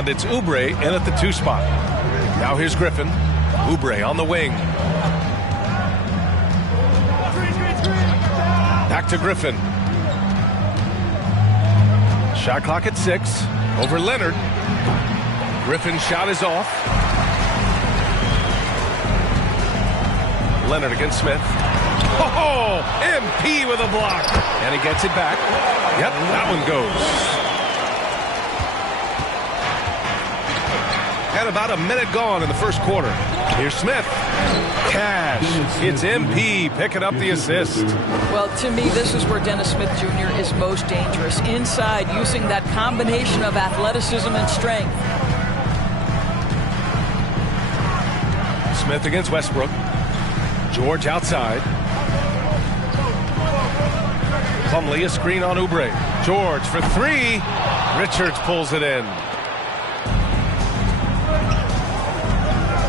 And it's Oubre in at the 2 spot. Now here's Griffin. Oubre on the wing. Back to Griffin. Shot clock at 6. Over Leonard. Griffin's shot is off. Leonard against Smith. Oh, MP with a block. And he gets it back. Yep, that one goes. And about a minute gone in the first quarter. Here's Smith. Cash. It's MP picking up the assist. Well, to me, this is where Dennis Smith Jr. is most dangerous. Inside, using that combination of athleticism and strength. Smith against Westbrook. George outside. Plumlee, a screen on Oubre. George for 3. Richards pulls it in.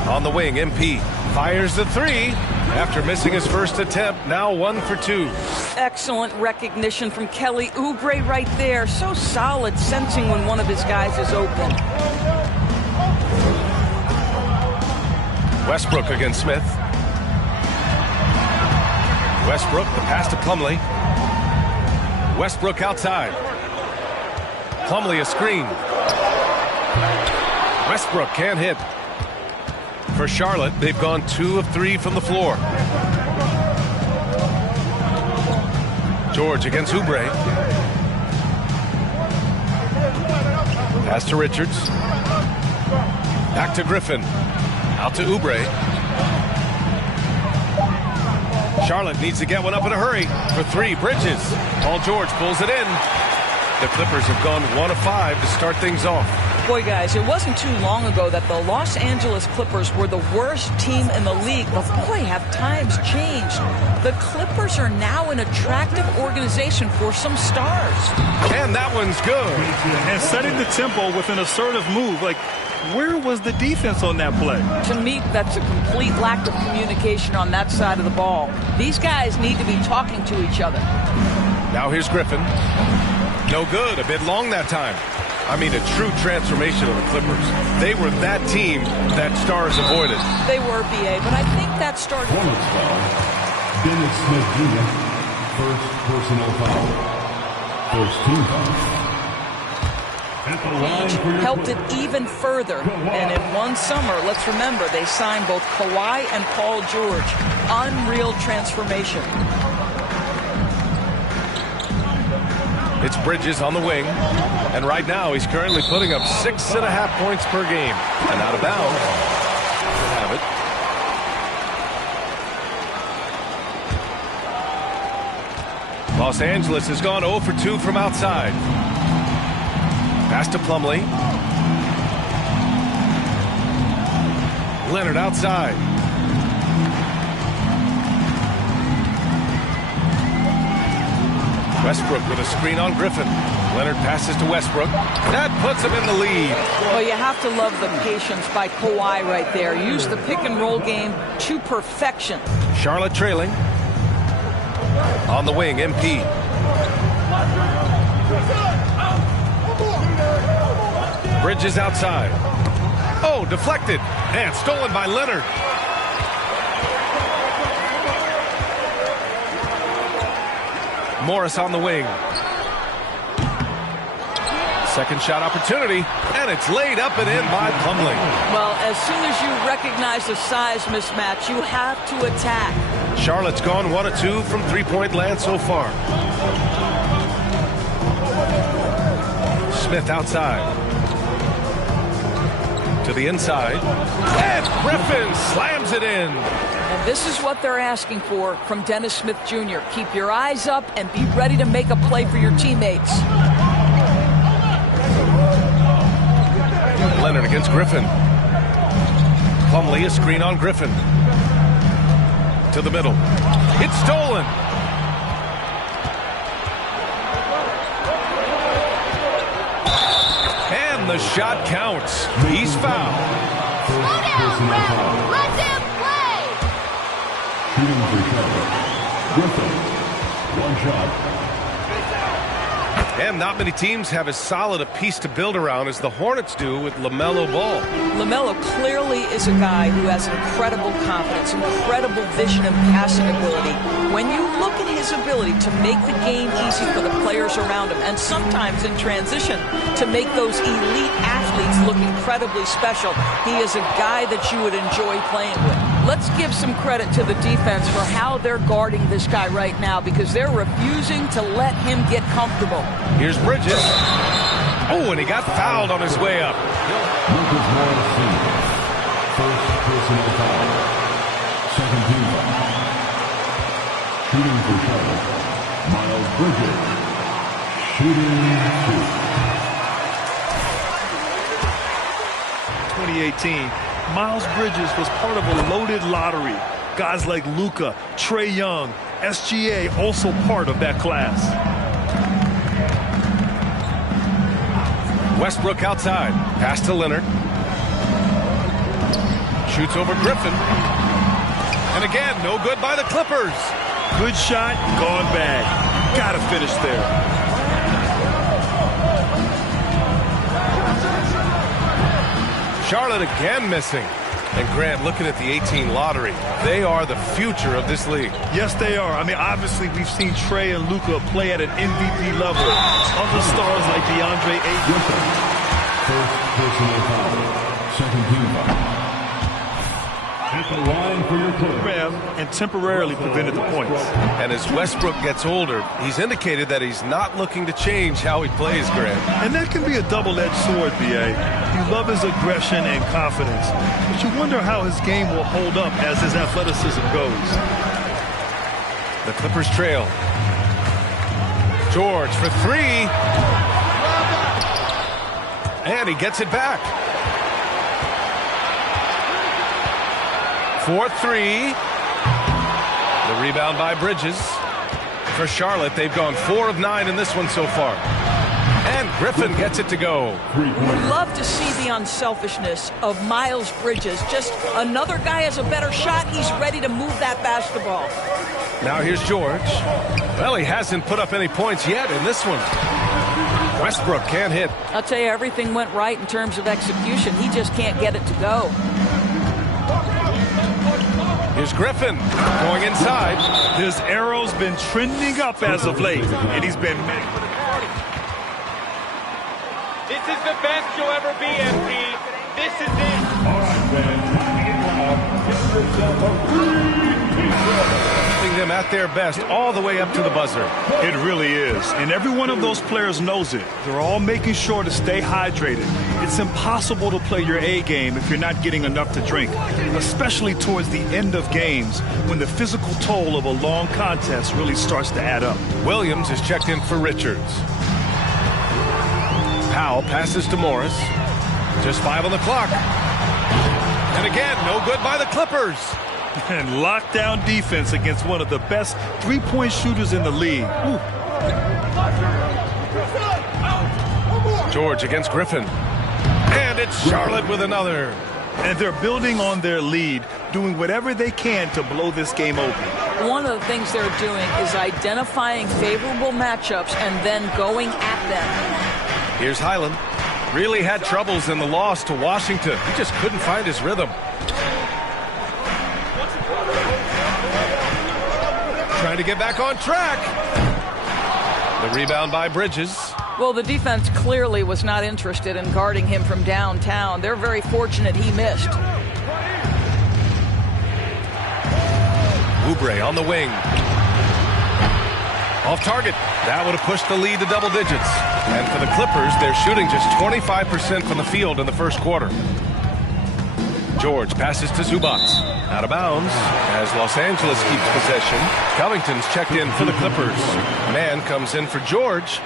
On the wing, MP fires the 3 after missing his first attempt. Now 1 for 2. Excellent recognition from Kelly Oubre right there. So solid, sensing when one of his guys is open. Westbrook against Smith. Westbrook, the pass to Plumlee. Westbrook outside. Plumlee a screen. Westbrook can't hit. For Charlotte, they've gone 2 of 3 from the floor. George against Oubre. Pass to Richards. Back to Griffin. Out to Oubre. Charlotte needs to get one up in a hurry. For 3, Bridges. Paul George pulls it in. The Clippers have gone 1 of 5 to start things off. Boy, guys, it wasn't too long ago that the Los Angeles Clippers were the worst team in the league. But boy, have times changed. The Clippers are now an attractive organization for some stars. And that one's good. And setting the tempo with an assertive move. Like, where was the defense on that play? To me, that's a complete lack of communication on that side of the ball. These guys need to be talking to each other. Now here's Griffin. No good. A bit long that time. I mean, a true transformation of the Clippers. They were that team that stars avoided. They were, BA, but I think that started... Dennis Smith Jr., first personal foul. First team foul. Helped it even further. And in one summer, let's remember, they signed both Kawhi and Paul George. Unreal transformation. It's Bridges on the wing. And right now, he's currently putting up 6.5 points per game. And out of bounds. Have it. Los Angeles has gone 0 for 2 from outside. Pass to Plumlee. Leonard outside. Westbrook with a screen on Griffin. Leonard passes to Westbrook. That puts him in the lead. Well, you have to love the patience by Kawhi right there. Use the pick and roll game to perfection. Charlotte trailing. On the wing, MP. Bridges outside. Oh, deflected. And stolen by Leonard. Morris on the wing. Second shot opportunity, and it's laid up and in by Plumlee. Well, as soon as you recognize the size mismatch, you have to attack. Charlotte's gone 1 of 2 from three-point land so far. Smith outside. To the inside. And Griffin slams it in. And this is what they're asking for from Dennis Smith Jr. Keep your eyes up and be ready to make a play for your teammates. Leonard against Griffin. Plumlee, a screen on Griffin. To the middle. It's stolen. And the shot counts. He's fouled. Slow down, Ref. Let him play. Shooting for Charlotte. Griffin. One shot. And not many teams have as solid a piece to build around as the Hornets do with LaMelo Ball. LaMelo clearly is a guy who has incredible confidence, incredible vision and passing ability. When you look at his ability to make the game easy for the players around him, and sometimes in transition to make those elite athletes look incredibly special, he is a guy that you would enjoy playing with. Let's give some credit to the defense for how they're guarding this guy right now, because they're refusing to let him get comfortable. Here's Bridges. Oh, and he got fouled on his way up. Lucas Morris Sr. First personal foul. Second team foul. Shooting for Charlotte, Miles Bridges. Shooting 2018, Miles Bridges was part of a loaded lottery. Guys like Luka, Trae Young, SGA also part of that class. Westbrook outside. Pass to Leonard. Shoots over Griffin. And again, no good by the Clippers. Good shot, gone bad. Gotta finish there. Charlotte again missing. And Grant, looking at the 18 lottery, they are the future of this league. Yes, they are. I mean, obviously, we've seen Trae and Luka play at an MVP level. Other stars like DeAndre Ayton. First personal foul. Second team foul. At the line for your Clippers. And temporarily prevented the points. And as Westbrook gets older, he's indicated that he's not looking to change how he plays, Grant. And that can be a double-edged sword, B.A. You love his aggression and confidence, but you wonder how his game will hold up as his athleticism goes. The Clippers trail. George for three. And he gets it back. 4-3. The rebound by Bridges. For Charlotte, they've gone 4 of 9 in this one so far. And Griffin gets it to go. Would love to see the unselfishness of Miles Bridges. Just another guy has a better shot. He's ready to move that basketball. Now here's George. Well, he hasn't put up any points yet in this one. Westbrook can't hit. I'll tell you, everything went right in terms of execution. He just can't get it to go. Here's Griffin going inside. His arrow's been trending up as of late, and he's been made. This is the best you'll ever be, MP. This is it. All right, fans, time to get loud. Get yourself a free pizza. Keeping them at their best all the way up to the buzzer. It really is, and every one of those players knows it. They're all making sure to stay hydrated. It's impossible to play your A game if you're not getting enough to drink, especially towards the end of games when the physical toll of a long contest really starts to add up. Williams is checked in for Richards. Powell passes to Morris. Just 5 on the clock. And again, no good by the Clippers. And lockdown defense against one of the best three-point shooters in the league. Ooh. George against Griffin. And it's Charlotte with another. And they're building on their lead, doing whatever they can to blow this game open. One of the things they're doing is identifying favorable matchups and then going at them. Here's Highland. Really had troubles in the loss to Washington. He just couldn't find his rhythm. Trying to get back on track. The rebound by Bridges. Well, the defense clearly was not interested in guarding him from downtown. They're very fortunate he missed. Oubre on the wing. Off target. That would have pushed the lead to double digits. And for the Clippers, they're shooting just 25% from the field in the first quarter. George passes to Zubac. Out of bounds as Los Angeles keeps possession. Covington's checked in for the Clippers. Man comes in for George.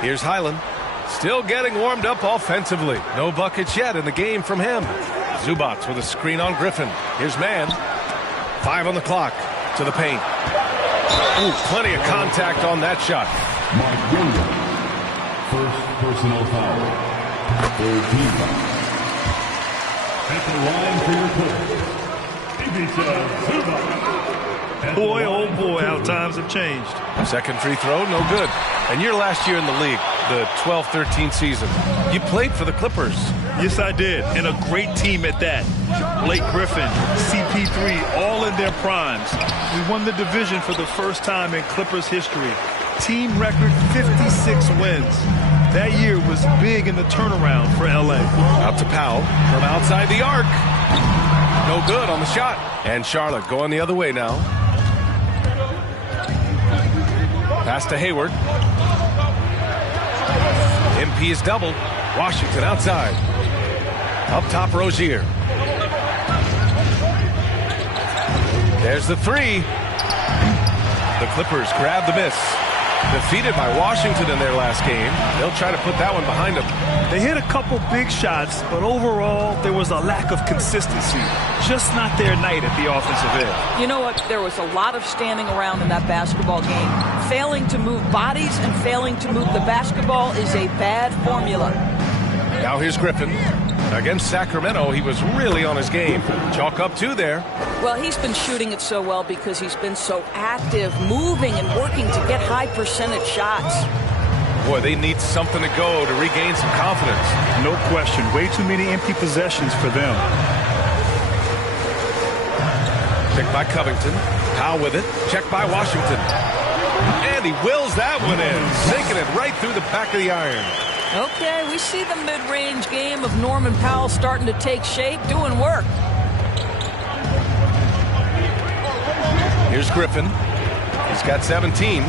Here's Highland. Still getting warmed up offensively. No buckets yet in the game from him. Zubac with a screen on Griffin. Here's Man. 5 on the clock. To the paint. Ooh, plenty of contact on that shot. Mark Williams. First personal foul. Third team foul. At the line for your Clippers. Boy, oh boy, how times have changed. Second free throw, no good. And your last year in the league, the 12-13 season, you played for the Clippers. Yes, I did, and a great team at that. Blake Griffin, CP3, all in their primes. We won the division for the first time in Clippers history. Team record 56 wins. That year was big in the turnaround for LA. Out to Powell from outside the arc. No good on the shot. And Charlotte going the other way now. Pass to Hayward. MP is doubled. Washington outside. Up top, Rozier. There's the three. The Clippers grab the miss. Defeated by Washington in their last game. They'll try to put that one behind them. They hit a couple big shots, but overall, there was a lack of consistency. Just not their night at the offensive end. You know what? There was a lot of standing around in that basketball game. Failing to move bodies and failing to move the basketball is a bad formula. Now here's Griffin. Against Sacramento, he was really on his game. Chalk up two there. Well, he's been shooting it so well because he's been so active, moving and working to get high percentage shots. Boy, they need something to go to regain some confidence. No question. Way too many empty possessions for them. Picked by Covington. Powell with it. Checked by Washington. And he wills that one in. Sinking it right through the back of the iron. Okay, we see the mid-range game of Norman Powell starting to take shape, doing work. Here's Griffin. He's got 17.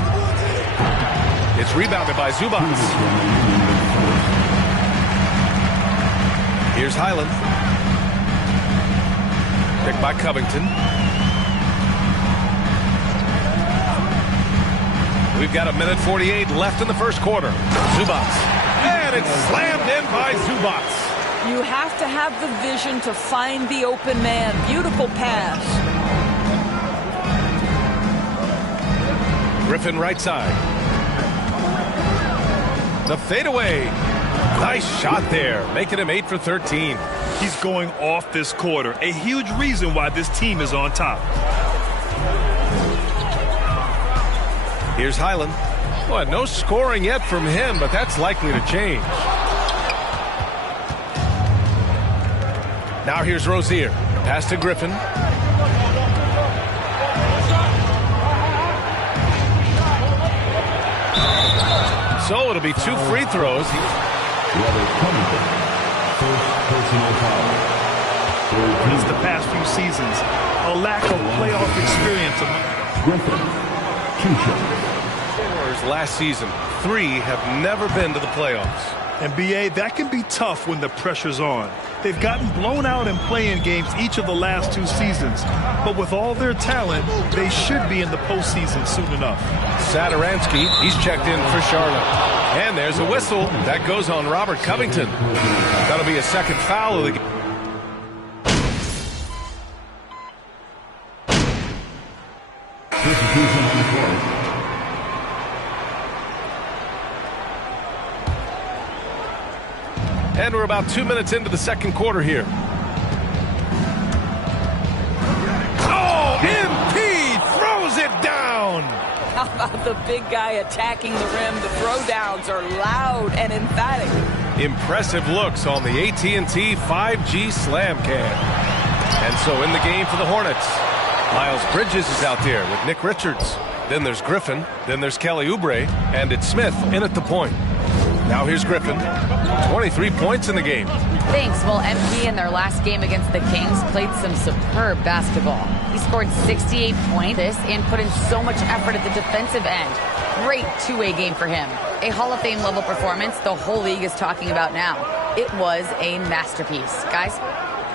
It's rebounded by Zubac. Here's Highland. Picked by Covington. We've got 1:48 left in the first quarter. Zubac. And it's slammed in by Zubac. You have to have the vision to find the open man. Beautiful pass. Griffin right side. The fadeaway. Nice shot there, making him 8 for 13. He's going off this quarter. A huge reason why this team is on top. Here's Highland. Well, no scoring yet from him, but that's likely to change. Now here's Rozier. Pass to Griffin. So it'll be 2 free throws. It's the past few seasons. A lack of playoff experience. Griffin. 2 shots. Last season, 3 have never been to the playoffs. And BA, that can be tough when the pressure's on. They've gotten blown out in play-in games each of the last 2 seasons. But with all their talent, they should be in the postseason soon enough. Satoransky, he's checked in for Charlotte. And there's a whistle. That goes on Robert Covington. That'll be a second foul of the game. Substitution on the court. And we're about 2 minutes into the second quarter here. Oh, MP throws it down. How about the big guy attacking the rim? The throwdowns are loud and emphatic. Impressive looks on the AT&T 5G Slam Cam. And so in the game for the Hornets, Miles Bridges is out there with Nick Richards. Then there's Griffin. Then there's Kelly Oubre. And it's Smith in at the point. Now here's Griffin. 23 points in the game. Thanks. Well, MP in their last game against the Kings played some superb basketball. He scored 68 points and put in so much effort at the defensive end. Great two-way game for him. A Hall of Fame level performance the whole league is talking about now. It was a masterpiece. Guys?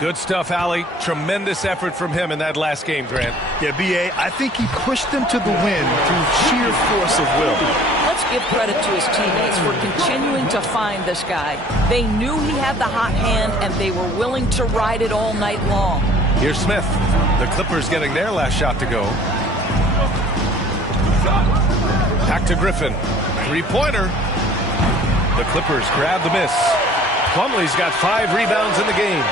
Good stuff, Allie. Tremendous effort from him in that last game, Grant. Yeah, B.A., I think he pushed them to the win through sheer force of will. Let's give credit to his teammates for continuing to find this guy. They knew he had the hot hand, and they were willing to ride it all night long. Here's Smith. The Clippers getting their last shot to go. Back to Griffin. Three-pointer. The Clippers grab the miss. Plumlee's got 5 rebounds in the game.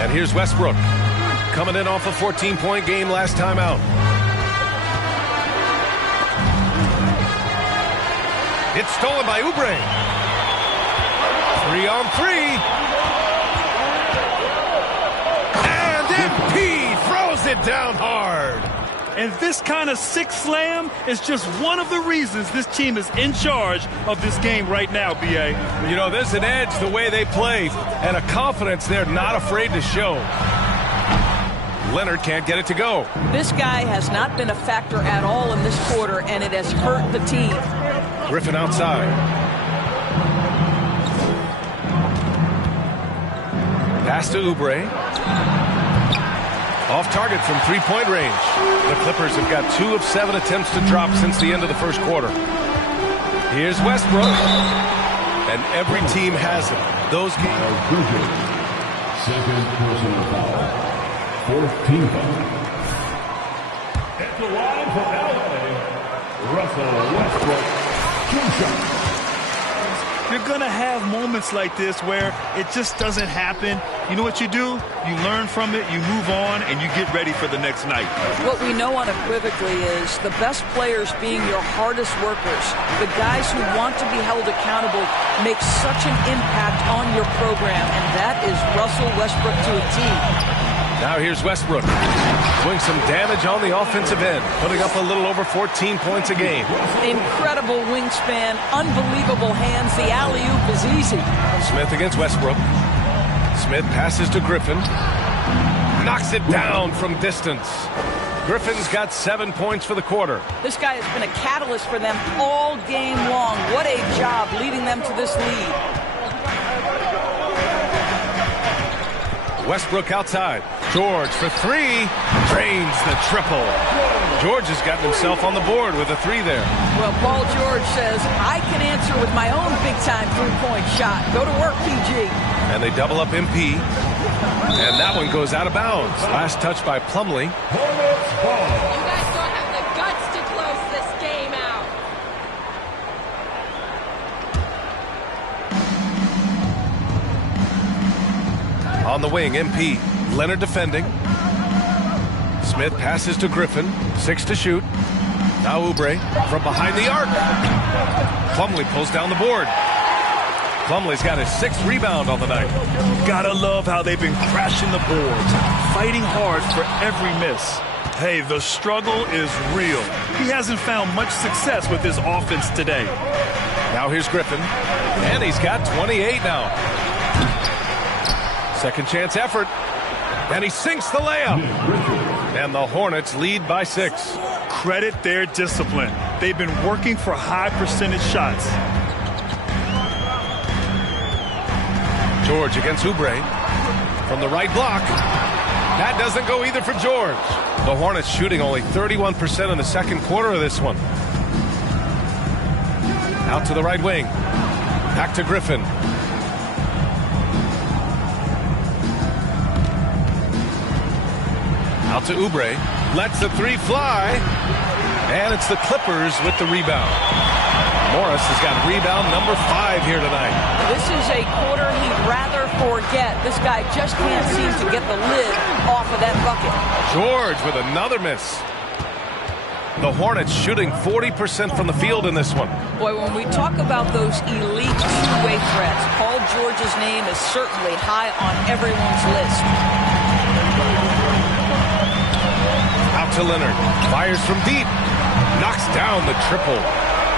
And here's Westbrook, coming in off a 14-point game last time out. It's stolen by Oubre. 3-on-3. And MP throws it down hard. And this kind of six slam is just one of the reasons this team is in charge of this game right now, B.A. You know, there's an edge the way they play and a confidence they're not afraid to show. Leonard can't get it to go. This guy has not been a factor at all in this quarter, and it has hurt the team. Griffin outside. Pass to Oubre. Off target from three-point range. The Clippers have got 2 of 7 attempts to drop since the end of the first quarter. Here's Westbrook. And every team has it. Those games. Second personal foul. 14th foul. At the line for LA, Russell Westbrook. 2 shots. You're going to have moments like this where it just doesn't happen. You know what you do? You learn from it, you move on, and you get ready for the next night. What we know unequivocally is the best players being your hardest workers, the guys who want to be held accountable, make such an impact on your program, and that is Russell Westbrook to a T. Now here's Westbrook doing some damage on the offensive end, putting up a little over 14 points a game. Incredible wingspan, unbelievable hands. The alley-oop is easy. Smith against Westbrook. Smith passes to Griffin. Knocks it down from distance. Griffin's got 7 points for the quarter. This guy has been a catalyst for them all game long. What a job leading them to this lead. Westbrook outside. George for 3. Drains the triple. George has gotten himself on the board with a 3 there. Well, Paul George says, I can answer with my own big-time three-point shot. Go to work, PG. And they double up MP. And that one goes out of bounds. Last touch by Plumlee. You guys don't have the guts to close this game out. On the wing, MP. Leonard defending. Smith passes to Griffin. 6 to shoot. Now Oubre from behind the arc. Plumlee pulls down the board. Plumlee's got his 6th rebound on the night. Gotta love how they've been crashing the boards, fighting hard for every miss. Hey, the struggle is real. He hasn't found much success with his offense today. Now here's Griffin. And he's got 28 now. Second chance effort. And he sinks the layup. And the Hornets lead by 6. Credit their discipline. They've been working for high percentage shots. George against Oubre. From the right block. That doesn't go either for George. The Hornets shooting only 31% in the second quarter of this one. Out to the right wing. Back to Griffin. Out to Oubre. Lets the 3 fly. And it's the Clippers with the rebound. Morris has got rebound number 5 here tonight. This is a quarter he'd rather forget. This guy just can't seem to get the lid off of that bucket. George with another miss. The Hornets shooting 40% from the field in this one. Boy, when we talk about those elite two-way threats, Paul George's name is certainly high on everyone's list. Out to Leonard. Fires from deep. Knocks down the triple.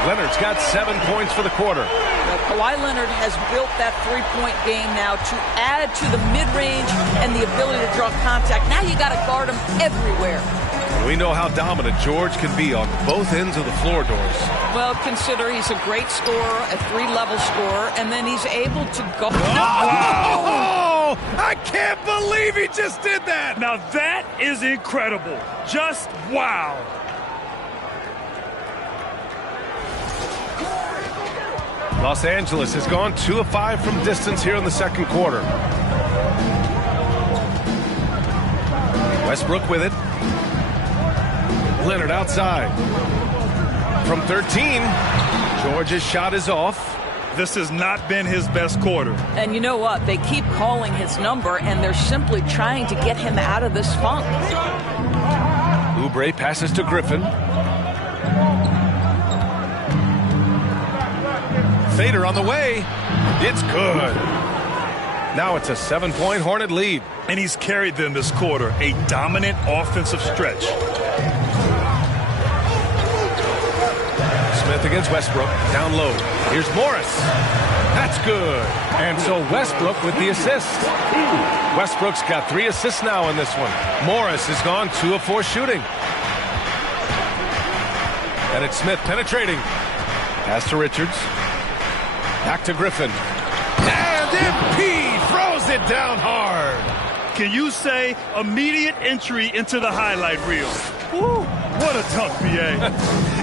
Leonard's got 7 points for the quarter. Now, Kawhi Leonard has built that three-point game now to add to the mid-range and the ability to draw contact. Now you got to guard him everywhere. We know how dominant George can be on both ends of the floor, Doris. Well, consider he's a great scorer, a 3-level scorer, and then he's able to go. Oh, I can't believe he just did that. Now that is incredible. Just wow. Los Angeles has gone 2 of 5 from distance here in the second quarter. Westbrook with it. Leonard outside. From 13, George's shot is off. This has not been his best quarter. And you know what? They keep calling his number, and they're simply trying to get him out of this funk. Oubre passes to Griffin. Fader on the way. It's good. Now it's a 7-point Hornet lead. And he's carried them this quarter. A dominant offensive stretch. Smith against Westbrook. Down low. Here's Morris. That's good. And so Westbrook with the assist. Westbrook's got 3 assists now in this one. Morris has gone 2 of 4 shooting. And it's Smith penetrating. Pass to Richards. Back to Griffin. And MP throws it down hard. Can you say immediate entry into the highlight reel? Woo, what a dunk, B.A.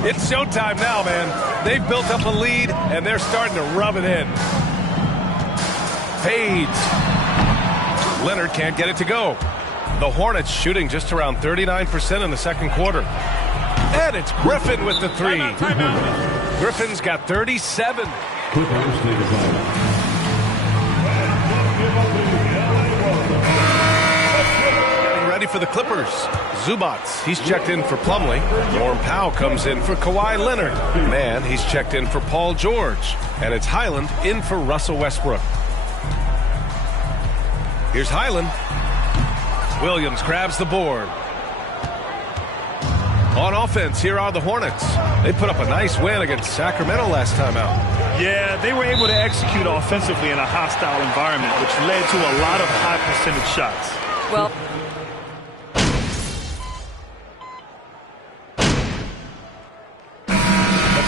It's showtime now, man. They've built up a lead, and they're starting to rub it in. Fades. Leonard can't get it to go. The Hornets shooting just around 39% in the second quarter. And it's Griffin with the 3. Griffin's got 37. Clippers take a timeout. Ready for the Clippers. Zubats, he's checked in for Plumlee. Norm Powell comes in for Kawhi Leonard. Man, he's checked in for Paul George. And it's Highland in for Russell Westbrook. Here's Highland. Williams grabs the board. On offense, here are the Hornets. They put up a nice win against Sacramento last time out. Yeah, they were able to execute offensively in a hostile environment, which led to a lot of high percentage shots. Well,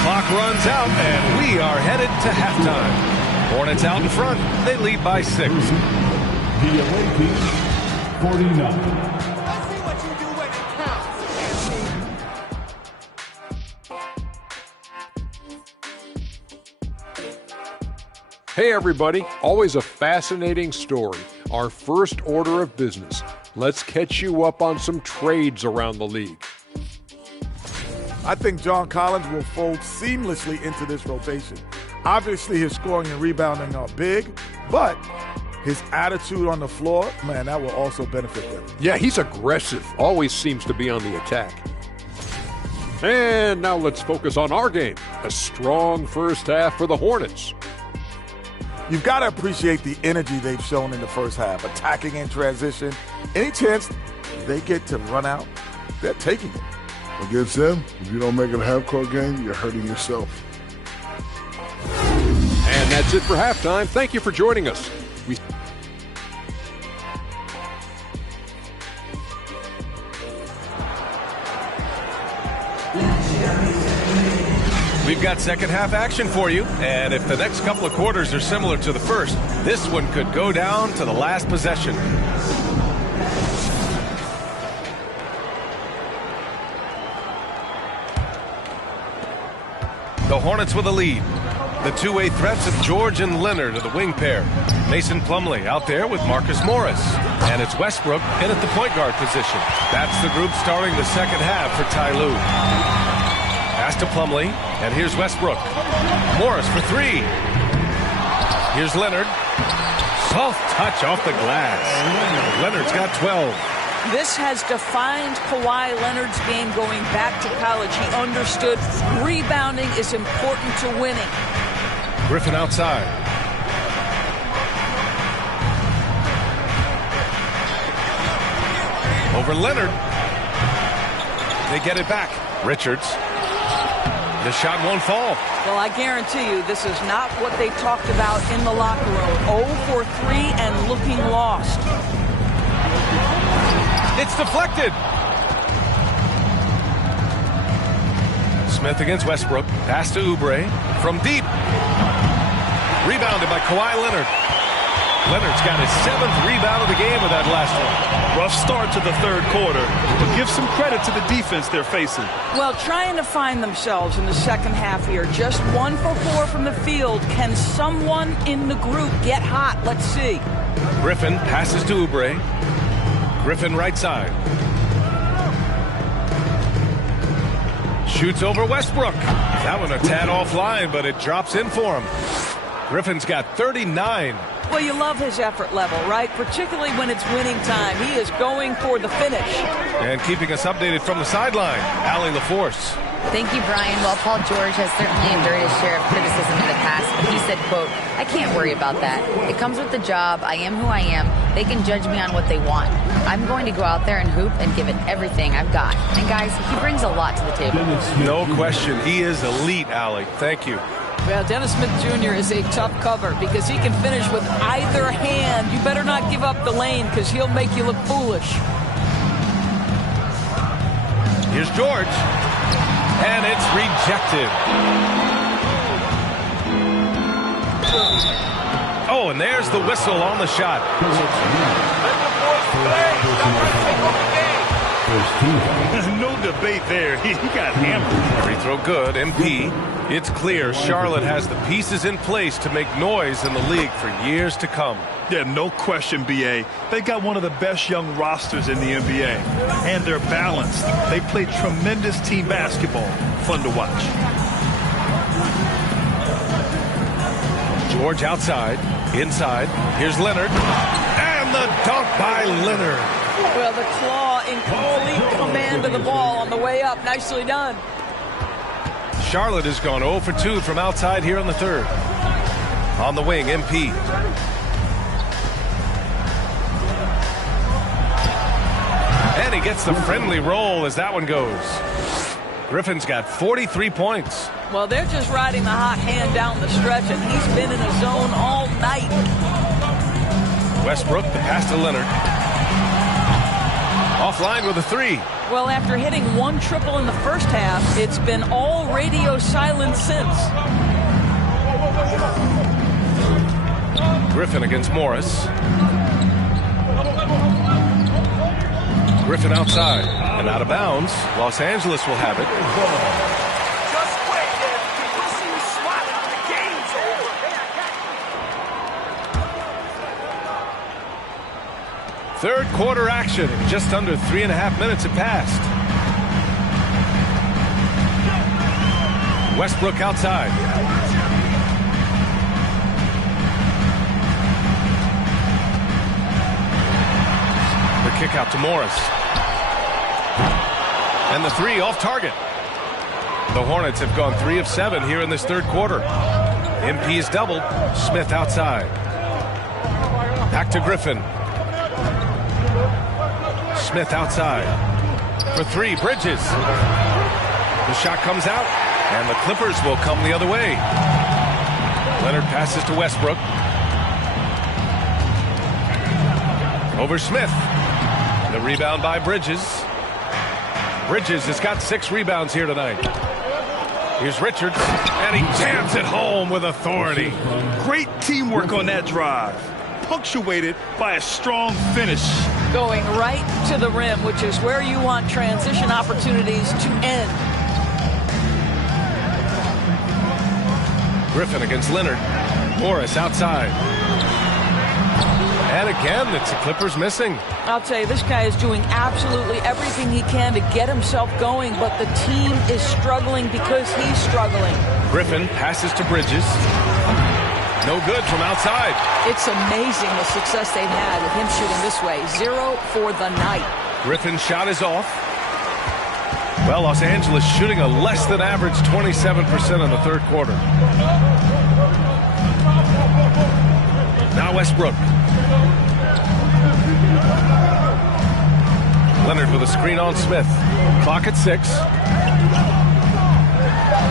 Clock runs out, and we are headed to halftime. Hornets out in front. They lead by 6. The away team, 49. Hey everybody, always a fascinating story. Our first order of business. Let's catch you up on some trades around the league. I think John Collins will fold seamlessly into this rotation. Obviously, his scoring and rebounding are big, but his attitude on the floor, man, that will also benefit them. Yeah, he's aggressive. Always seems to be on the attack. And now let's focus on our game. A strong first half for the Hornets. You've got to appreciate the energy they've shown in the first half, attacking in transition. Any chance they get to run out, they're taking it. Against them, if you don't make it a half-court game, you're hurting yourself. And that's it for halftime. Thank you for joining us. We've got second half action for you, and if the next couple of quarters are similar to the first, this one could go down to the last possession. The Hornets with a lead. The two-way threats of George and Leonard are the wing pair. Mason Plumlee out there with Marcus Morris. And it's Westbrook in at the point guard position. That's the group starting the second half for Ty Lue. Pass to Plumlee, and here's Westbrook. Morris for 3. Here's Leonard. Soft touch off the glass. Leonard's got 12. this has defined Kawhi Leonard's game going back to college. He understood rebounding is important to winning. Griffin outside. Over Leonard. They get it back. Richards. The shot won't fall. Well, I guarantee you this is not what they talked about in the locker room. 0 for 3 and looking lost. It's deflected. Smith against Westbrook. Pass to Oubre. From deep. Rebounded by Kawhi Leonard. Leonard's got his 7th rebound of the game with that last one. Rough start to the third quarter, but give some credit to the defense they're facing. Well, trying to find themselves in the second half here. Just 1 for 4 from the field. Can someone in the group get hot? Let's see. Griffin passes to Oubre. Griffin right side. Shoots over Westbrook. That one a tad offline, but it drops in for him. Griffin's got 39. Well, you love his effort level, right? Particularly when it's winning time. He is going for the finish. And keeping us updated from the sideline, Allie LaForce. Thank you, Brian. Well, Paul George has certainly endured his share of criticism in the past, but he said, quote, "I can't worry about that. It comes with the job. I am who I am. They can judge me on what they want. I'm going to go out there and hoop and give it everything I've got." And guys, he brings a lot to the table. No question. He is elite, Allie. Thank you. Well, Dennis Smith Jr. is a tough cover because he can finish with either hand. You better not give up the lane because he'll make you look foolish. Here's George. And it's rejected. Oh, and there's the whistle on the shot. No debate there. He got hammered. Free throw good. MP. It's clear Charlotte has the pieces in place to make noise in the league for years to come. Yeah, no question, B.A. They got one of the best young rosters in the NBA. And they're balanced. They play tremendous team basketball. Fun to watch. George outside. Inside. Here's Leonard. And the dunk by Leonard. Well, the claw in complete command of the ball on the way up. Nicely done. Charlotte has gone 0 for 2 from outside here in the third. On the wing, MP. And he gets the friendly roll as that one goes. Griffin's got 43 points. Well, they're just riding the hot hand down the stretch, and he's been in a zone all night. Westbrook, the pass to Leonard. Offline with a three. Well, after hitting one triple in the first half, it's been all radio silence since. Griffin against Morris. Griffin outside and out of bounds. Los Angeles will have it. Just wait, we'll see you smiling when the game's over. Third quarter action. Just under 3.5 minutes have passed. Westbrook outside. The kick out to Morris. And the three off target. The Hornets have gone 3 of 7 here in this third quarter. MP is doubled. Smith outside. Back to Griffin. Smith outside. For three, Bridges. The shot comes out, and the Clippers will come the other way. Leonard passes to Westbrook. Over Smith. The rebound by Bridges. Bridges has got 6 rebounds here tonight. Here's Richards, and he jams it home with authority. Great teamwork on that drive, punctuated by a strong finish. Going right to the rim, which is where you want transition opportunities to end. Griffin against Leonard. Morris outside. And again, it's the Clippers missing. I'll tell you, this guy is doing absolutely everything he can to get himself going, but the team is struggling because he's struggling. Griffin passes to Bridges. No good from outside. It's amazing the success they've had with him shooting this way. 0 for the night. Griffin's shot is off. Well, Los Angeles shooting a less than average 27% in the third quarter. Now Westbrook. Leonard with a screen on Smith. Clock at 6.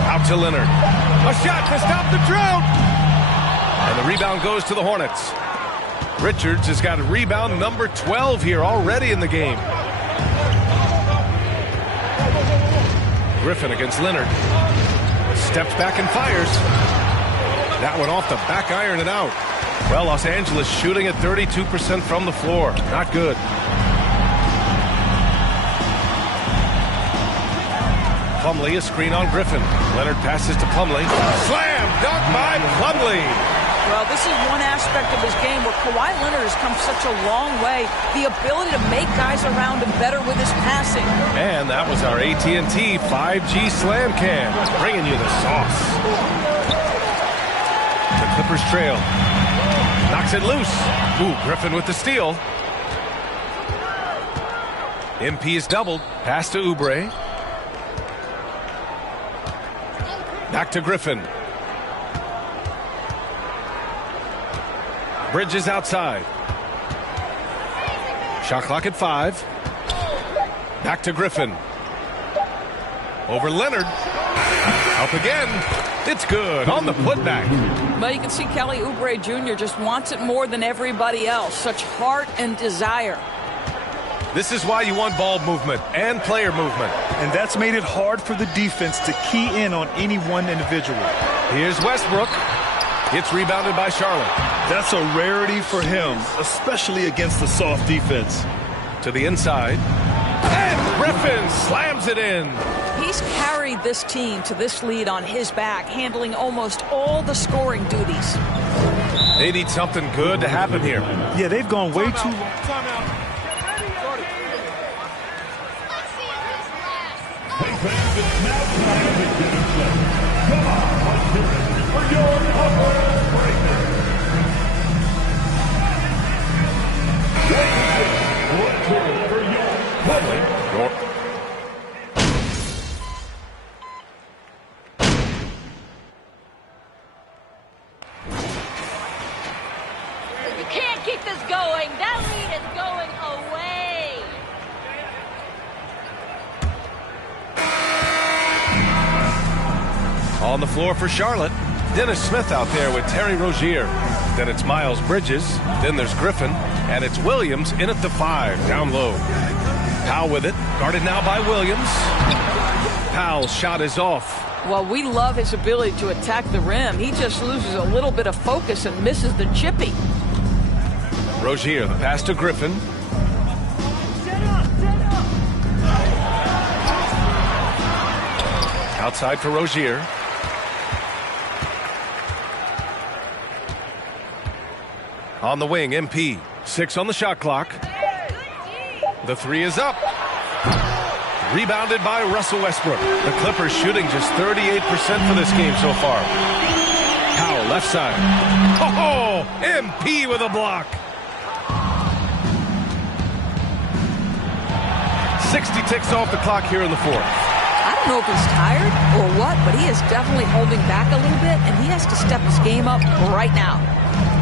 Out to Leonard. A shot to stop the drought. And the rebound goes to the Hornets. Richards has got a rebound number 12 here already in the game. Griffin against Leonard. Steps back and fires. That one off the back iron and out. Well, Los Angeles shooting at 32% from the floor. Not good. Plumlee, a screen on Griffin. Leonard passes to Plumlee. Slam dunk by Plumlee. Well, this is one aspect of his game where Kawhi Leonard has come such a long way. The ability to make guys around him better with his passing. And that was our AT&T 5G Slam Cam, bringing you the sauce. The Clippers trail. Knocks it loose. Ooh, Griffin with the steal. MP is doubled. Pass to Oubre. Back to Griffin. Bridges outside. Shot clock at 5. Back to Griffin. Over Leonard. Up again. It's good on the putback. Well, you can see Kelly Oubre Jr. just wants it more than everybody else. Such heart and desire. This is why you want ball movement and player movement. And that's made it hard for the defense to key in on any one individual. Here's Westbrook. It's rebounded by Charlotte. That's a rarity for him, especially against the soft defense. To the inside. And Griffin slams it in. He's carried this team to this lead on his back, handling almost all the scoring duties. They need something good to happen here. Yeah, they've gone way too long. Hey fans, it's now time to get it set. Come on, let's hear it for your Upper Breaker. Let's hear it for your public. You can't keep this going. That lead is going away. On the floor for Charlotte. Dennis Smith out there with Terry Rozier. Then it's Miles Bridges. Then there's Griffin. And it's Williams in at the 5, down low. Powell with it. Guarded now by Williams. Powell's shot is off. Well, we love his ability to attack the rim. He just loses a little bit of focus and misses the chippy. Rozier, the pass to Griffin. Outside for Rozier. On the wing, MP. 6 on the shot clock. The 3 is up. Rebounded by Russell Westbrook. The Clippers shooting just 38% for this game so far. Powell, left side. Oh, MP with a block. 60 ticks off the clock here in the 4th. I don't know if he's tired or what, but he is definitely holding back a little bit, and he has to step his game up right now.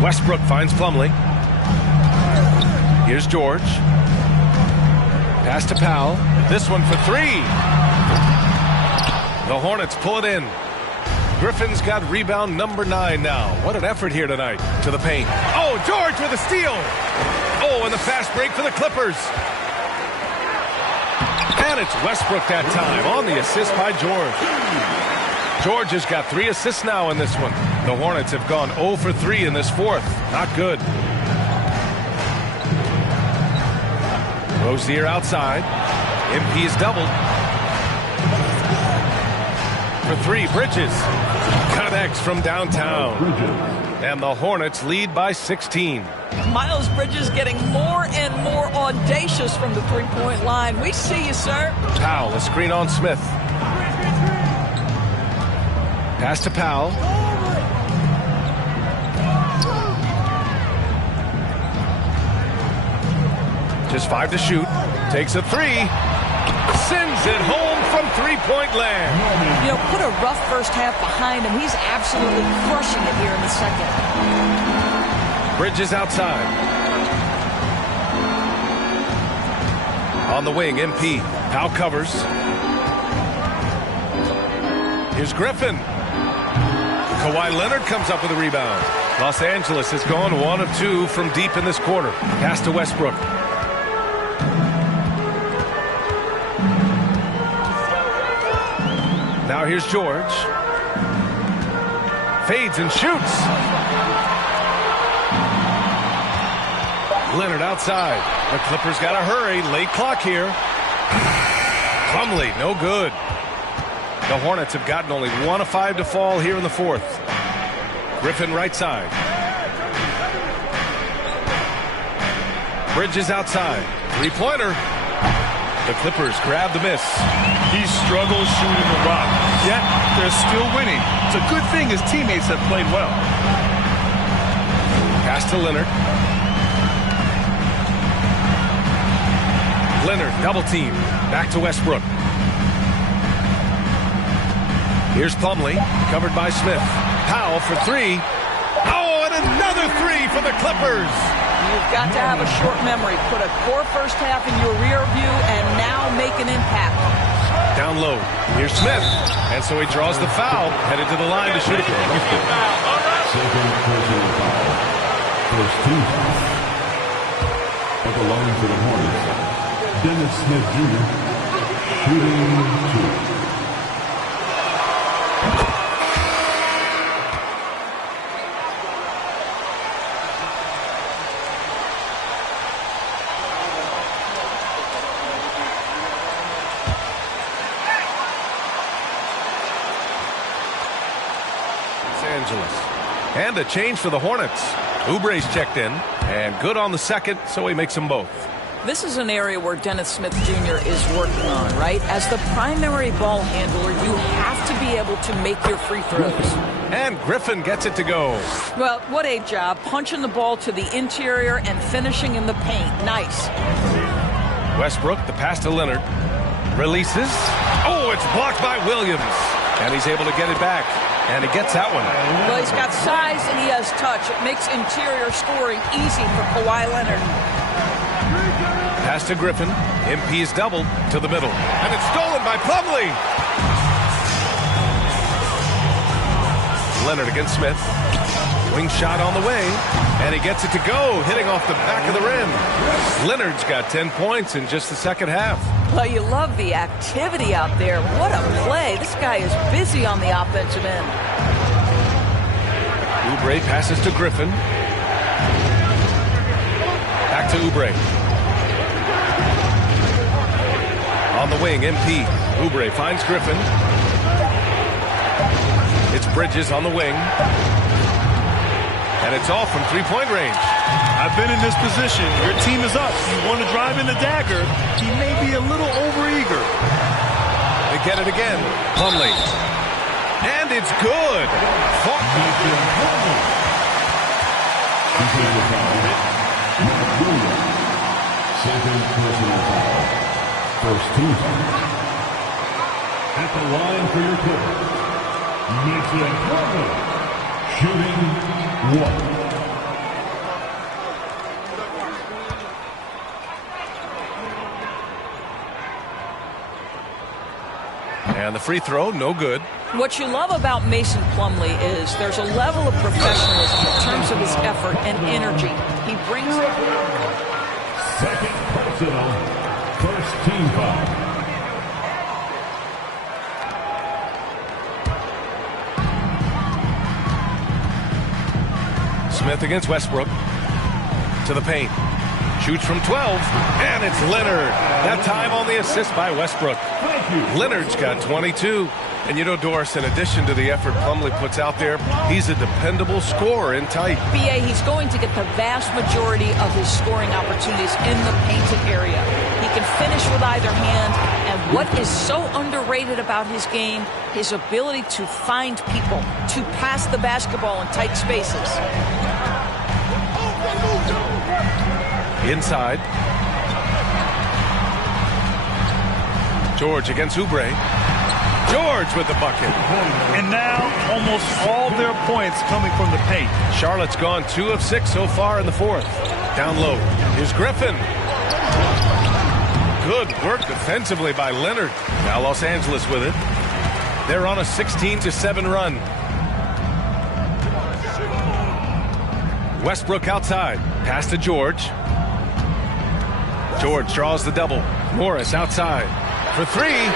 Westbrook finds Plumlee. Here's George. Pass to Powell. This one for 3. The Hornets pull it in. Griffin's got rebound number 9 now. What an effort here tonight. To the paint. Oh, George with a steal. Oh, and the fast break for the Clippers. And it's Westbrook that time on the assist by George. George has got 3 assists now in this one. The Hornets have gone 0 for 3 in this 4th. Not good. Rozier outside. MP is doubled. For 3, Bridges. Connects from downtown. And the Hornets lead by 16. Miles Bridges getting more and more audacious from the three-point line. We see you, sir. Powell, a screen on Smith. Pass to Powell. Just 5 to shoot. Takes a 3. Sends it home from three-point land. You know, put a rough first half behind him. He's absolutely crushing it here in the second. Bridges outside. On the wing, MP. Powell covers. Here's Griffin. Kawhi Leonard comes up with a rebound. Los Angeles has gone 1 of 2 from deep in this quarter. Pass to Westbrook. Now here's George. Fades and shoots. Leonard outside. The Clippers got to hurry. Late clock here. Plumlee, no good. The Hornets have gotten only 1 of 5 to fall here in the 4th. Griffin right side. Bridges outside. Three-pointer. The Clippers grab the miss. He struggles shooting the rock, yet they're still winning. It's a good thing his teammates have played well. Pass to Leonard. Leonard, double team. Back to Westbrook. Here's Plumlee, covered by Smith. Powell for three. Oh, and another three for the Clippers. You've got to have a short memory. Put a core first half in your rear view and now make an impact. Down low. Here's Smith. And so he draws the foul. Headed to the line to shoot it. Second personal foul. First team foul. At the line for the Hornets, Dennis Smith Jr. shooting 2. And a change for the Hornets. Oubre's checked in, and good on the second, so he makes them both. This is an area where Dennis Smith Jr. is working on, right? As the primary ball handler, you have to be able to make your free throws. And Griffin gets it to go. Well, what a job. Punching the ball to the interior and finishing in the paint. Nice. Westbrook, the pass to Leonard. Releases. Oh, it's blocked by Williams. And he's able to get it back. And he gets that one. Well, he's got size and he has touch. It makes interior scoring easy for Kawhi Leonard. Pass to Griffin. MP is doubled to the middle. And it's stolen by Plumlee. Leonard against Smith. Wing shot on the way. And he gets it to go, hitting off the back of the rim. Leonard's got 10 points in just the second half. Well, you love the activity out there. What a play. This guy is busy on the offensive end. Oubre passes to Griffin. Back to Oubre. On the wing, MP. Oubre finds Griffin. It's Bridges on the wing. And it's off from three-point range. I've been in this position. Your team is up. You want to drive in the dagger. He may be a little overeager. They get it again. Plumlee. And it's good. Second personal foul. First team foul. At the line for your Clippers, Mason Plumlee, shooting 1. And the free throw, no good. What you love about Mason Plumlee is there's a level of professionalism in terms of his effort and energy. He brings it. Second personal, first team foul. Smith against Westbrook. To the paint. Shoots from 12, and it's Leonard. That time on the assist by Westbrook. Leonard's got 22. And you know, Doris, in addition to the effort Plumlee puts out there, he's a dependable scorer in tight. B.A., he's going to get the vast majority of his scoring opportunities in the painted area. He can finish with either hand, and what is so underrated about his game, his ability to find people, to pass the basketball in tight spaces. Inside. George against Oubre. George with the bucket. And now almost all their points coming from the paint. Charlotte's gone 2 of 6 so far in the fourth. Down low. Here's Griffin. Good work defensively by Leonard. Now Los Angeles with it. They're on a 16-7 run. Westbrook outside. Pass to George. George draws the double. Morris outside. For three.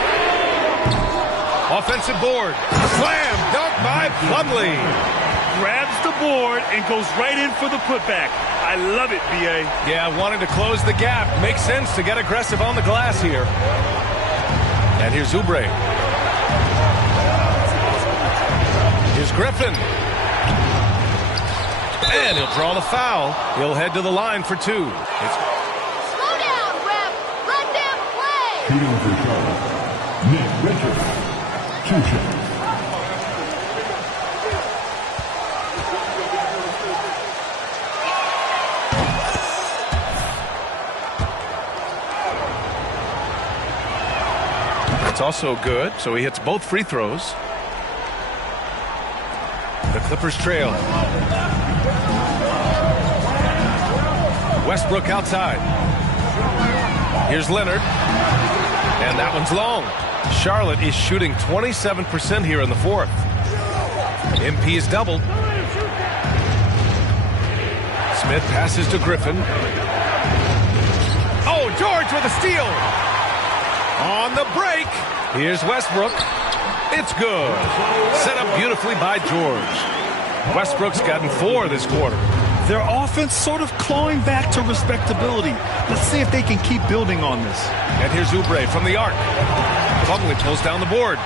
Offensive board. Slam dunk by Plumlee. Grabs the board and goes right in for the putback. I love it, B.A. Yeah, wanting to close the gap. Makes sense to get aggressive on the glass here. And here's Oubre. Here's Griffin. And he'll draw the foul. He'll head to the line for 2. Slow down, ref. Let them play. Shooting for Charlotte, Nick Richards, 2 shots. also good, so he hits both free throws. The Clippers trail. Westbrook outside. Here's Leonard. And that one's long. Charlotte is shooting 27% here in the fourth. MP is doubled. Smith passes to Griffin. Oh, George with a steal. On the break. Here's Westbrook. It's good. Set up beautifully by George. Westbrook's gotten 4 this quarter. Their offense sort of clawing back to respectability. Let's see if they can keep building on this. And here's Oubre from the arc. Plumlee pulls down the board.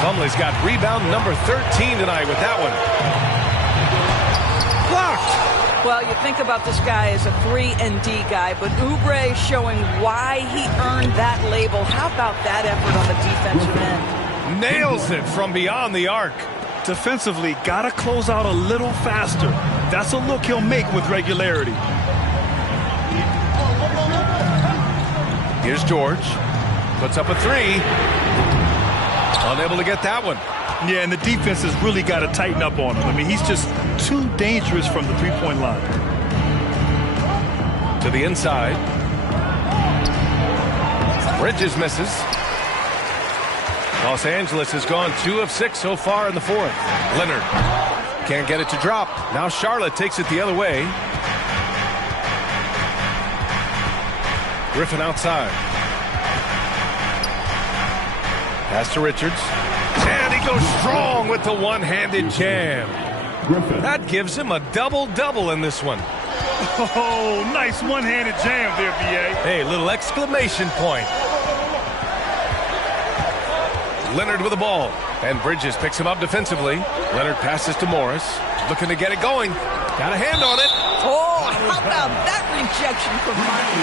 Plumlee's got rebound number 13 tonight with that one. Blocked. Well, you think about this guy as a 3-and-D guy, but Oubre showing why he earned that label. How about that effort on the defensive end? Nails it from beyond the arc. Defensively, gotta close out a little faster. That's a look he'll make with regularity. Here's George. Puts up a 3. Unable to get that one. Yeah, and the defense has really got to tighten up on him. I mean, he's just too dangerous from the three-point line. To the inside. Bridges misses. Los Angeles has gone 2 of 6 so far in the fourth. Leonard can't get it to drop. Now Charlotte takes it the other way. Griffin outside. Pass to Richards. And he goes strong with the one-handed jam. That gives him a double-double in this one. Oh, nice one-handed jam there, B.A. Hey, little exclamation point. Leonard with the ball. And Bridges picks him up defensively. Leonard passes to Morris. Looking to get it going. Got a hand on it. Oh, how about that rejection from Monty?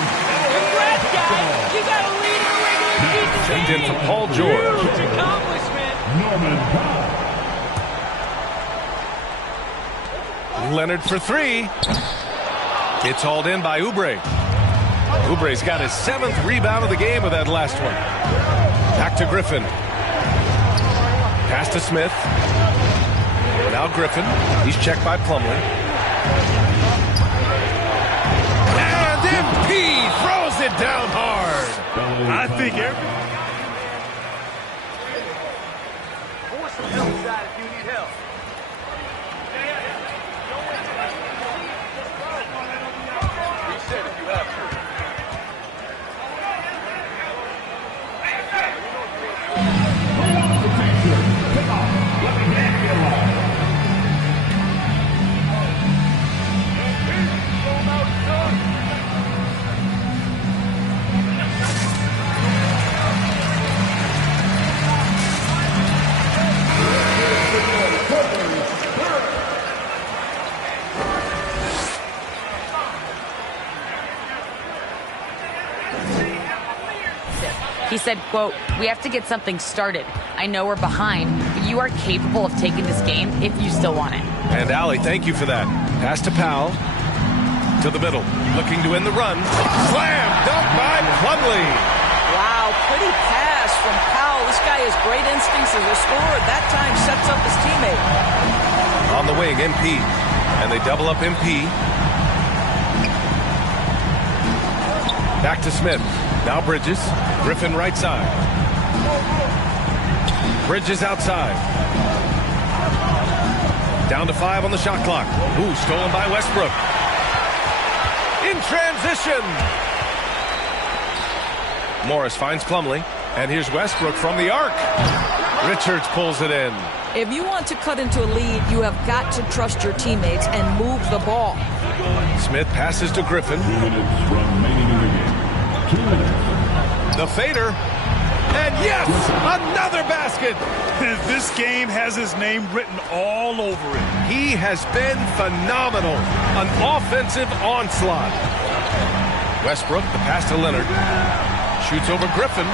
Congrats, guys. You got a lead in the regular season Checked in game. from Paul George. Huge accomplishment. Leonard for 3. It's hauled in by Oubre. Oubre's got his 7th rebound of the game with that last one. Back to Griffin. Pass to Smith. Now Griffin. He's checked by Plumlee. And MP throws it down hard. I think Force from the outside if you need help. Reset if you have to. He said, quote, "We have to get something started. I know we're behind, but you are capable of taking this game if you still want it." And Allie, thank you for that. Pass to Powell. To the middle. Looking to end the run. Slam dunk by Plumlee. Wow, pretty pass from Powell. This guy has great instincts as a scorer. That time sets up his teammate. On the wing, MP. And they double up MP. Back to Smith. Now Bridges. Griffin right side. Bridges outside. Down to 5 on the shot clock. Ooh, stolen by Westbrook. In transition. Morris finds Plumlee. And here's Westbrook from the arc. Richards pulls it in. If you want to cut into a lead, you have got to trust your teammates and move the ball. Smith passes to Griffin. 2 minutes remaining in the game. 2 minutes. The fader. And yes, another basket. This game has his name written all over it. He has been phenomenal. An offensive onslaught. Westbrook, the pass to Leonard. Shoots over Griffin.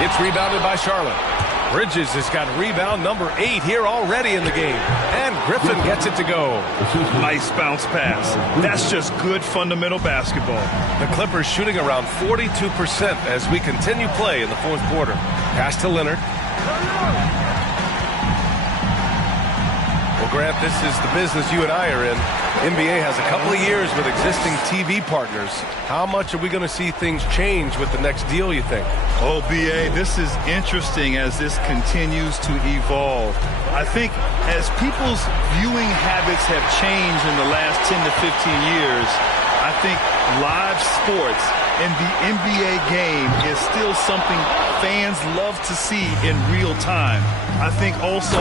It's rebounded by Charlotte. Bridges has got rebound number 8 here already in the game. And Griffin gets it to go. Nice bounce pass. That's just good fundamental basketball. The Clippers shooting around 42% as we continue play in the fourth quarter. Pass to Leonard. Well, Grant, this is the business you and I are in. NBA has a couple of years with existing TV partners. How much are we going to see things change with the next deal, you think? Oh, B.A., this is interesting as this continues to evolve. I think as people's viewing habits have changed in the last 10 to 15 years, I think live sports and the NBA game is still something fans love to see in real time. I think also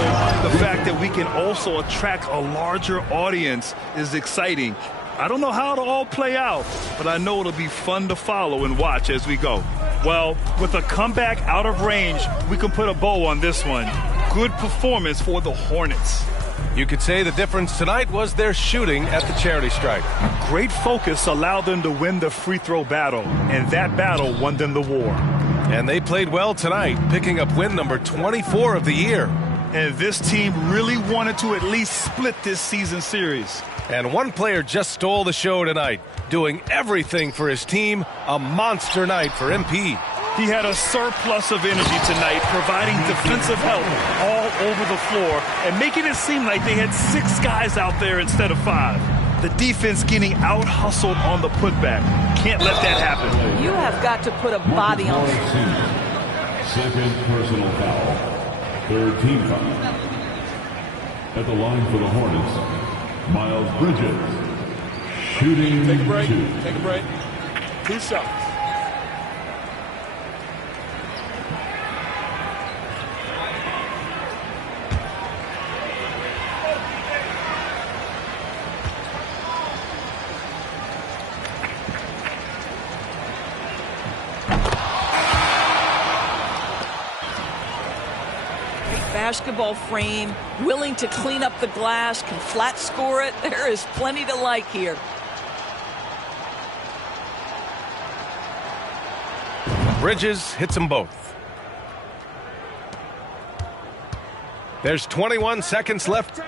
the fact that we can also attract a larger audience is exciting. I don't know how it'll all play out, but I know it'll be fun to follow and watch as we go. Well, with a comeback out of range, we can put a bow on this one. Good performance for the Hornets. You could say the difference tonight was their shooting at the charity stripe. Great focus allowed them to win the free throw battle, and that battle won them the war. And they played well tonight, picking up win number 24 of the year. And this team really wanted to at least split this season series. And one player just stole the show tonight, doing everything for his team. A monster night for MP. He had a surplus of energy tonight, providing defensive help all over the floor and making it seem like they had 6 guys out there instead of 5. The defense getting out-hustled on the putback. Can't let that happen. You have got to put a body on it. Second personal foul. Third team foul. At the line for the Hornets, Miles Bridges. Shooting 2. Take a break. 2 shots. Basketball frame, willing to clean up the glass, can flat score it. There is plenty to like here. Bridges hits them both. There's 21 seconds left.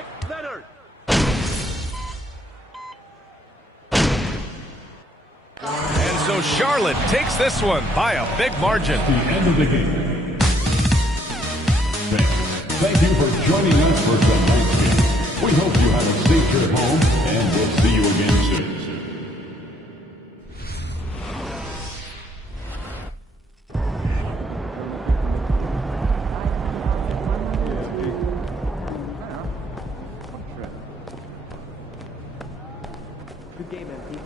And so Charlotte takes this one by a big margin. The end of the game. Thank you for joining us for tonight's game. We hope you have a safe trip home, and we'll see you again soon. Good game, MP.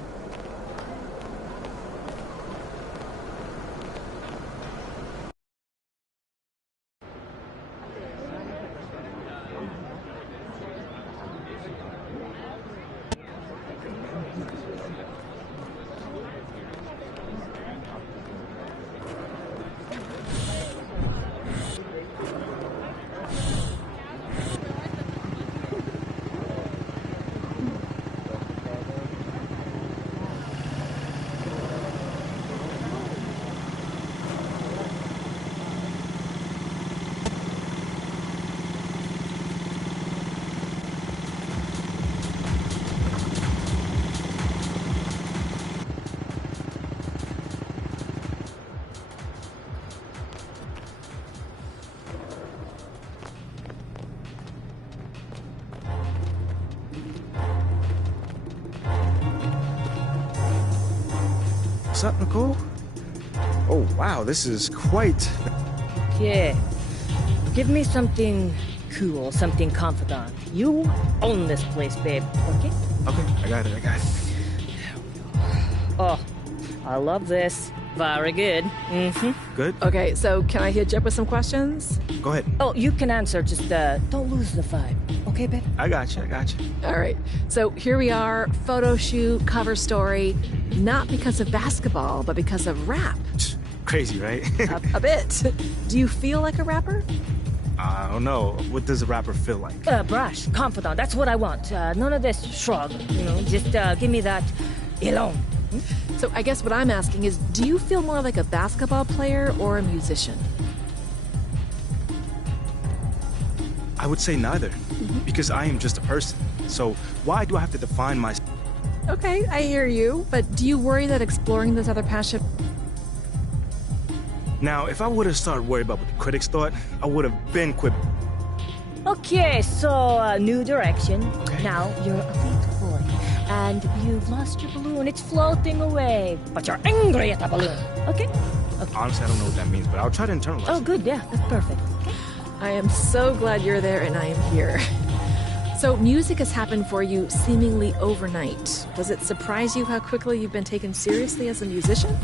What's up, Nicole? Oh, wow, this is quite... Yeah. Give me something cool, something confidant. You own this place, babe, okay? Okay, I got it. Oh, I love this. Very good. Good? Okay, so can I hit you up with some questions? Go ahead. Oh, you can answer, just don't lose the vibe. Okay, babe? I got you. All right, so here we are, photo shoot, cover story, not because of basketball, but because of rap. Crazy, right? a bit. Do you feel like a rapper? I don't know. What does a rapper feel like? Brash, confidant, that's what I want. None of this shrug, just give me that elon. So I guess what I'm asking is, do you feel more like a basketball player or a musician? I would say neither, because I am just a person. So why do I have to define myself? Okay, I hear you, but do you worry that exploring this other passion... Now, if I would have started worrying about what the critics thought, I would have been quit. Okay, so new direction. Now you're a big boy, and you've lost your balloon. It's floating away, but you're angry at the balloon. Okay? Honestly, I don't know what that means, but I'll try to internalize. Oh, good. Yeah, that's perfect. Okay. I am so glad you're there and I am here. So music has happened for you seemingly overnight. Does it surprise you how quickly you've been taken seriously as a musician?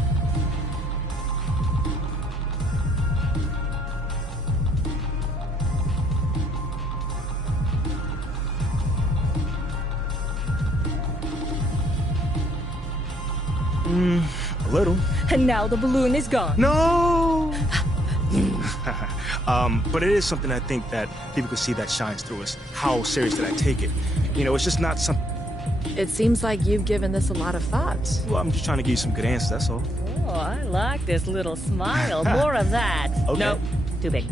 A little. And now the balloon is gone. No! But it is something I think that people can see that shines through us. How serious did I take it? You know, it's just not something... It seems like you've given this a lot of thought. Well, I'm just trying to give you some good answers, that's all. Oh, I like this little smile. More of that. Okay. No, too big.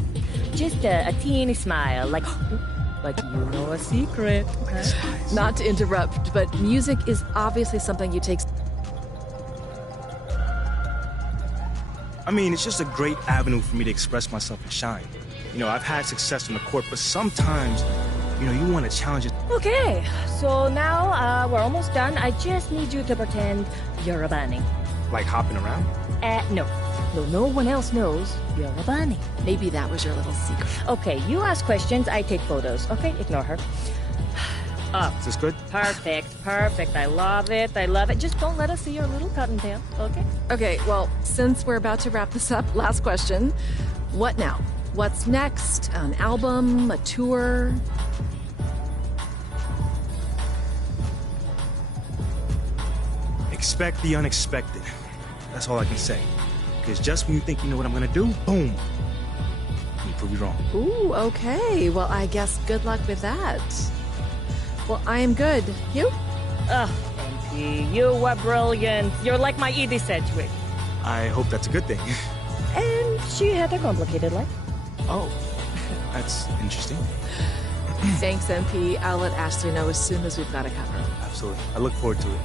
Just a teeny smile, like you know a secret. Not to interrupt, but music is obviously something you take... I mean, it's just a great avenue for me to express myself and shine. You know, I've had success on the court, but sometimes, you know, you want to challenge it. Okay, so now we're almost done. I just need you to pretend you're a bunny. Like hopping around? No. No one else knows you're a bunny. Maybe that was your little secret. Okay, you ask questions, I take photos. Okay, ignore her. Is this good? Perfect. I love it. Just don't let us see your little cottontail, okay? Okay, well, since we're about to wrap this up, last question. What now? What's next? An album? A tour? Expect the unexpected. That's all I can say. Because just when you think you know what I'm gonna do, boom. You prove you wrong. Ooh, okay. Well, I guess good luck with that. Well, I am good. You? MP, you were brilliant. You're like my Edie Sedgwick. I hope that's a good thing. And she had a complicated life. Oh, that's interesting. Thanks, MP. I'll let Ashley know as soon as we've got it covered. Absolutely. I look forward to it.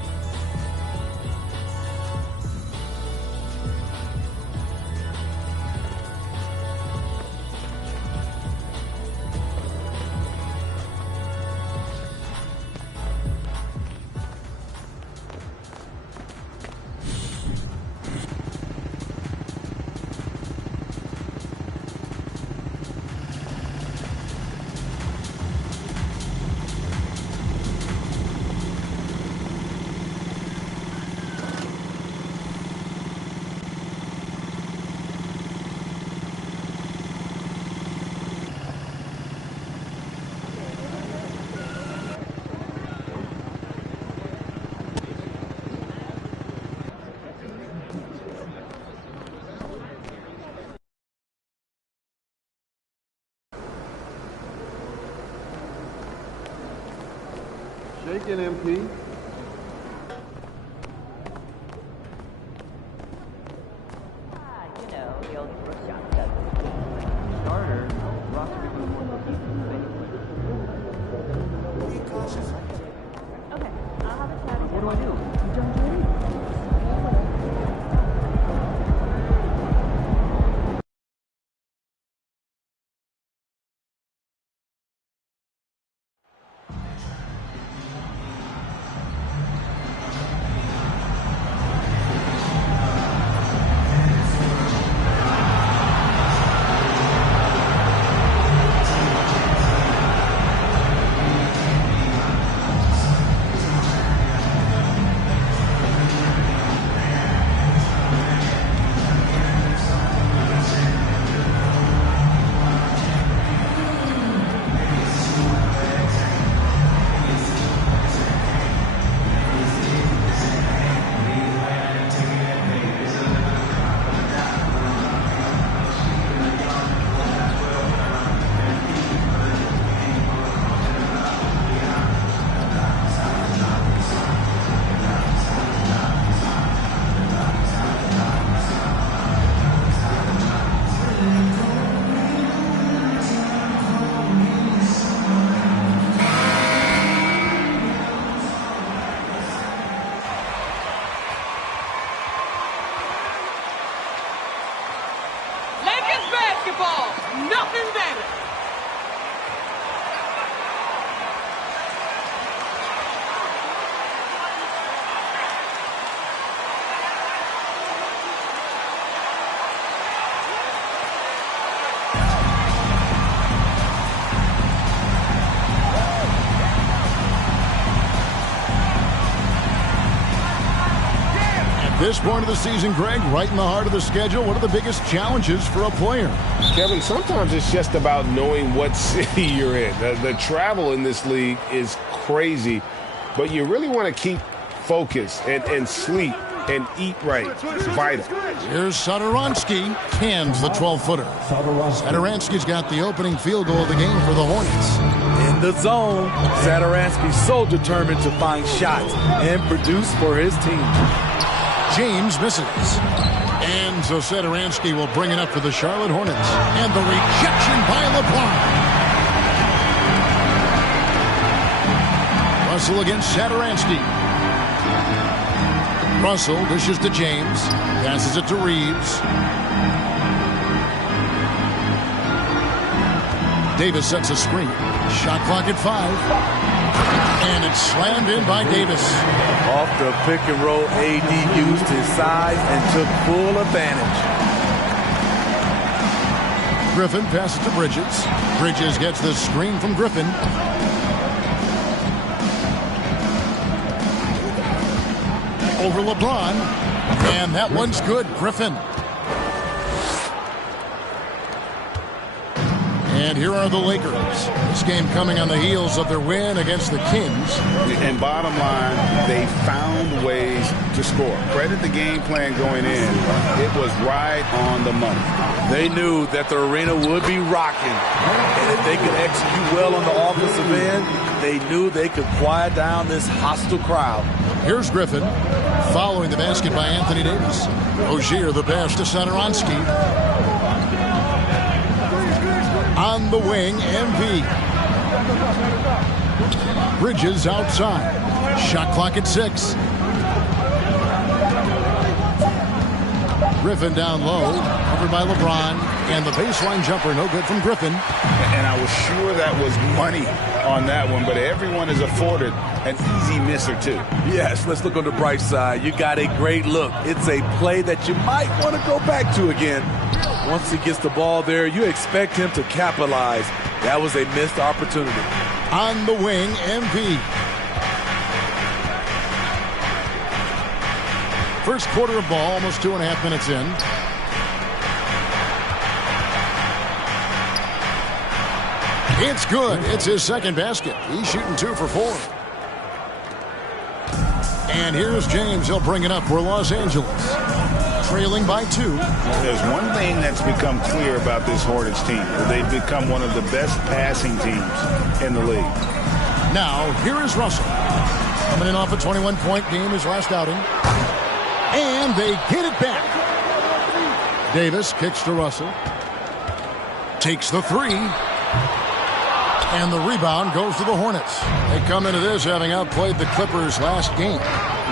Shaking, MP. The old shot starter. Be cautious. Okay, I'll have a chat. What do I do? You don't do anything. this point of the season, Greg, right in the heart of the schedule, what are the biggest challenges for a player? Kevin, sometimes it's just about knowing what city you're in. The travel in this league is crazy, but you really want to keep focus and sleep and eat right. It's vital. Here's Satoransky, cans the 12-footer. Satoransky's got the opening field goal of the game for the Hornets. In the zone, Satoransky's so determined to find shots and produce for his team. James misses. And so Satoransky will bring it up for the Charlotte Hornets. And the rejection by LeBron. Russell against Satoransky. Russell dishes to James. Passes it to Reeves. Davis sets a screen. Shot clock at 5. And it's slammed in by Davis. Off the pick and roll, AD used his size and took full advantage. Griffin passes to Bridges. Bridges gets the screen from Griffin. Over LeBron. And that one's good. Griffin. And here are the Lakers. This game coming on the heels of their win against the Kings. And bottom line, they found ways to score. Credit the game plan going in. It was right on the money. They knew that the arena would be rocking. And if they could execute well on the offensive end, they knew they could quiet down this hostile crowd. Here's Griffin. Following the basket by Anthony Davis. Rozier the pass to Satoransky. On the wing, MV. Bridges outside. Shot clock at 6. Griffin down low, covered by LeBron, and the baseline jumper no good from Griffin. And I was sure that was money on that one, but everyone is afforded an easy miss or two. Yes, let's look on the bright side. You got a great look. It's a play that you might want to go back to again. Once he gets the ball there, you expect him to capitalize. That was a missed opportunity. On the wing, MP. First quarter of ball, almost 2.5 minutes in. It's good. It's his second basket. He's shooting 2 for 4. And here's James. He'll bring it up for Los Angeles. Trailing by 2. There's one thing that's become clear about this Hornets team. They've become one of the best passing teams in the league. Now, here is Russell. Coming in off a 21-point game, his last outing. And they get it back. Davis kicks to Russell. Takes the 3. And the rebound goes to the Hornets. They come into this having outplayed the Clippers last game.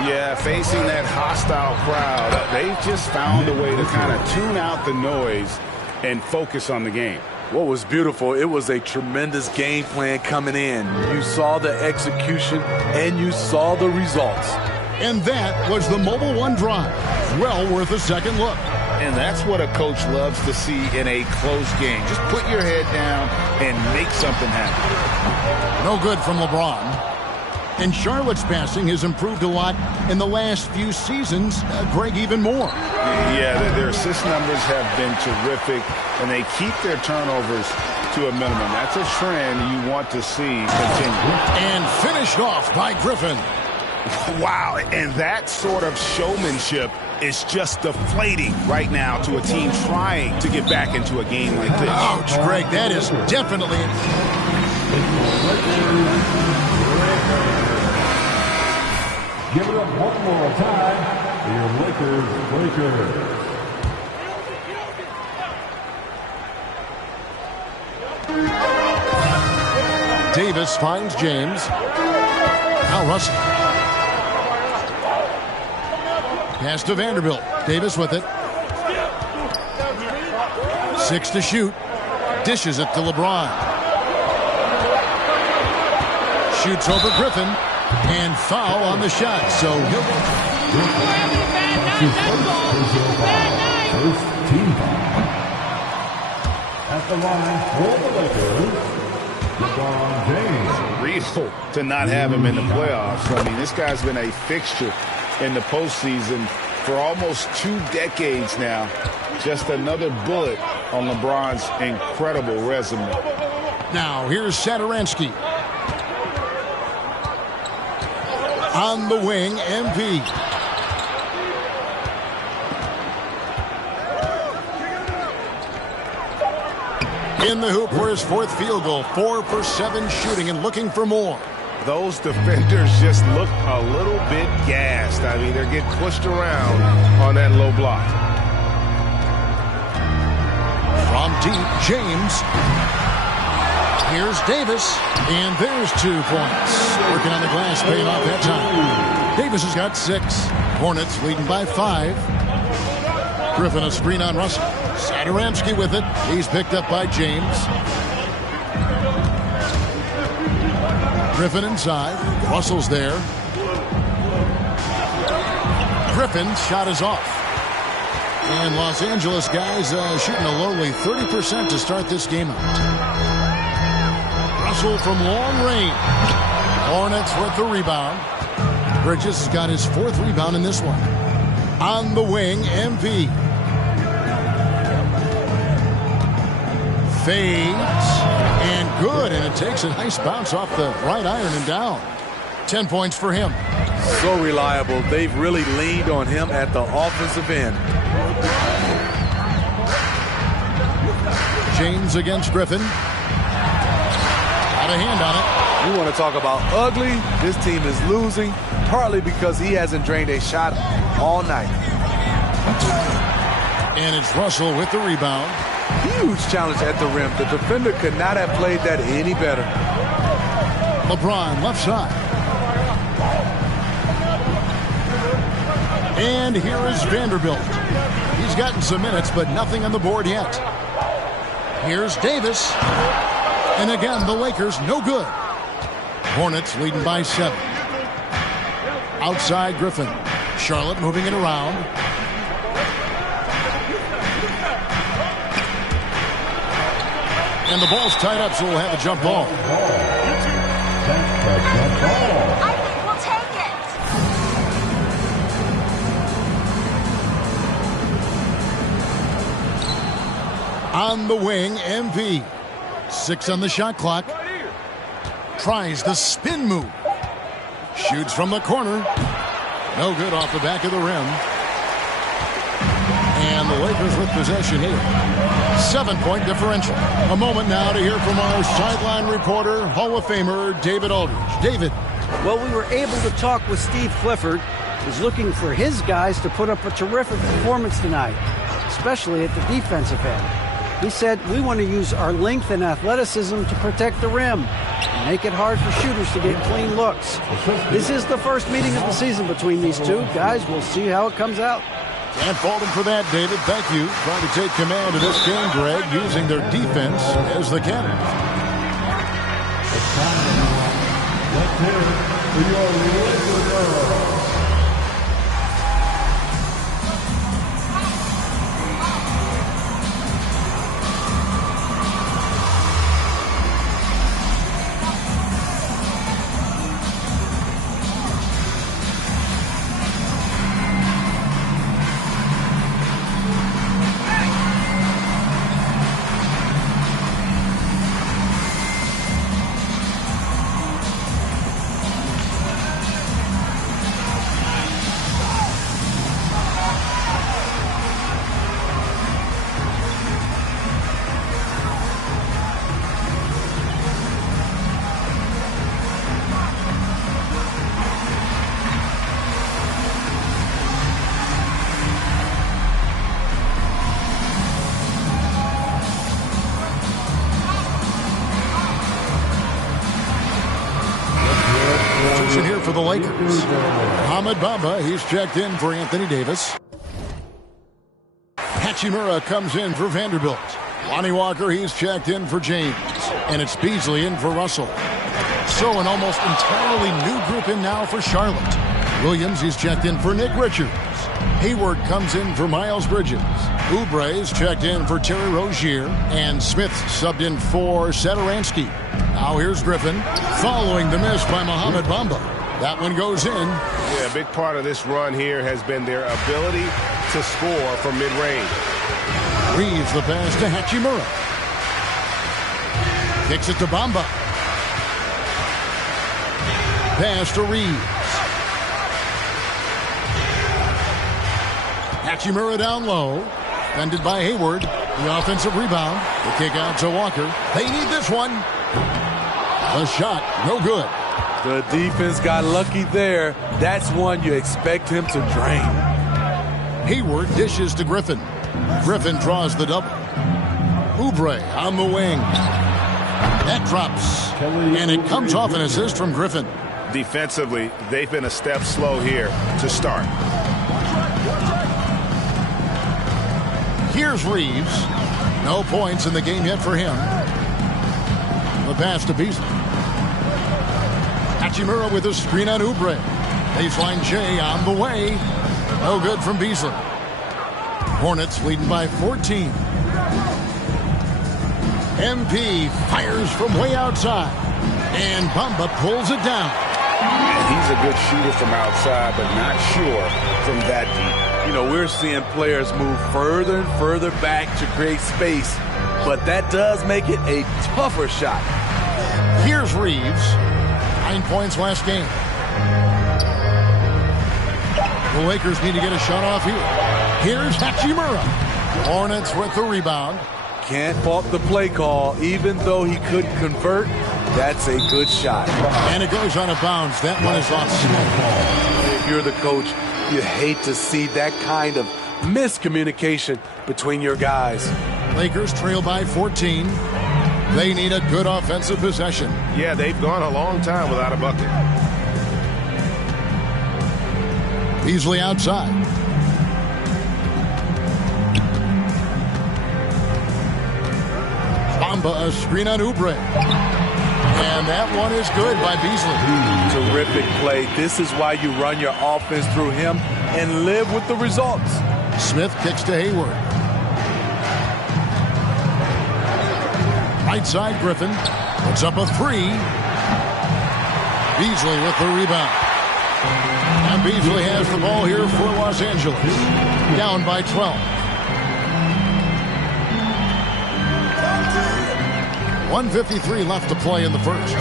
Yeah, facing that hostile crowd, they just found a way to kind of tune out the noise and focus on the game. What was beautiful, it was a tremendous game plan coming in. You saw the execution and you saw the results. And that was the Mobile One drive. Well worth a second look. And that's what a coach loves to see in a close game. Just put your head down and make something happen. No good from LeBron. And Charlotte's passing has improved a lot in the last few seasons. Greg, even more. Yeah, their assist numbers have been terrific, and they keep their turnovers to a minimum. That's a trend you want to see continue. And finished off by Griffin. Wow, and that sort of showmanship is just deflating right now to a team trying to get back into a game like this. Ouch, Greg, that is definitely... Give it up one more time for your Lakers. Davis finds James. Now Russell. Pass to Vanderbilt. Davis with it. 6 to shoot. Dishes it to LeBron. Shoots over Griffin. And foul on the shot. So he'll... First team foul. At the line for the Lakers, LeBron James. Real to not have him in the playoffs. I mean, this guy's been a fixture in the postseason for almost 2 decades now. Just another bullet on LeBron's incredible resume. Now, here's Satoransky. On the wing, MP. In the hoop for his 4th field goal. 4 for 7 shooting and looking for more. Those defenders just look a little bit gassed. I mean, they're getting pushed around on that low block. From deep, James. Here's Davis, and there's 2 points. Working on the glass, paying off that time. Davis has got 6. Hornets leading by 5. Griffin a screen on Russell. Satoransky with it. He's picked up by James. Griffin inside. Russell's there. Griffin's shot is off. And Los Angeles guys shooting a lowly 30% to start this game out. Russell from long range. Hornets with the rebound. Bridges has got his 4th rebound in this one. On the wing, MP. Fades. And good. And it takes a nice bounce off the right iron and down. 10 points for him. So reliable. They've really leaned on him at the offensive end. James against Griffin. Got a hand on it. You want to talk about ugly? This team is losing, partly because he hasn't drained a shot all night. And it's Russell with the rebound. Huge challenge at the rim. The defender could not have played that any better. LeBron left side. And here is Vanderbilt. He's gotten some minutes, but nothing on the board yet. Here's Davis. And again, the Lakers no good. Hornets leading by 7. Outside Griffin. Charlotte moving it around. And the ball's tied up, so we'll have a jump ball. I think we'll take it. On the wing, MP. 6 on the shot clock. Tries the spin move. Shoots from the corner. No good off the back of the rim. And the Lakers with possession here. 7-point differential. A moment now to hear from our sideline reporter, Hall of Famer David Aldridge. David. Well, we were able to talk with Steve Clifford. He's looking for his guys to put up a terrific performance tonight, especially at the defensive end. He said, we want to use our length and athleticism to protect the rim and make it hard for shooters to get clean looks. This is the first meeting of the season between these two. Guys, we'll see how it comes out. Can't fault him for that, David. Thank you. Trying to take command of this game, Greg, using their defense as the catalyst. It's time now. Let's hear it for your Laker girls. Here for the Lakers. Mohamed Bamba, he's checked in for Anthony Davis. Hachimura comes in for Vanderbilt. Lonnie Walker, he's checked in for James. And it's Beasley in for Russell. So an almost entirely new group in now for Charlotte. Williams, he's checked in for Nick Richards. Hayward comes in for Miles Bridges. Oubre's checked in for Terry Rozier. And Smith subbed in for Satoransky. Now here's Griffin, following the miss by Mohamed Bamba. That one goes in. Yeah, a big part of this run here has been their ability to score from mid-range. Reeves the pass to Hachimura. Kicks it to Bamba. Pass to Reeves. Hachimura down low. Fended by Hayward. The offensive rebound. The kick out to Walker. They need this one. The shot, no good. The defense got lucky there. That's one you expect him to drain. Hayward dishes to Griffin. Griffin draws the double. Oubre on the wing. That drops. And it comes off an assist from Griffin. Defensively, they've been a step slow here to start. Here's Reeves. No points in the game yet for him. The pass to Beasley. Hachimura with a screen on Oubre. Baseline J on the way. No good from Beasley. Hornets leading by 14. MP fires from way outside. And Bamba pulls it down. He's a good shooter from outside, but not sure from that deep. You know, we're seeing players move further and further back to create space, but that does make it a tougher shot. Here's Reeves. 9 points last game. The Lakers need to get a shot off here. Here's Hachimura. Hornets with the rebound. Can't fault the play call. Even though he couldn't convert, that's a good shot. And it goes out of bounds. That one is off snap. If you're the coach, you hate to see that kind of miscommunication between your guys. Lakers trail by 14. They need a good offensive possession. Yeah, they've gone a long time without a bucket. Beasley outside. Bamba a screen on Oubre. And that one is good by Beasley. Terrific play. This is why you run your offense through him and live with the results. Smith kicks to Hayward. Right side, Griffin puts up a three. Beasley with the rebound. And Beasley has the ball here for Los Angeles. Down by 12. 1:53 left to play in the first.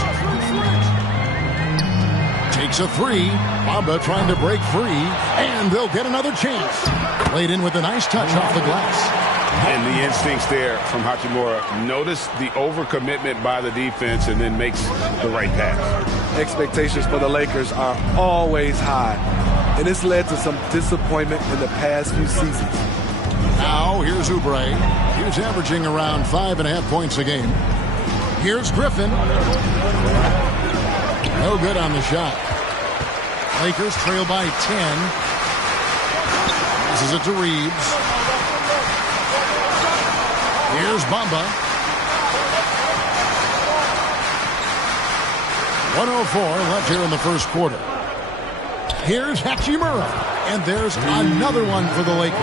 Takes a three. Bamba trying to break free. And they'll get another chance. Laid in with a nice touch off the glass. And the instincts there from Hachimura. Notice the overcommitment by the defense and then makes the right pass. Expectations for the Lakers are always high. And it's led to some disappointment in the past few seasons. Now here's Oubre. He's averaging around 5.5 points a game. Here's Griffin. No good on the shot. Lakers trail by 10. This is it to Reeves. Here's Bamba. 1:04 left here in the first quarter. Here's Hachimura. And there's another one for the Lakers.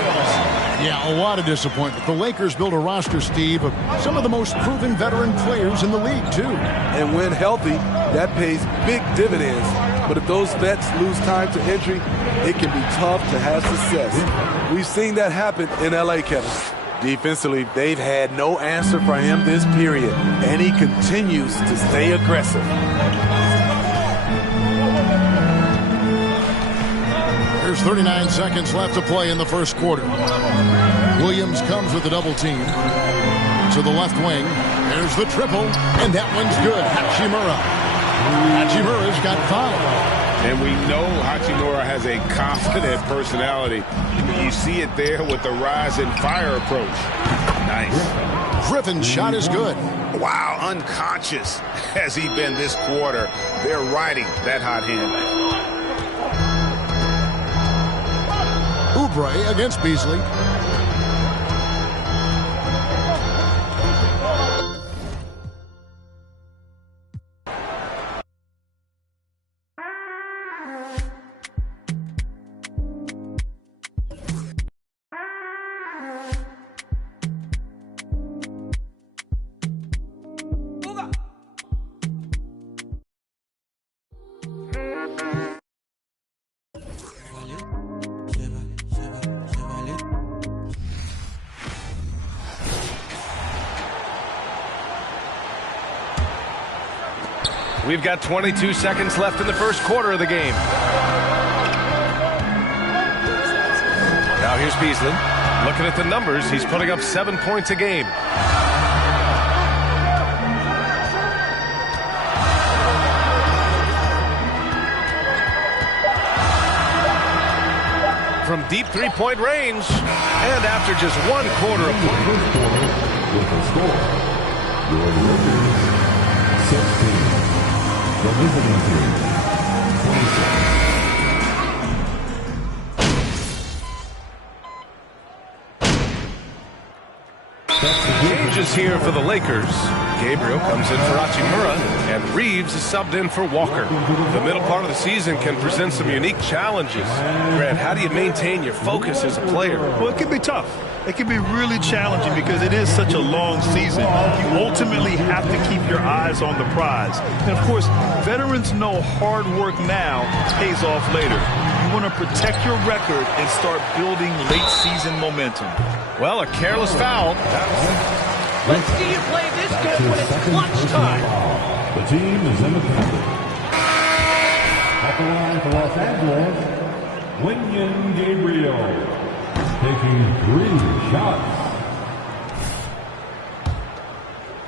Yeah, a lot of disappointment. The Lakers built a roster, Steve, of some of the most proven veteran players in the league, too. And when healthy, that pays big dividends. But if those vets lose time to injury, it can be tough to have success. We've seen that happen in L.A., Kevin. Defensively, they've had no answer for him this period, and he continues to stay aggressive. There's 39 seconds left to play in the first quarter. Williams comes with a double team. To the left wing. There's the triple, and that one's good. Hachimura. Hachimura's got 5. And we know Hachimura has a confident personality. You see it there with the rise and fire approach. Nice. Griffin's shot is good. Wow, unconscious has he been this quarter. They're riding that hot hand. Oubre against Beasley. We've got 22 seconds left in the first quarter of the game. Now here's Beasley. Looking at the numbers, he's putting up 7 points a game. From deep three-point range, and after just 1 quarter of play. With a score, your Lakers 16, the visiting team 26. Changes here for the Lakers. Gabriel comes in for Hachimura, and Reeves is subbed in for Walker. The middle part of the season can present some unique challenges. Grant, how do you maintain your focus as a player? Well, it can be tough. It can be really challenging because it is such a long season. You ultimately have to keep your eyes on the prize. And, of course, veterans know hard work now pays off later. You want to protect your record and start building late-season momentum. Well, a careless foul. Let's see you play this good when it's clutch time. The team is in the penalty. At the line for Los Angeles, Wenyen Gabriel, taking 3 shots.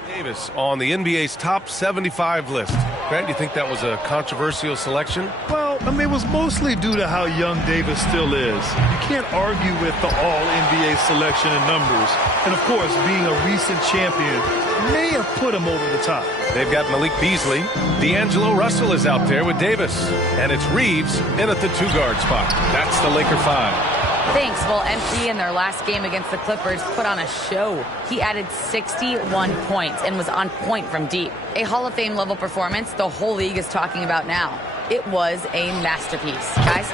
Davis on the NBA's top 75 list. Grant, do you think that was a controversial selection? Well, I mean, it was mostly due to how young Davis still is. You can't argue with the all-NBA selection and numbers. And, of course, being a recent champion may have put him over the top. They've got Malik Beasley. D'Angelo Russell is out there with Davis. And it's Reeves in at the 2-guard spot. That's the Laker 5. Thanks. Well, MP in their last game against the Clippers put on a show. He added 61 points and was on point from deep. A Hall of Fame level performance the whole league is talking about now. It was a masterpiece. Guys?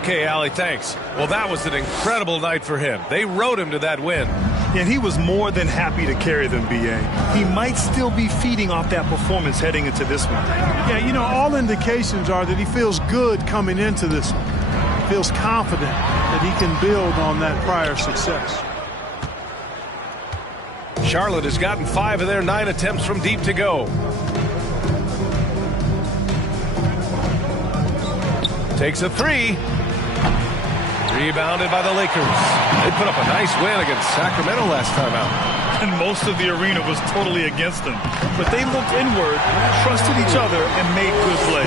Okay, Allie, thanks. Well, that was an incredible night for him. They rode him to that win. And he was more than happy to carry them, B.A. He might still be feeding off that performance heading into this one. Yeah, you know, all indications are that he feels good coming into this one. Feels confident that he can build on that prior success. Charlotte has gotten 5 of their 9 attempts from deep to go. Takes a 3. Rebounded by the Lakers. They put up a nice win against Sacramento last time out. And most of the arena was totally against them. But they looked inward, trusted each other, and made good plays.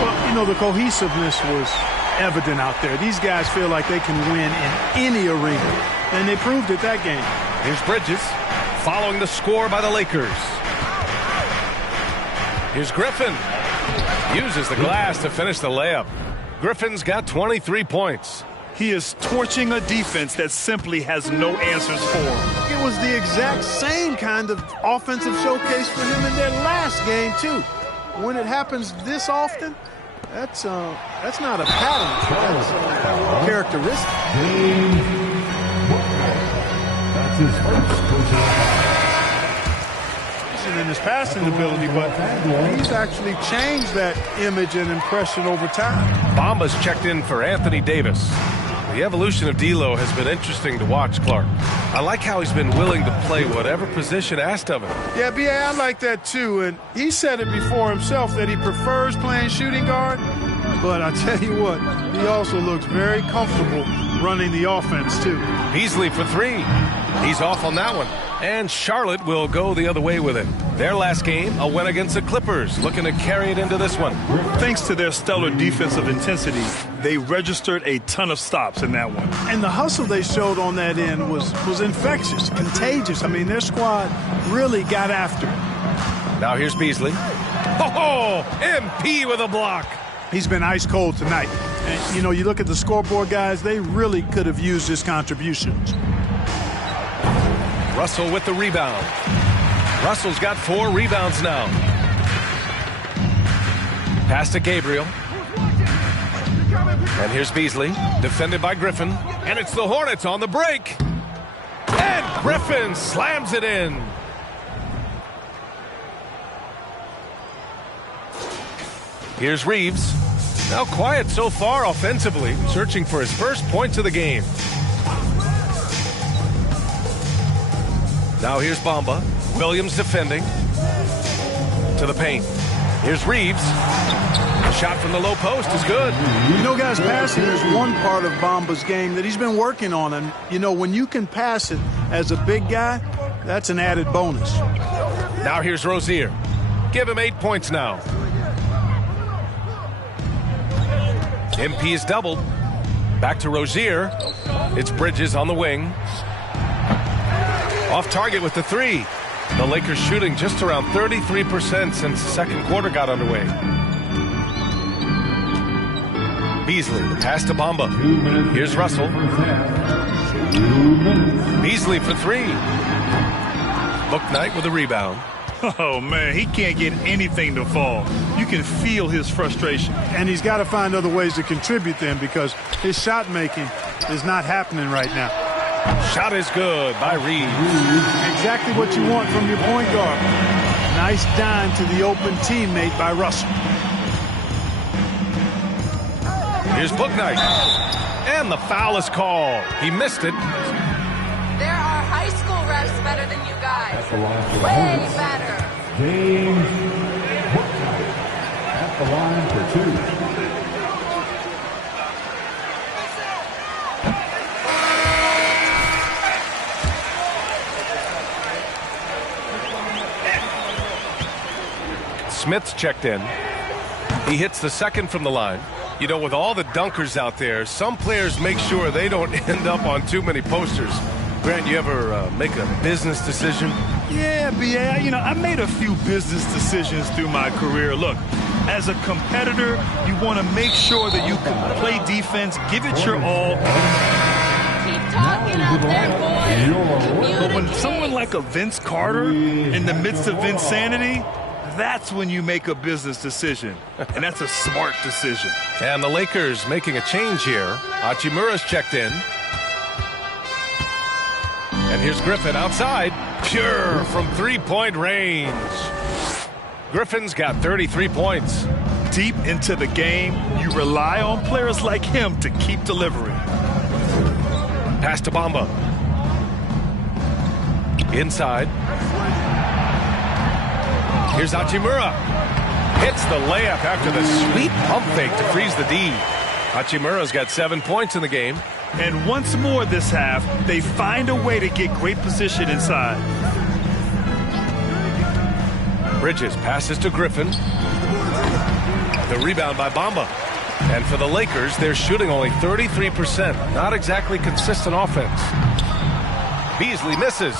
Well, you know, the cohesiveness was evident out there. These guys feel like they can win in any arena, and they proved it that game. Here's Bridges following the score by the Lakers. Here's Griffin. Uses the glass to finish the layup. Griffin's got 23 points. He is torching a defense that simply has no answers for him. It was the exact same kind of offensive showcase for him in their last game, too. When it happens this often, that's not a pattern. That's a characteristic. That's his first personal foul. In his passing ability, but he's actually changed that image and impression over time. Bamba's checked in for Anthony Davis. The evolution of D'Lo has been interesting to watch, Clark. I like how he's been willing to play whatever position asked of him. Yeah, B.A., I like that too, and he said it before himself that he prefers playing shooting guard, but I tell you what, he also looks very comfortable running the offense too. Beasley for 3. He's off on that one. And Charlotte will go the other way with it. Their last game, a win against the Clippers, looking to carry it into this one. Thanks to their stellar defensive intensity, they registered a ton of stops in that one. And the hustle they showed on that end was infectious, contagious. I mean, their squad really got after it. Now here's Beasley. Oh, MP with a block. He's been ice cold tonight. And, you know, you look at the scoreboard, guys, they really could have used his contributions. Russell with the rebound. Russell's got 4 rebounds now. Pass to Gabriel. And here's Beasley, defended by Griffin. And it's the Hornets on the break. And Griffin slams it in. Here's Reeves. Now quiet so far offensively, searching for his first points of the game. Now here's Bamba. Williams defending. To the paint. Here's Reeves. A shot from the low post is good. You know, guys, passing is one part of Bamba's game that he's been working on. And, you know, when you can pass it as a big guy, that's an added bonus. Now here's Rozier. Give him 8 points now. MP is doubled. Back to Rozier. It's Bridges on the wing. Off target with the three. The Lakers shooting just around 33% since the second quarter got underway. Beasley, pass to Bamba. Here's Russell. Beasley for three. Bouknight with a rebound. Oh, man, he can't get anything to fall. You can feel his frustration. And he's got to find other ways to contribute then, because his shot making is not happening right now. Shot is good by Reeves. Exactly what you want from your point guard. Nice dime to the open teammate by Russell. Here's Bouknight. And the foul is called. He missed it. There are high school refs better than you guys. Way better. James Bouknight at the line for two. Smith's checked in. He hits the second from the line. You know, with all the dunkers out there, some players make sure they don't end up on too many posters. Grant, you ever make a business decision? Yeah, B.A., you know, I made a few business decisions through my career. Look, as a competitor, you want to make sure that you can play defense, give it your all. Keep talking out there, boys. But when someone like a Vince Carter, in the midst of insanity, that's when you make a business decision. And that's a smart decision. And the Lakers making a change here. Hachimura's checked in. And here's Griffin outside. Pure from three-point range. Griffin's got 33 points. Deep into the game, you rely on players like him to keep delivering. Pass to Bamba. Inside. Here's Hachimura. Hits the layup after the sweet pump fake to freeze the D. Hachimura's got 7 points in the game. And once more this half, they find a way to get great position inside. Bridges passes to Griffin. The rebound by Bamba. And for the Lakers, they're shooting only 33%. Not exactly consistent offense. Beasley misses.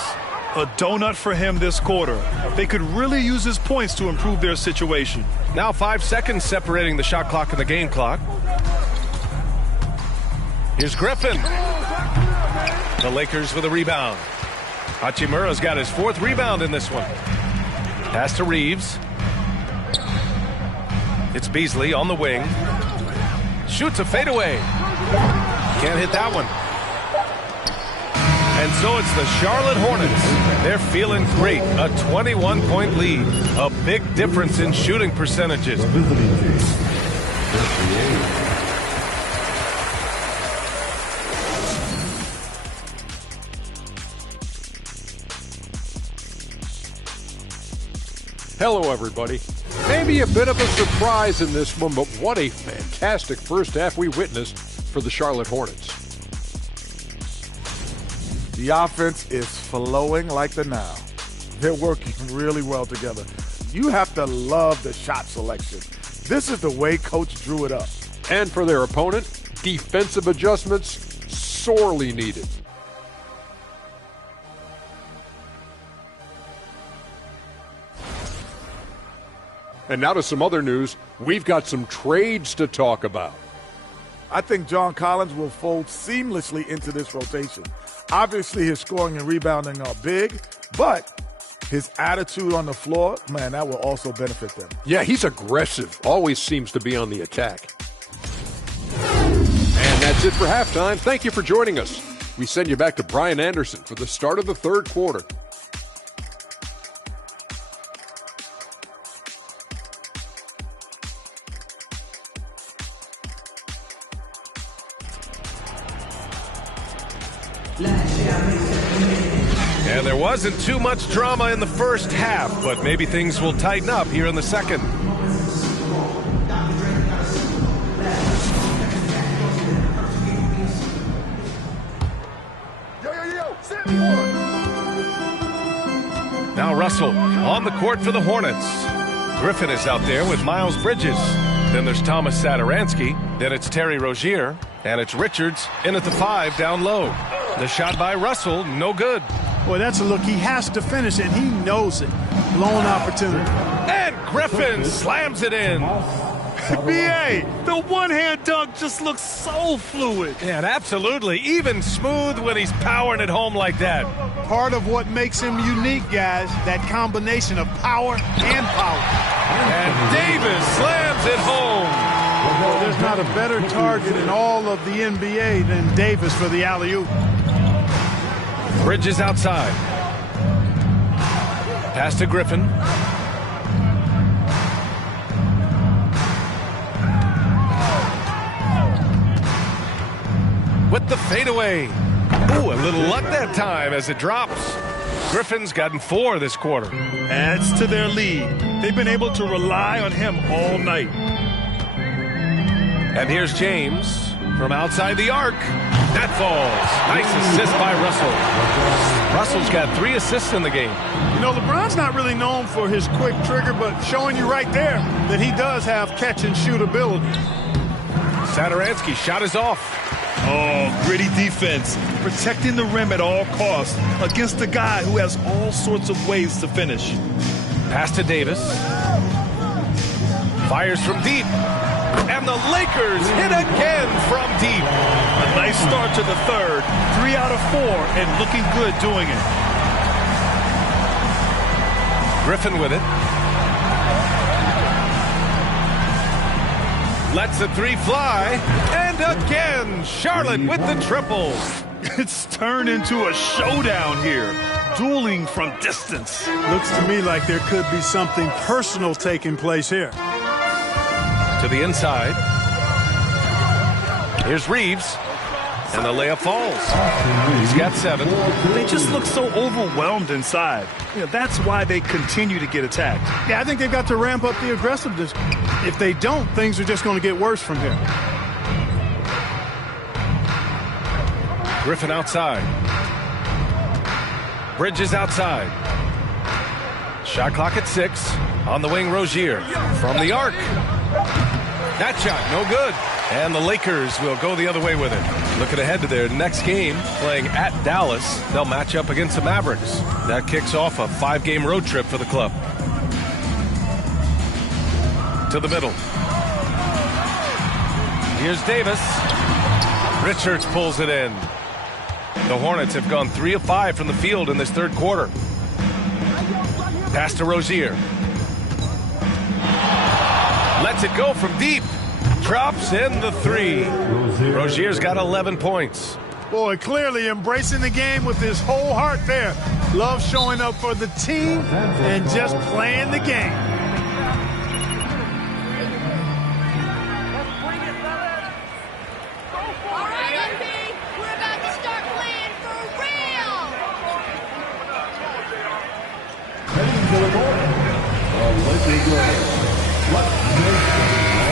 A donut for him this quarter. They could really use his points to improve their situation. Now 5 seconds separating the shot clock and the game clock. Here's Griffin. The Lakers with a rebound. Hachimura's got his 4th rebound in this one. Pass to Reeves. It's Beasley on the wing. Shoots a fadeaway. Can't hit that one. And so it's the Charlotte Hornets. They're feeling great. A 21-point lead. A big difference in shooting percentages. Hello, everybody. Maybe a bit of a surprise in this one, but what a fantastic first half we witnessed for the Charlotte Hornets. The offense is flowing like the Nile. They're working really well together. You have to love the shot selection. This is the way Coach drew it up. And for their opponent, defensive adjustments sorely needed. And now to some other news. We've got some trades to talk about. I think John Collins will fold seamlessly into this rotation. Obviously, his scoring and rebounding are big, but his attitude on the floor, man, that will also benefit them. Yeah, he's aggressive. Always seems to be on the attack. And that's it for halftime. Thank you for joining us. We send you back to Brian Anderson for the start of the third quarter. And there wasn't too much drama in the first half, but maybe things will tighten up here in the second. Russell on the court for the Hornets. Griffin is out there with Miles Bridges. Then there's Thomas Satoransky. Then it's Terry Rozier. And it's Richards in at the 5 down low. The shot by Russell, no good. Boy, that's a look he has to finish, and he knows it. Blown opportunity. And Griffin slams it in. B.A., the one-hand dunk just looks so fluid. Yeah, and absolutely. Even smooth when he's powering it home like that. Part of what makes him unique, guys, that combination of power and power. And Davis slams it home. Well, there's not a better target in all of the NBA than Davis for the alley-oop. Bridges outside. Pass to Griffin. With the fadeaway. Ooh, a little luck that time as it drops. Griffin's gotten 4 this quarter. Adds to their lead. They've been able to rely on him all night. And here's James from outside the arc. That falls. Nice assist by Russell. Russell's got 3 assists in the game. You know, LeBron's not really known for his quick trigger, but showing you right there that he does have catch-and-shoot ability. Satoransky shot is off. Oh, gritty defense. Protecting the rim at all costs against a guy who has all sorts of ways to finish. Pass to Davis. Fires from deep. And the Lakers hit again from deep. A nice start to the third. 3 out of 4 and looking good doing it. Griffin with it. Lets the 3 fly. And again, Charlotte with the triple. It's turned into a showdown here. Dueling from distance. Looks to me like there could be something personal taking place here. To the inside. Here's Reeves. And the layup falls. He's got 7. They just look so overwhelmed inside. You know, that's why they continue to get attacked. Yeah, I think they've got to ramp up the aggressiveness. If they don't, things are just going to get worse from here. Griffin outside. Bridges outside. Shot clock at 6. On the wing, Rozier. From the arc. That shot, no good. And the Lakers will go the other way with it. Looking ahead to their next game, playing at Dallas. They'll match up against the Mavericks. That kicks off a 5-game road trip for the club. To the middle. Here's Davis. Richards pulls it in. The Hornets have gone 3 of 5 from the field in this third quarter. Pass to Rozier. Lets it go from deep. Drops in the 3. Rozier's got 11 points. Boy, clearly embracing the game with his whole heart there. Love showing up for the team and just playing the game.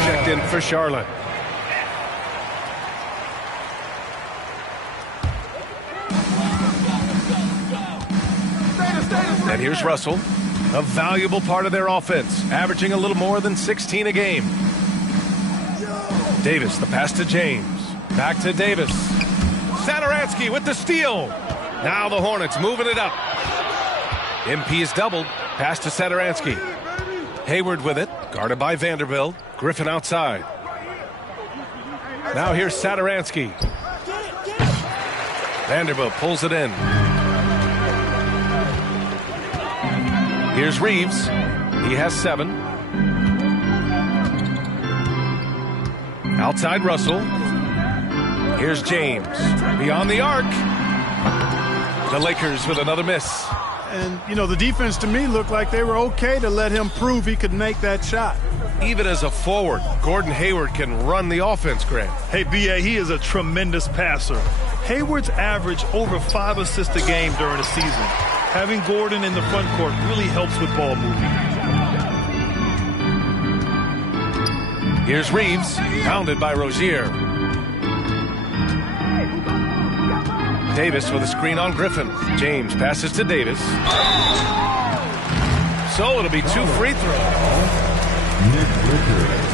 Checked in for Charlotte. And here's Russell, a valuable part of their offense, averaging a little more than 16 a game. Davis, the pass to James. Back to Davis. Satoransky with the steal. Now the Hornets moving it up. MP is doubled. Pass to Satoransky. Hayward with it, guarded by Vanderbilt. Griffin outside. Now here's Satoransky. Vanderbilt pulls it in. Here's Reeves. He has 7. Outside Russell. Here's James. Beyond the arc. The Lakers with another miss. And, you know, the defense to me looked like they were okay to let him prove he could make that shot. Even as a forward, Gordon Hayward can run the offense, Grant. Hey, B.A., he is a tremendous passer. Hayward's averaged over 5 assists a game during the season. Having Gordon in the front court really helps with ball movement. Here's Reeves, pounded by Rozier. Davis with a screen on Griffin. James passes to Davis. So it'll be 2 free throws. Nick Richards.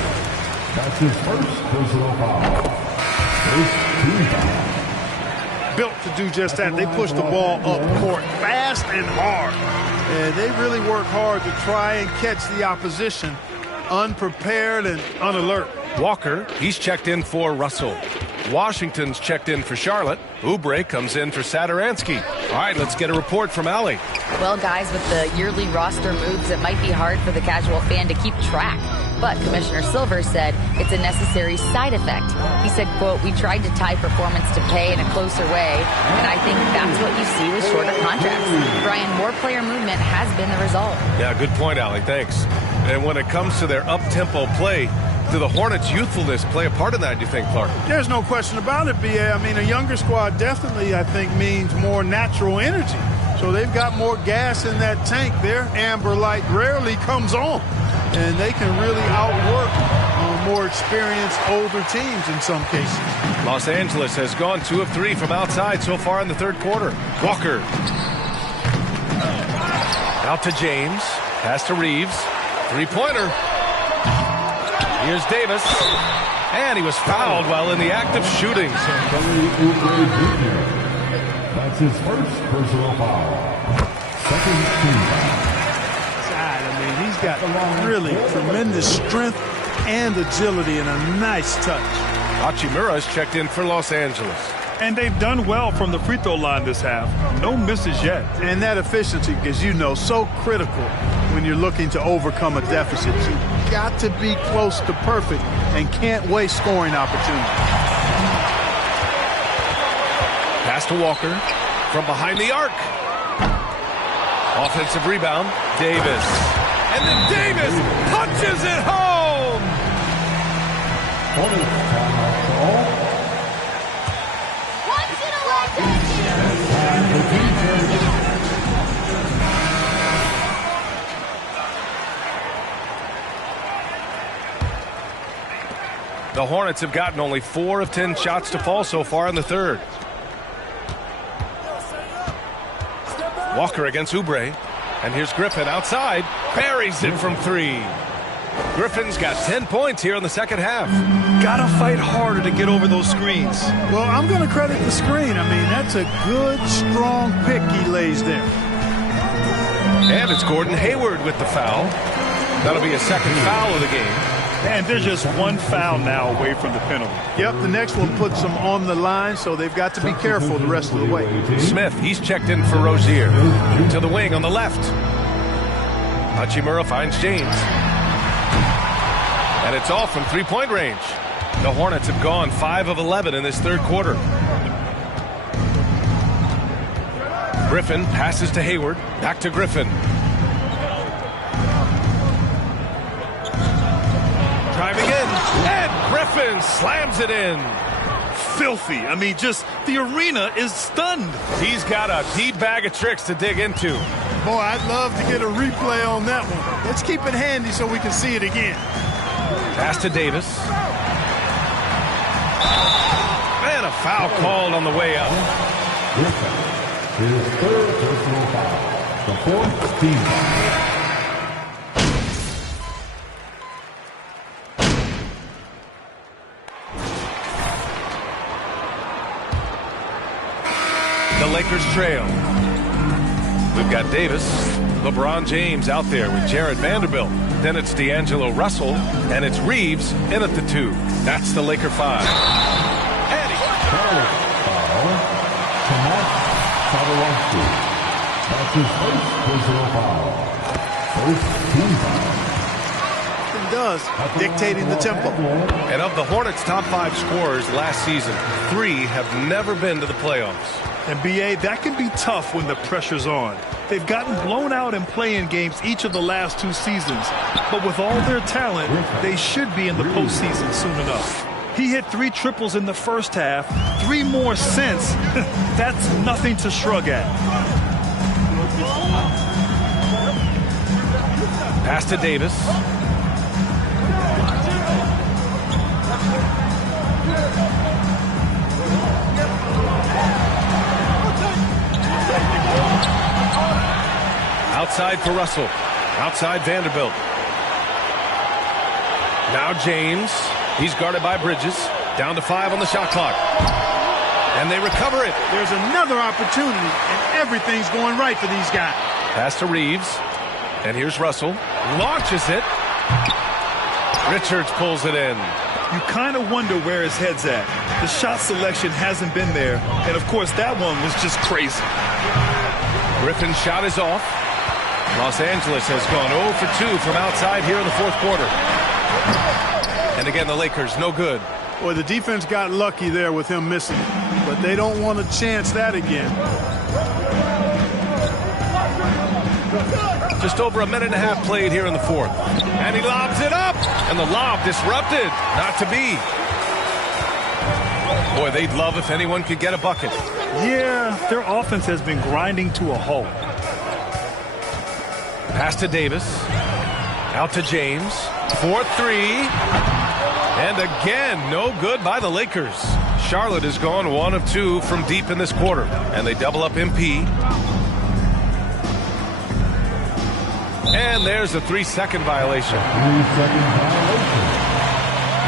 That's his first personal foul. First team foul. Built to do just that. They push the ball up court fast and hard. And they really work hard to try and catch the opposition unprepared and unalert. Walker, he's checked in for Russell. Washington's checked in for Charlotte. Oubre comes in for Satoransky. All right, let's get a report from Allie. Well, guys, with the yearly roster moves, it might be hard for the casual fan to keep track. But Commissioner Silver said it's a necessary side effect. He said, quote, "We tried to tie performance to pay in a closer way, and I think that's what you see with shorter contracts." Brian, more player movement has been the result. Yeah, good point, Allie. Thanks. And when it comes to their up-tempo play, do the Hornets' youthfulness play a part in that, do you think, Clark? There's no question about it, B.A. I mean, a younger squad definitely, I think, means more natural energy. So they've got more gas in that tank. Their amber light rarely comes on. And they can really outwork more experienced, older teams in some cases. Los Angeles has gone 2 of 3 from outside so far in the third quarter. Walker. Out to James. Pass to Reeves. Three-pointer. Here's Davis. And he was fouled while in the act of shooting. That's his first personal foul. Second team foul. I mean, he's got really tremendous strength and agility and a nice touch. Hachimura's checked in for Los Angeles. And they've done well from the free throw line this half. No misses yet. And that efficiency, as you know, so critical when you're looking to overcome a deficit. You've got to be close to perfect and can't waste scoring opportunities. Pass to Walker from behind the arc. Offensive rebound, Davis. And then Davis punches it home. Once in a lifetime. The Hornets have gotten only 4 of 10 shots to fall so far in the third. Walker against Oubre. And here's Griffin outside. Buries it from 3. Griffin's got 10 points here in the second half. Gotta fight harder to get over those screens. Well, I'm going to credit the screen. I mean, that's a good, strong pick he lays there. And it's Gordon Hayward with the foul. That'll be a second foul of the game. And they're just 1 foul now away from the penalty. Yep, the next one puts them on the line, so they've got to be careful the rest of the way. Smith, he's checked in for Rozier. To the wing on the left. Hachimura finds James. And it's all from three-point range. The Hornets have gone 5 of 11 in this third quarter. Griffin passes to Hayward. Back to Griffin. Driving in. And Griffin slams it in. Filthy. I mean, just the arena is stunned. He's got a deep bag of tricks to dig into. Boy, I'd love to get a replay on that one. Let's keep it handy so we can see it again. Pass to Davis. And a foul called on the way up. His third personal foul. The fourth team foul. The Lakers trail. We've got Davis, LeBron James out there with Jared Vanderbilt. Then it's D'Angelo Russell, and it's Reeves in at the 2. That's the Laker 5. Eddie. That's his first personal foul. First team foul. It does, dictating the tempo. And of the Hornets' top 5 scorers last season, 3 have never been to the playoffs. And B.A., that can be tough when the pressure's on. They've gotten blown out in play-in games each of the last 2 seasons. But with all their talent, they should be in the postseason soon enough. He hit 3 triples in the first half, 3 more since. That's nothing to shrug at. Pass to Davis. Outside for Russell. Outside Vanderbilt. Now James. He's guarded by Bridges. Down to 5 on the shot clock. And they recover it. There's another opportunity, and everything's going right for these guys. Pass to Reeves. And here's Russell. Launches it. Richards pulls it in. You kind of wonder where his head's at. The shot selection hasn't been there. And, of course, that one was just crazy. Griffin's shot is off. Los Angeles has gone 0 for 2 from outside here in the fourth quarter. And again, the Lakers, no good. Boy, the defense got lucky there with him missing. But they don't want to chance that again. Just over a minute and a half played here in the fourth. And he lobs it up. And the lob disrupted. Not to be. Boy, they'd love if anyone could get a bucket. Yeah, their offense has been grinding to a halt. Pass to Davis. Out to James. 4-3. And again, no good by the Lakers. Charlotte has gone 1 of 2 from deep in this quarter. And they double up MP. And there's a 3-second violation. 3-second violation.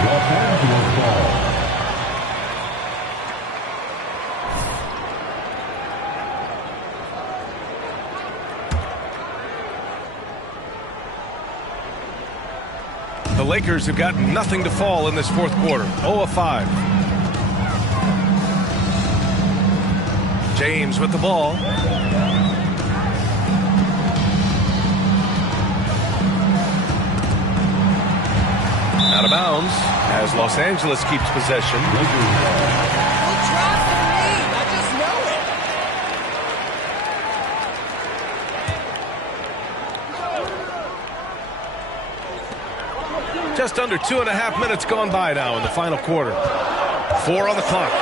Los Angeles ball. The Lakers have got nothing to fall in this fourth quarter. 0 of 5. James with the ball. Out of bounds as Los Angeles keeps possession. Just under 2.5 minutes gone by now in the final quarter. 4 on the clock.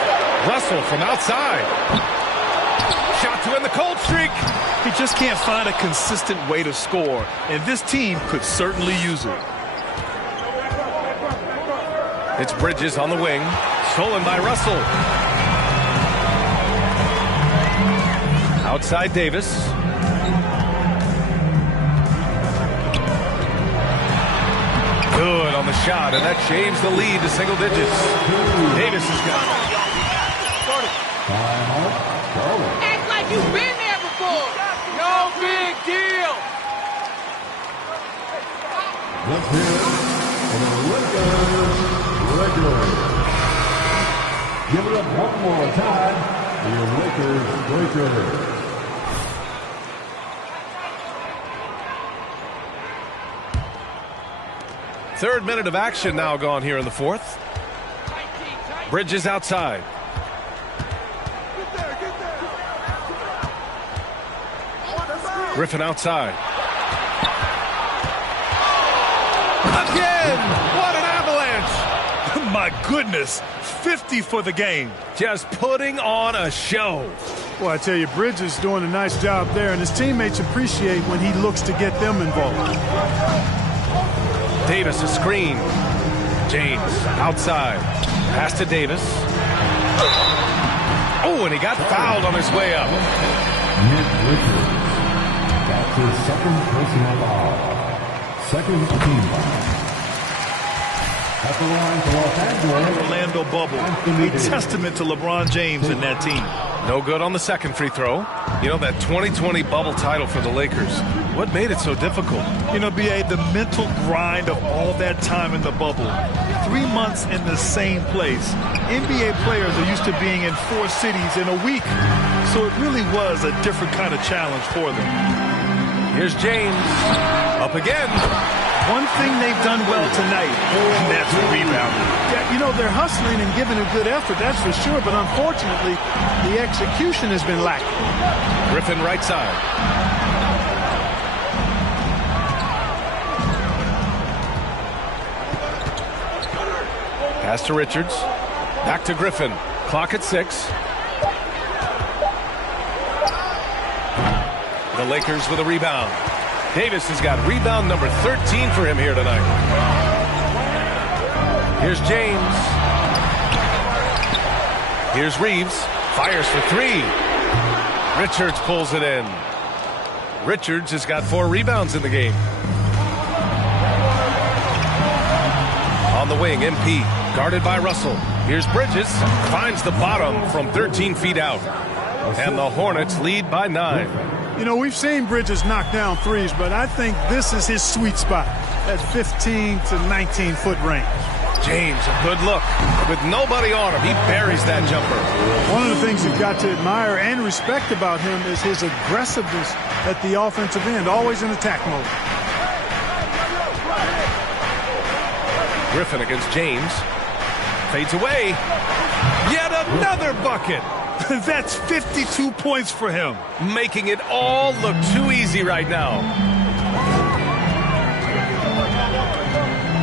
Russell from outside. Shot to end the cold streak. He just can't find a consistent way to score, and this team could certainly use it. It's Bridges on the wing. Stolen by Russell. Outside Davis. Good on the shot, and that changed the lead to single digits. Davis has got it. Act like you've been there before. No big deal. Let's hear it for the Lakers. Give it up one more time for your Lakers breakers. Third minute of action now gone here in the fourth. Bridges outside. Griffin outside. Again! What an avalanche! My goodness, 50 for the game. Just putting on a show. Well, I tell you, Bridges is doing a nice job there, and his teammates appreciate when he looks to get them involved. Davis a screen. James outside. Pass to Davis. Oh, and he got fouled on his way up. Nick Richards. That's his second personal foul. Second team foul. At the line for Los Angeles. Orlando bubble. A testament to LeBron James and that team. No good on the second free throw. You know, that 2020 bubble title for the Lakers. What made it so difficult? You know, B.A., the mental grind of all that time in the bubble. 3 months in the same place. NBA players are used to being in 4 cities in a week. So it really was a different kind of challenge for them. Here's James. Up again. One thing they've done well tonight, and that's rebounding. Yeah, you know, they're hustling and giving a good effort, that's for sure. But unfortunately, the execution has been lacking. Griffin right side. Pass to Richards. Back to Griffin. Clock at 6. The Lakers with a rebound. Davis has got rebound number 13 for him here tonight. Here's James. Here's Reeves. Fires for 3. Richards pulls it in. Richards has got 4 rebounds in the game. On the wing, MP, guarded by Russell. Here's Bridges, finds the bottom from 13 feet out. And the Hornets lead by 9. You know, we've seen Bridges knock down threes, but I think this is his sweet spot, at 15 to 19-foot range. James, a good look. With nobody on him, he buries that jumper. One of the things you've got to admire and respect about him is his aggressiveness at the offensive end, always in attack mode. Griffin against James. Fades away. Yet another bucket. That's 52 points for him. Making it all look too easy right now.